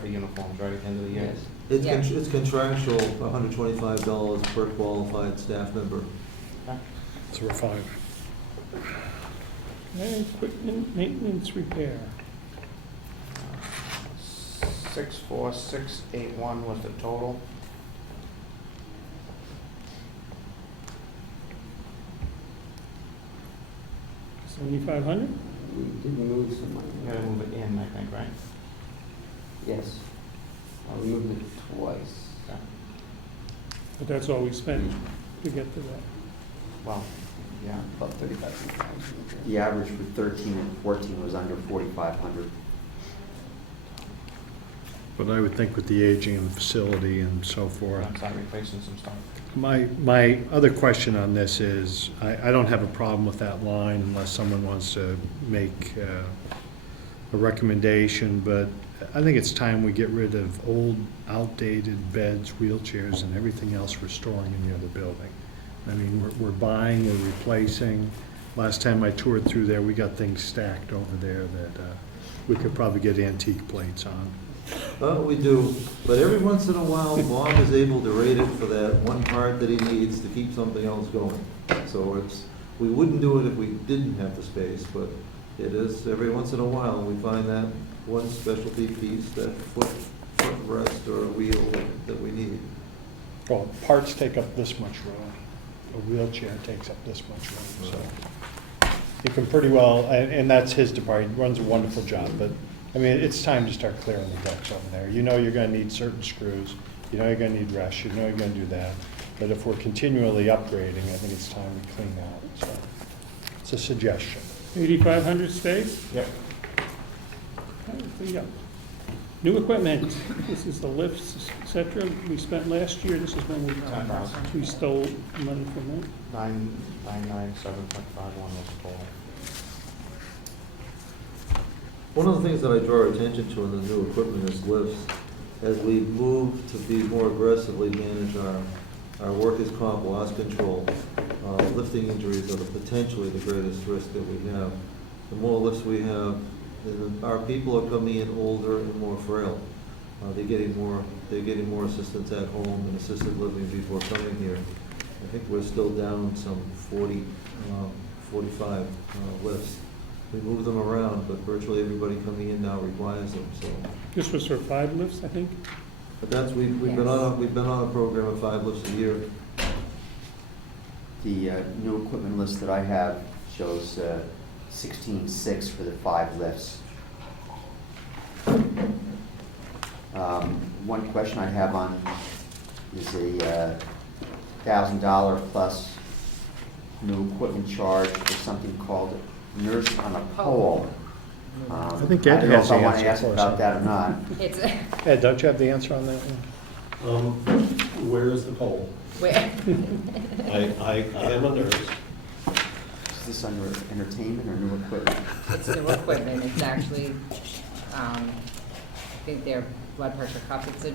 the uniforms, right, at the end of the year? It's Yeah. it's contractual, $125 per qualified staff member. So we're fine. okay, equipment, maintenance, repair. 64681 was the total. $7,500? We did move some money. You gotta move it in, I think, right? Yes. We moved it twice. Okay. But that's all we spent to get to that. Well, yeah. About 35,000. The average for 13 and 14 was under 4,500. But I would think with the aging of the facility and so forth. I'm start replacing some stuff. My other question on this is, I don't have a problem with that line unless someone wants to make a recommendation, but I think it's time we get rid of old, outdated beds, wheelchairs, and everything else we're storing in the other building. I mean, we're buying or replacing. Last time I toured through there, we got things stacked over there that we could probably get antique plates on. We do, but every once in a while, Bob is able to rate it for that one part that he needs to keep something else going. So it's, we wouldn't do it if we didn't have the space, but it is, every once in a while, we find that one specialty piece, that footrest or a wheel that we need. Well, parts take up this much room. A wheelchair takes up this much room, so. You can pretty well, and that's his department, he runs a wonderful job, but, I mean, it's time to start clearing the decks over there. You know you're gonna need certain screws, you know you're gonna need rests, you know you're gonna do that. But if we're continually upgrading, I think it's time we clean out, so. It's a suggestion. 8,500 stays? Yep. Yeah. New equipment, this is the lifts, et cetera, we spent last year, this is when we stole money from them. 997.51 was the total. One of the things that I draw attention to in the new equipment is lifts. As we move to be more aggressively manage our workers' comp loss control, lifting injuries are potentially the greatest risk that we have. The more lifts we have, our people are coming in older and more frail. They're getting more assistance at home and assisted living before coming here. I think we're still down some 45 lifts. We move them around, but virtually everybody coming in now requires them, so. This was for 5 lifts, I think. But that's, we've been on a program of 5 lifts a year. The new equipment list that I have shows 16,600 for the 5 lifts. One question I have on is a $1,000 plus new equipment charge for something called Nurse on a Pole. I think Ed I don't know has if the I want to answer ask for us. about that or not. It's, Ed, don't you have the answer on that one? Where is the poll? where, I am a nurse. Is this under entertainment or new equipment? it's new equipment, it's actually, I think their blood pressure cuff, it's a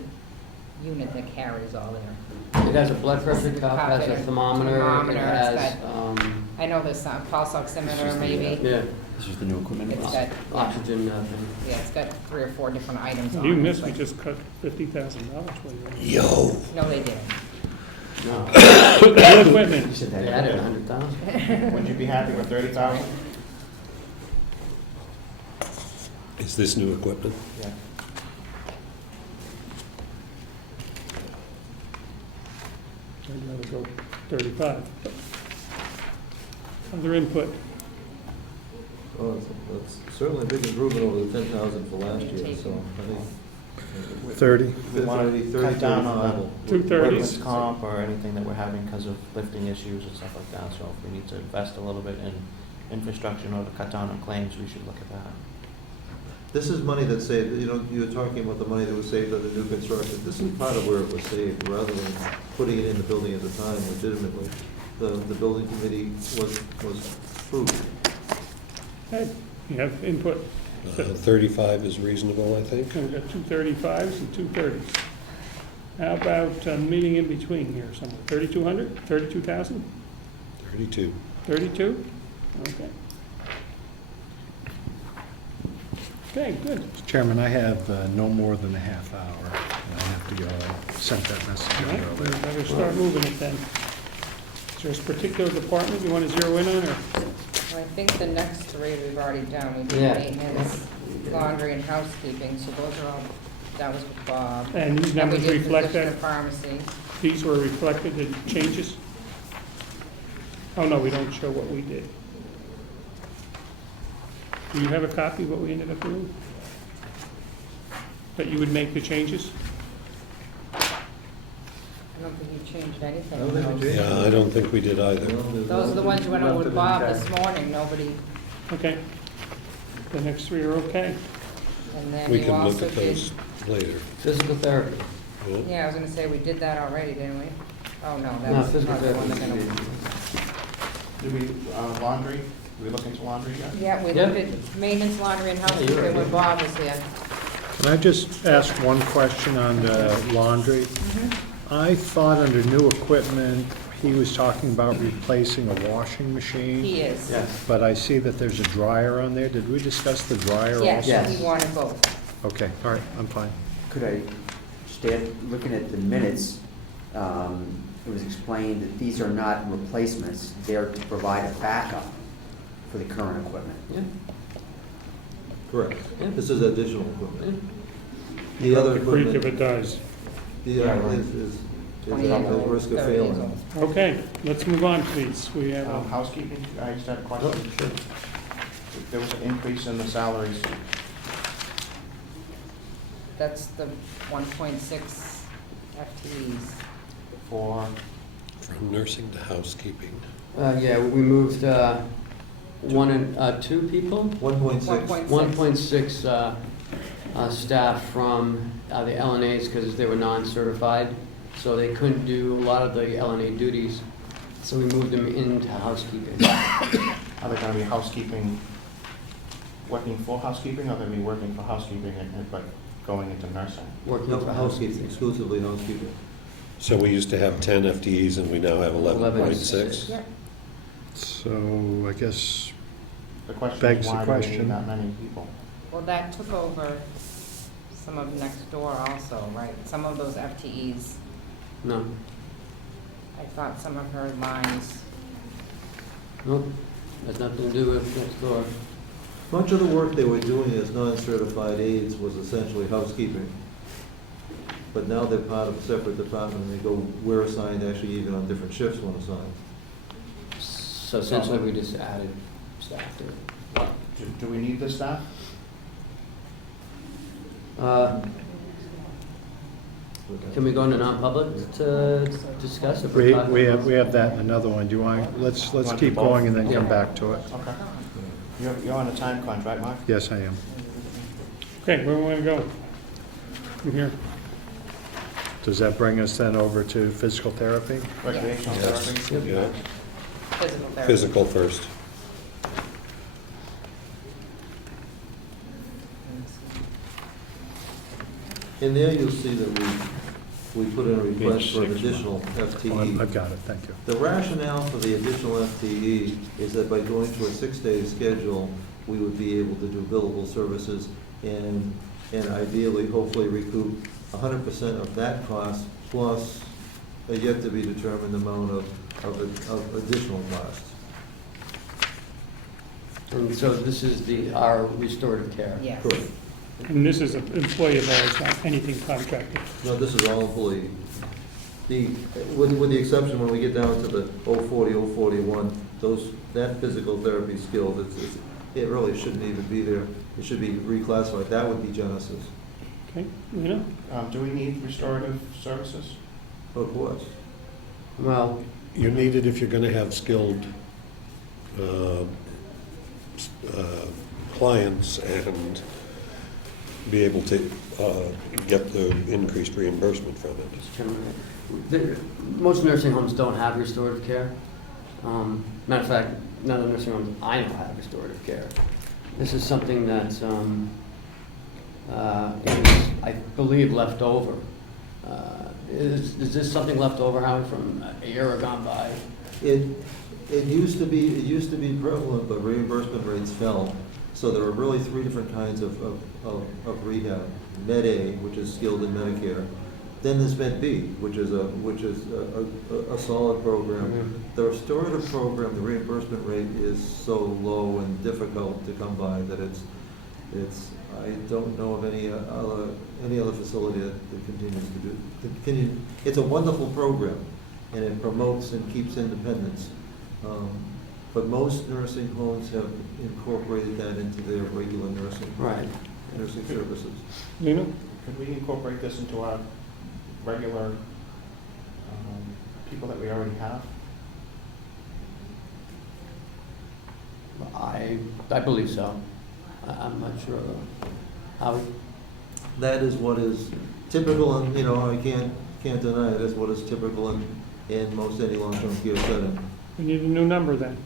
unit that carries all their. It has a blood pressure cuff, has a thermometer, it Thermometer, it's has, I know there's some pulse oximeter maybe. yeah, This is the new equipment. It's got, oxygen thing. yeah, it's got 3 or 4 different items on it. You missed, we but- just cut $50,000 for you. Yo! No, they didn't. No, New You equipment, said they that. added 100,000. Would you be happy with 30,000? Is this new equipment? Yeah. I'd rather go 35. Other input, Oh, that's certainly a big improvement over the 10,000 for last year, so I think. 30? We want to cut down on the 230s. workman's comp or anything that we're having because of lifting issues and stuff like that. So if we need to invest a little bit in infrastructure in order to cut down on claims, we should look at that. This is money that's saved, you know, you were talking about the money that was saved on the new construction. This is part of where it was saved, rather than putting it in the building at the time legitimately. The building committee was approved. Okay, you have input. 35 is reasonable, I think. We've got 235s and 230s. How about a meeting in between here somewhere? 3,200, 32,000, 32. 32? Okay. Okay, good. Mr. Chairman, I have no more than a half hour. I have to go. I sent that message All right, we earlier. better start moving it then. Is there a particular department you want to zero in on, or? Well, I think the next three we've already done. We did Yeah. maintenance, laundry, and housekeeping, so those are all, that was with Bob. And these And we numbers did reflect physician that? and pharmacy. These were reflected, the changes? Oh, no, we don't show what we did. Do you have a copy of what we ended up doing? That you would make the changes? I don't think you changed anything. I don't think we changed. Yeah, I don't think we did either. Those are the ones you went over with Bob this morning, nobody, Okay. The next three are okay. and then We you can look also at did. those later. Physical therapy. Oh, Yeah, I was gonna say, we did that already, didn't we? Oh, no, No, that's physical not the one therapy. they're gonna. Did we, laundry? Did we look into laundry yet? Yeah, we Yeah. looked at maintenance, laundry, and you're housekeeping right, when yeah. Bob was here. Can I just ask one question on the laundry? I thought under new equipment, he was talking about replacing a washing machine. He is. Yes. But I see that there's a dryer on there. Did we discuss the dryer also? Yes, Yes. he wanted both. Okay, all right, I'm fine. Could I just add, looking at the minutes, it was explained that these are not replacements, they're to provide a backup for the current equipment. Yeah. Correct. Yeah. This is additional equipment. The other The creek if equipment, it does. the other is at 28 the old, risk of 30 years failing. old. Okay, let's move on, please. We have, Housekeeping, I just had a question. Oh, sure. There was an increase in the salaries. That's the 1.6 FTEs. For, From nursing to housekeeping. Yeah, we moved one and two people, 1.6. 1.6. 1.6 staff from the LNAs because they were non-certified, so they couldn't do a lot of the LNA duties. So we moved them into housekeeping. are they gonna be housekeeping, working for housekeeping, or are they gonna be working for housekeeping and but going into nursing? Working No, for housekeeping, exclusively housekeeping. So we used to have 10 FTEs and we now have 11.6. Yeah. So I guess, The question Begs is, the why do we question. need that many people? Well, that took over some of next door also, right? Some of those FTEs. No, I thought some of her lines. nope, has nothing to do with next door. Much of the work they were doing as non-certified aides was essentially housekeeping. But now they're part of a separate department, and they go, we're assigned actually even on different shifts when assigned. So essentially, we just added staff to it. Do we need the staff? Can we go into non-public to discuss if we we're talking about? we have that in another one. Do you want, let's keep going and then come back to it. Okay. You're on a time crunch, right, Mark? Yes, I am. okay, where we want to go? From here. Does that bring us then over to physical therapy? Recreational Yes. therapy? Yeah. Physical therapy. Physical first. In there, you'll see that we put in a request for an Page 6, additional Oh, FTE. I've got it, thank you. The rationale for the additional FTE is that by going to a 6-day schedule, we would be able to do billable services and ideally, hopefully recoup 100% of that cost plus a yet-to-be-determined amount of additional costs. And so this is our restorative care? Yes. Correct. And this is an employee of ours, not anything contracted. No, this is all employee. With the exception when we get down to the 040, 041, that physical therapy skill, it really shouldn't even be there. It should be reclassified. That would be Genesis. Okay, Lino? Do we need restorative services? Of course. Well, You need it if you're gonna have skilled Clients and be able to get the increased reimbursement from it. Mr. Chairman, most nursing homes don't have restorative care. Matter of fact, none of the nursing homes I know have restorative care. This is something that is, I believe, left over. Is this something left over, Howard, from a year gone by? It used to be prevalent, but reimbursement rates fell. So there are really three different kinds of rehab. Med A, which is skilled in Medicare. Then there's Med B, which is a solid program. The restorative program, the reimbursement rate is so low and difficult to come by that it's I don't know of any other facility that continues to do. It's a wonderful program, and it promotes and keeps independence. But most nursing homes have incorporated that into their regular nursing services. Lino? Could we incorporate this into our regular people that we already have? I believe so. I'm not sure though. Howard? That is what is typical, and I can't deny it. That's what is typical in most any long-term care setting. We need a new number then.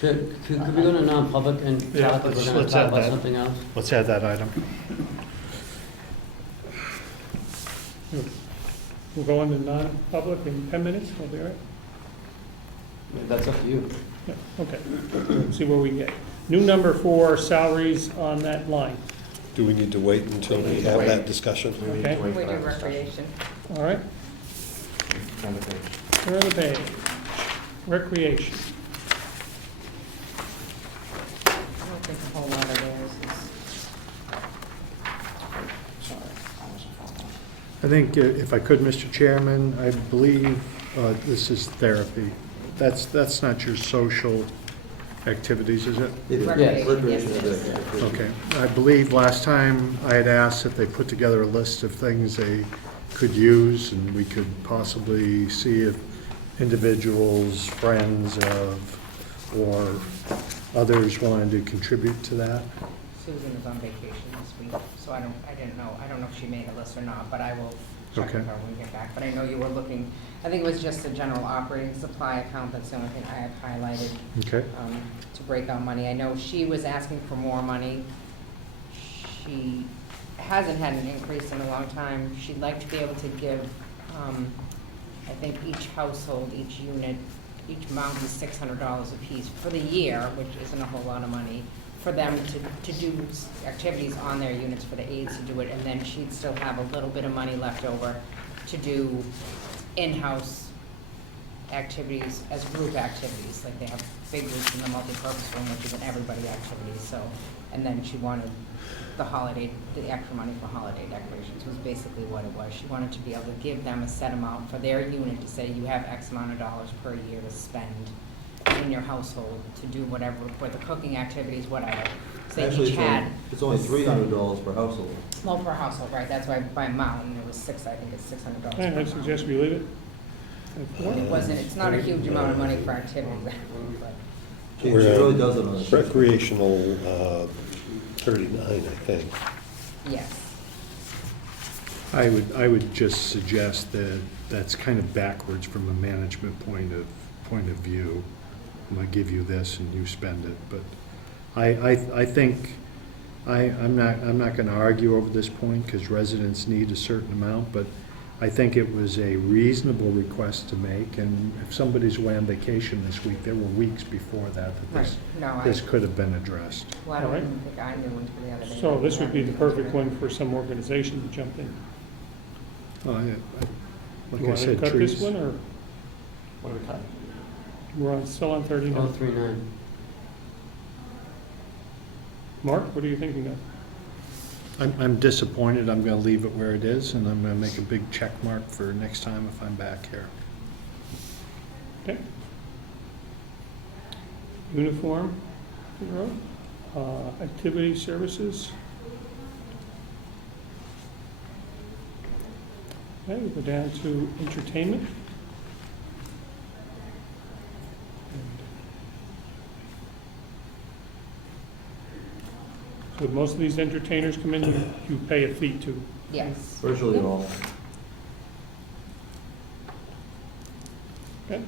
Could we go to non-public and Yeah, talk, if we're going let's to talk add about that. something else? Let's add that item. We'll go into non-public in 10 minutes, we'll be all right? That's up to you. Yeah, okay. See where we get. New number for salaries on that line. Do we need to wait until we have that discussion? We need Okay. to wait We for do that discussion. recreation. All right, Turn the page. turn the page. Recreation. I don't think a whole lot of theirs Sorry, I wasn't following. I think if I could, Mr. Chairman, I believe this is therapy. That's not your social activities, is it? It is. Recreation, Recreation yes, is yes. it. Okay. I believe last time I had asked if they put together a list of things they could use, and we could possibly see if individuals, friends of, or others wanted to contribute to that. Susan is on vacation this week, so I don't know if she made a list or not, but I will check Okay. with her when we get back. But I know you were looking, I think it was just a general operating supply account, that's the only thing I have highlighted, Okay. to break out money. I know she was asking for more money. She hasn't had an increase in a long time. She'd like to be able to give, I think each household, each unit, each amount is $600 apiece for the year, which isn't a whole lot of money, for them to do activities on their units, for the aides to do it, and then she'd still have a little bit of money left over to do in-house activities as group activities, like they have big groups in the multi-purpose room, which is an everybody activity, so, and then she wanted the extra money for holiday decorations was basically what it was. She wanted to be able to give them a set amount for their unit to say, you have X amount of dollars per year to spend in your household to do whatever, for the cooking activities, whatever. So they Actually, each had. it's only $300 per household. Well, per household, right, that's why by amount, and it was I think it's $600 per Okay, I amount. suggest we leave it. It wasn't, it's not a huge amount of money for activity, but She We're at really does it on a shift. Recreational 39, I think. yes. I would just suggest that that's kind of backwards from a management point of view. I'm gonna give you this and you spend it, but I think, I'm not gonna argue over this point, because residents need a certain amount, but I think it was a reasonable request to make, and if somebody's away on vacation this week, there were weeks before that Right, no, this could have been addressed. Well, I don't All right. even think I knew until the other day. So this would be the perfect one for some organization to jump in. Like You I want to said, cut this trees. one, or What are we cutting? we're still on 39? 039. Mark, what are you thinking of? I'm disappointed. I'm going to leave it where it is, and I'm going to make a big check mark for next time if I'm back here. Okay. Uniform, road? Activity services. Okay, we go down to entertainment. So most of these entertainers come in, you pay a fee to. Yes. Virtually all. Okay.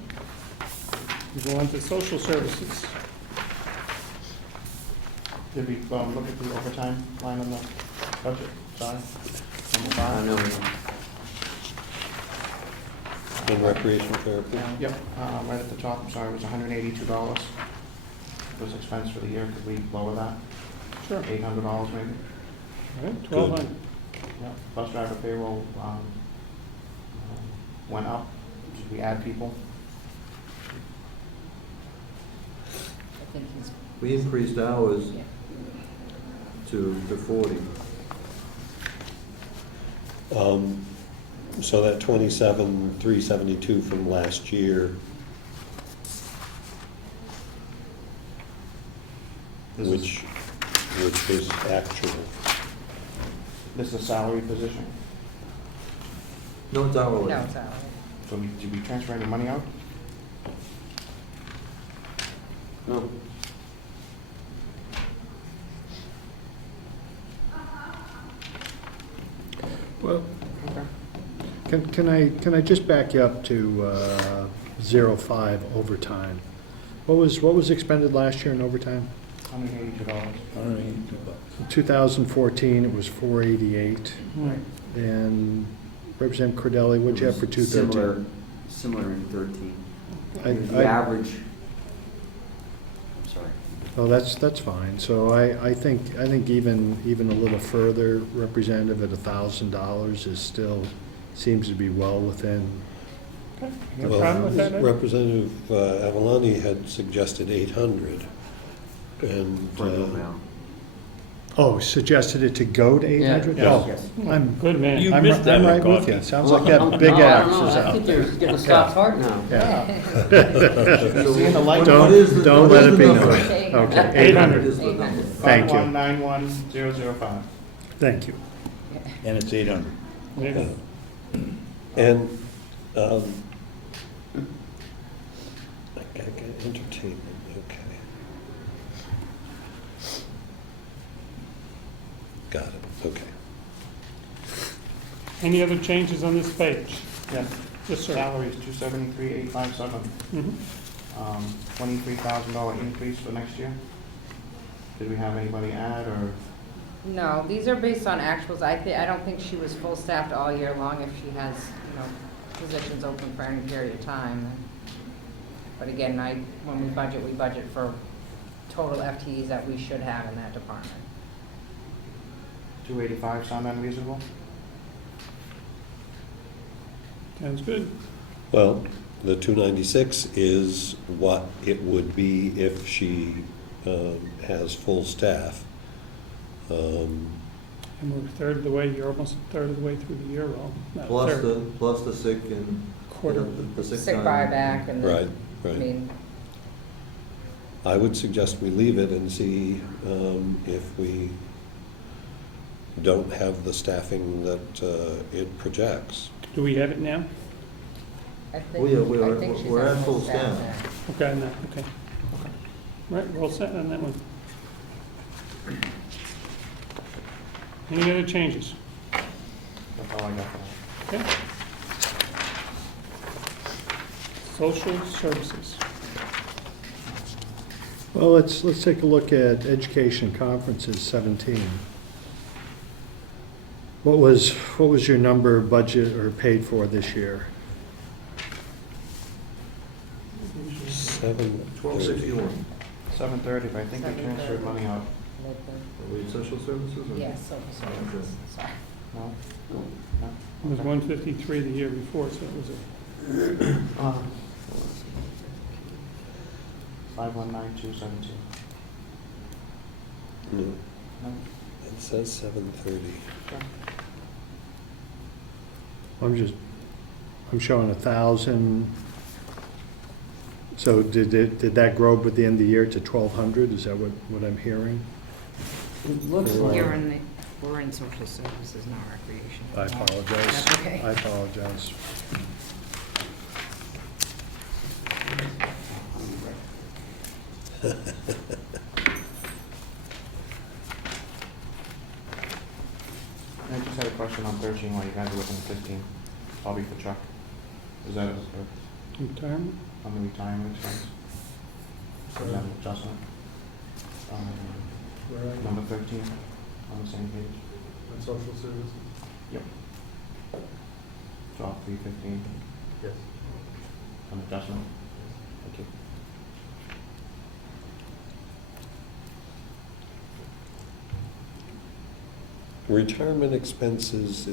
We go on to social services. Did we look at the overtime line on the budget side? Number five? No, In recreation therapy? Yep, right at the top, I'm sorry, it was $182. It was expense for the year, could we lower that? Sure. $800 maybe? All right, 1,200. Yep, bus driver payroll went up, should we add people? I think he's, We increased hours yeah. to 40. So that 27,372 from last year, which is actual. This is a salary position, No, it's hourly. No, it's hourly. so did we transfer any money out? no. Well, Okay. can I just back you up to 05 overtime? What was expended last year in overtime? $182. 2014, it was 488. Right. And Representative Cordelli, what'd you have for 2013? Similar in 13. I- The I- average, I'm sorry. Oh, that's fine. So I think even a little further, Representative, at $1,000 is still, seems to be well within. No Well, problem with that, Ed? Representative Avellani had suggested 800, and Oh, suggested it to go to 800? Yeah. Oh, Yes. I'm Good man. You I'm missed that, right with McConkey. you. Sounds like that big No, I axe don't know. is I out think there. they're getting a soft heart now. Yeah. Seeing the light? What is the- Don't what let is it the be number? known. Okay, 800. Is the number. Thank you. 5191005. Thank you. And it's 800. There you go. and entertainment. Okay, got it. Okay. Any other changes on this page? Yes. Yes, sir. Salary is $273,857. Mhm. $23,000 increase for next year. Did we have anybody add, or? No, these are based on actuals. I don't think she was full-staffed all year long if she has, positions open for any period of time. But again, when we budget for total FTEs that we should have in that department. 285 sound unreasonable? Sounds good. Well, the 296 is what it would be if she has full staff. And we're a third of the way, you're almost a third of the way through the year, well, not a third. Plus the sick and. Quarter. The Sick time. buyback and Right, I right. mean, I would suggest we leave it and see if we don't have the staffing that it projects. Do we have it now? I We are- think she's we're at at full staff staff. there. Okay, no, okay. Right, we're all set on that one. Any other changes? That's all I got for Okay. Social services. Well, let's take a look at education conferences, 17. What was your number budget or paid for this year? 1261. 730, but I think we transferred money out. Are we social services? or- Yes, social services, sorry. No? It was 153 the year before, so it was a 519272. No, No? it says 730. I'm showing 1,000 So did that grow at the end of the year to 1,200? Is that what I'm hearing? It looks like. We're in social services, not recreation. I apologize. That's okay. I apologize. I just had a question on 13 while you guys are looking at 15, probably for Chuck. Is that Retirement? on the retirement expense? Is that an adjustment? Number 13, on the same page. On social services? Yep. Drop 315, Yes. an adjustment. Thank you. Retirement expenses,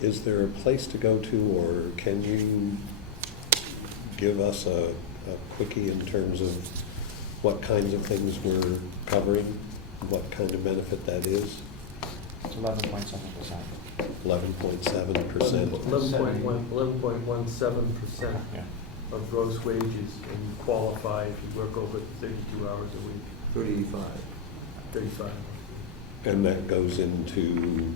is there a place to go to, or can you give us a quickie in terms of what kinds of things we're covering, what kind of benefit that is? It's 11.7%. 11.7%. 11.17% Yeah. of gross wages, and you qualify if you work over 32 hours a week, 35. 35. And that goes into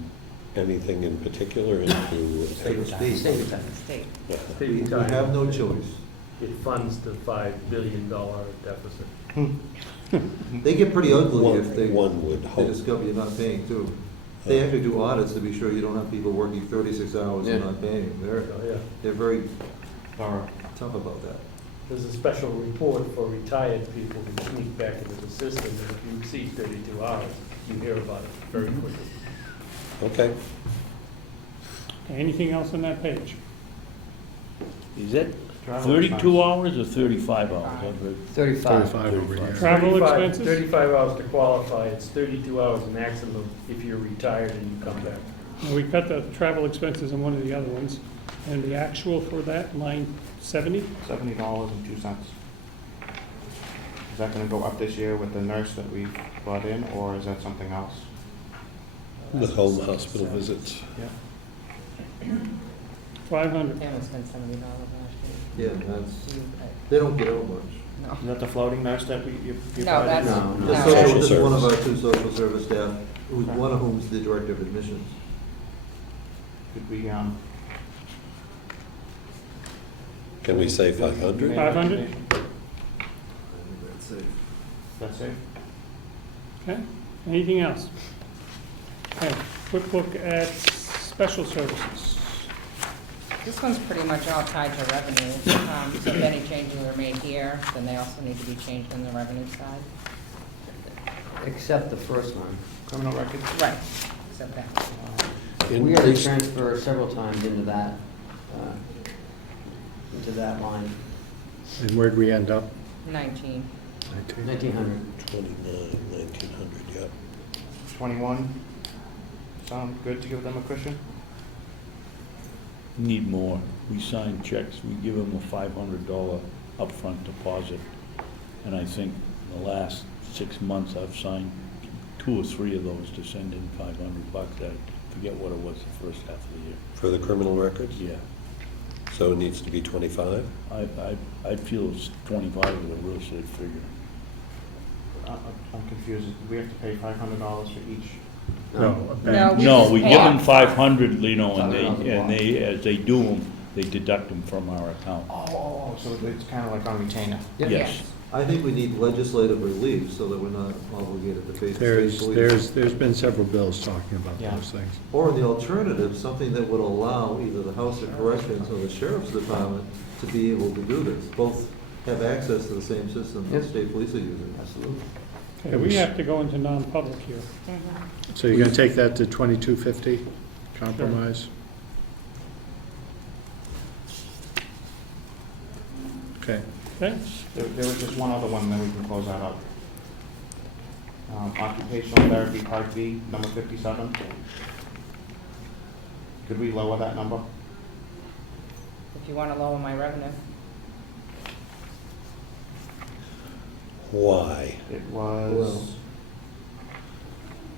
anything in particular, into? State retirement. State. Yeah. State We retirement. have no choice. It funds the $5 billion deficit. They get pretty ugly if they One would they hope. discover you're not paying too. They actually do audits to be sure you don't have people working 36 hours and Yeah. not paying. So, yeah. They're very Thorough. tough about that. There's a special report for retired people who sneak back into the system, and if you exceed 32 hours, you hear about it very quickly. Okay. Okay, anything else on that page? Is that Travel 32 expense. hours or 35 hours? I've heard. 35. 35 over here. Travel 35 expenses? 35 hours to qualify, it's 32 hours maximum if you're retired and you come back. Now, we cut the travel expenses on one of the other ones, and the actual for that, line 70? $70.02. Is that gonna go up this year with the nurse that we brought in, or is that something else? The home hospital visits. Yeah. 500. Pam spent $70 last Yeah, that's, year. they don't get out much. No. Is that the floating nurse that you No, brought in? that's, No, no, no. The that's, social, this is Social one of our service. two social service staff, who's, one of whom's the director of admissions. Could we, Can we say 500? 500? That's it. That's it? Okay, anything else? Okay, quick look at special services. this one's pretty much all tied to revenue. So if any changes are made here, then they also need to be changed on the revenue side. Except the first one. Criminal records? Right, except that. We had to Increase- transfer several times into that line, And where'd we end up? 19. 1,900. 29, 1,900, yep. 21? Sound good to give them a cushion? Need more. We sign checks, we give them a $500 upfront deposit. And I think in the last 6 months, I've signed 2 or 3 of those to send in $500. I forget what it was the first half of the year. For the criminal records? Yeah, So it needs to be 25? I feel it's 25 is a real safe figure. I'm confused. Do we have to pay $500 for each? No, we No, just we pay give them up. 500, Lino, and $500 they, as they do them, they deduct them from our account. Oh, so it's kind of like on retainer. Yes. I think we need legislative relief so that we're not obligated to face police. There's been several bills talking about Yeah. those things. Or the alternative, something that would allow either the House of Corrections or the Sheriff's Department to be able to do this. Both have access to the same system that Yep. state police are using. Absolutely. Okay, we have to go into non-public here. So you're gonna take that to 2250 compromise? Okay. Okay, There was just one other one, then we can close that up. Occupational therapy, Part B, number 57. Could we lower that number? If you want to lower my revenue. Why? It was, Well.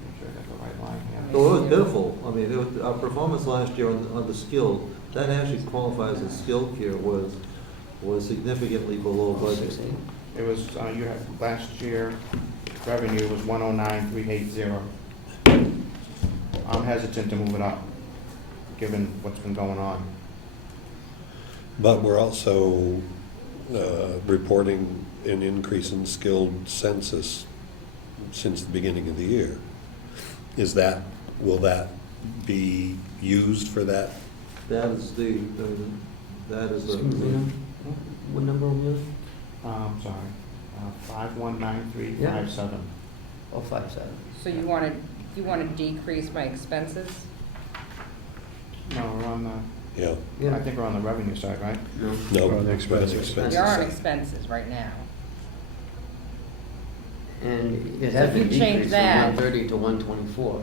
make sure I got the right line here. So it was pitiful. I mean, our performance last year on the skilled, that actually qualifies as skilled care, was was significantly below budget. It was, you had, last year, revenue was 109,380. I'm hesitant to move it up, given what's been going on. But we're also reporting an increase in skilled census since the beginning of the year. Will that be used for that? That is the, Excuse me, what number are we on? Sorry, 519357. Oh, 57. So you want to decrease my expenses? No, we're on Yeah. the, I think we're on the revenue side, right? No. On the expenses. You're on expenses right now. And it So has if you been change decreased from that- 130 to 124.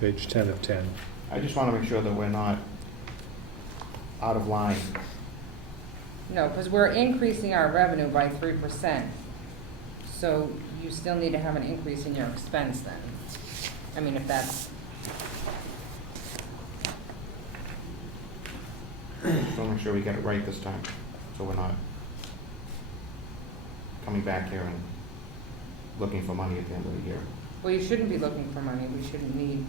Page 10 of 10. I just want to make sure that we're not out of line. No, because we're increasing our revenue by 3%. So you still need to have an increase in your expense then. I mean, if that's, Just want to make sure we get it right this time, so we're not coming back here and looking for money at the end of the year. well, you shouldn't be looking for money. We shouldn't need,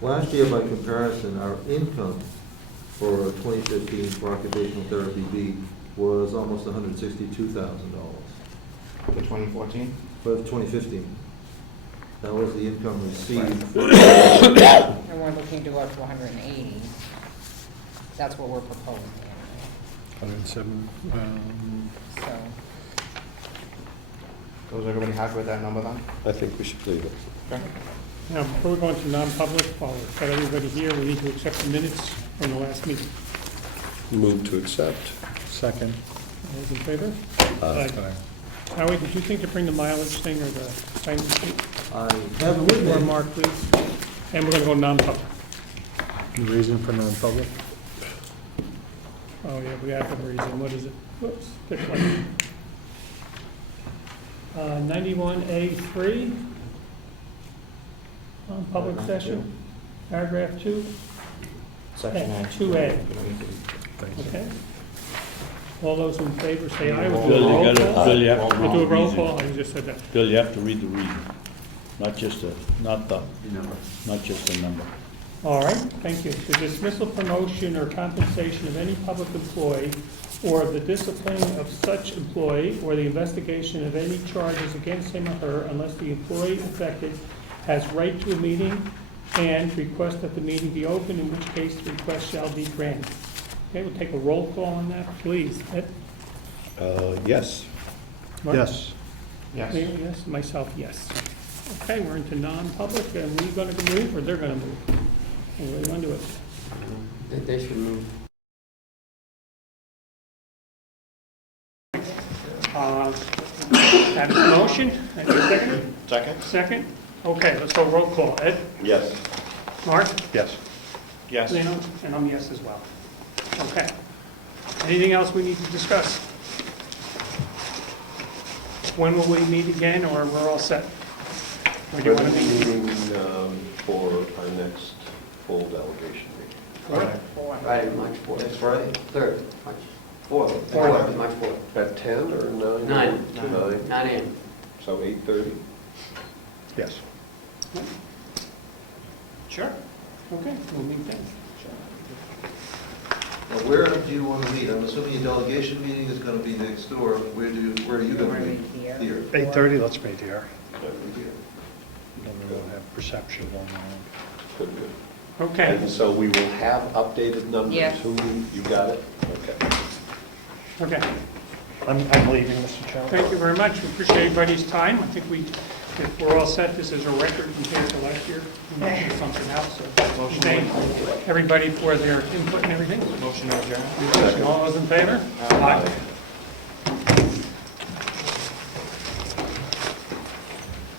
Last year, by comparison, our income for 2015 for occupational therapy B was almost $162,000 For 2014? for 2015. That was the income received. and we're looking to go up to 180. That's what we're proposing anyway. 107, So, Was everybody happy with that number then? I think we should leave it. Okay. Now, before we go into non-public, while we've got everybody here, we need to accept the minutes from the last meeting. Move to accept. second. All those in favor? Aye. Howie, did you think to bring the mileage thing or the sign sheet? I have it with Or me. Mark, please? And we're gonna go non-public. The reason for non-public? Oh, yeah, we have a reason. What is it? Whoops, pick one. 91A3, public Paragraph session, paragraph 2, Section A. 2A. Thank you. Okay? All those in favor say aye. We'll do Bill, a you roll gotta, call. Bill, you have to We'll do a read the roll reason. call, I just said that. Bill, you have to read the reason, not just the number. All right, thank you. The dismissal, promotion, or compensation of any public employee, or the discipline of such employee, or the investigation of any charges against him or her, unless the employee affected has right to a meeting and request that the meeting be open, in which case the request shall be granted. Okay, we'll take a roll call on that, please. Ed? Yes. Mark? Yes. Yes. Me, yes, myself, yes. Okay, we're into non-public, and we're gonna move, or they're gonna move? What do you want to do it? They should move. Have a motion, and a second? Second? Second? Okay, let's go roll call. Ed? Yes. Mark? Yes. Yes. Lino? And I'm yes as well. Okay. Anything else we need to discuss? When will we meet again, or we're all set? Or do you want to meet? Meeting for our next full delegation meeting. Friday, March 4th. Next Friday? 3rd, March 4th. Fourth. March 4th. At 10 or 9? 9. 9. 9 a.m. So 8:30? Yes. Sure. Okay, we'll meet then. Now, where do you want to meet? I'm assuming your delegation meeting is going to be next door. Where are you going to Wanna meet? meet here? Here. 8:30, let's meet here. Here. Then we won't have perception going on. Good, good. Okay. And so we will have updated numbers? Yeah. Who, you got it? Okay. Okay. I'm leaving, Mr. Chairman. Thank you very much. We appreciate everybody's time. I think if we're all set, this is a record compared to last year. We might do something else, so thank everybody for their input and everything. Motion to adjourn. All those in favor? Aye.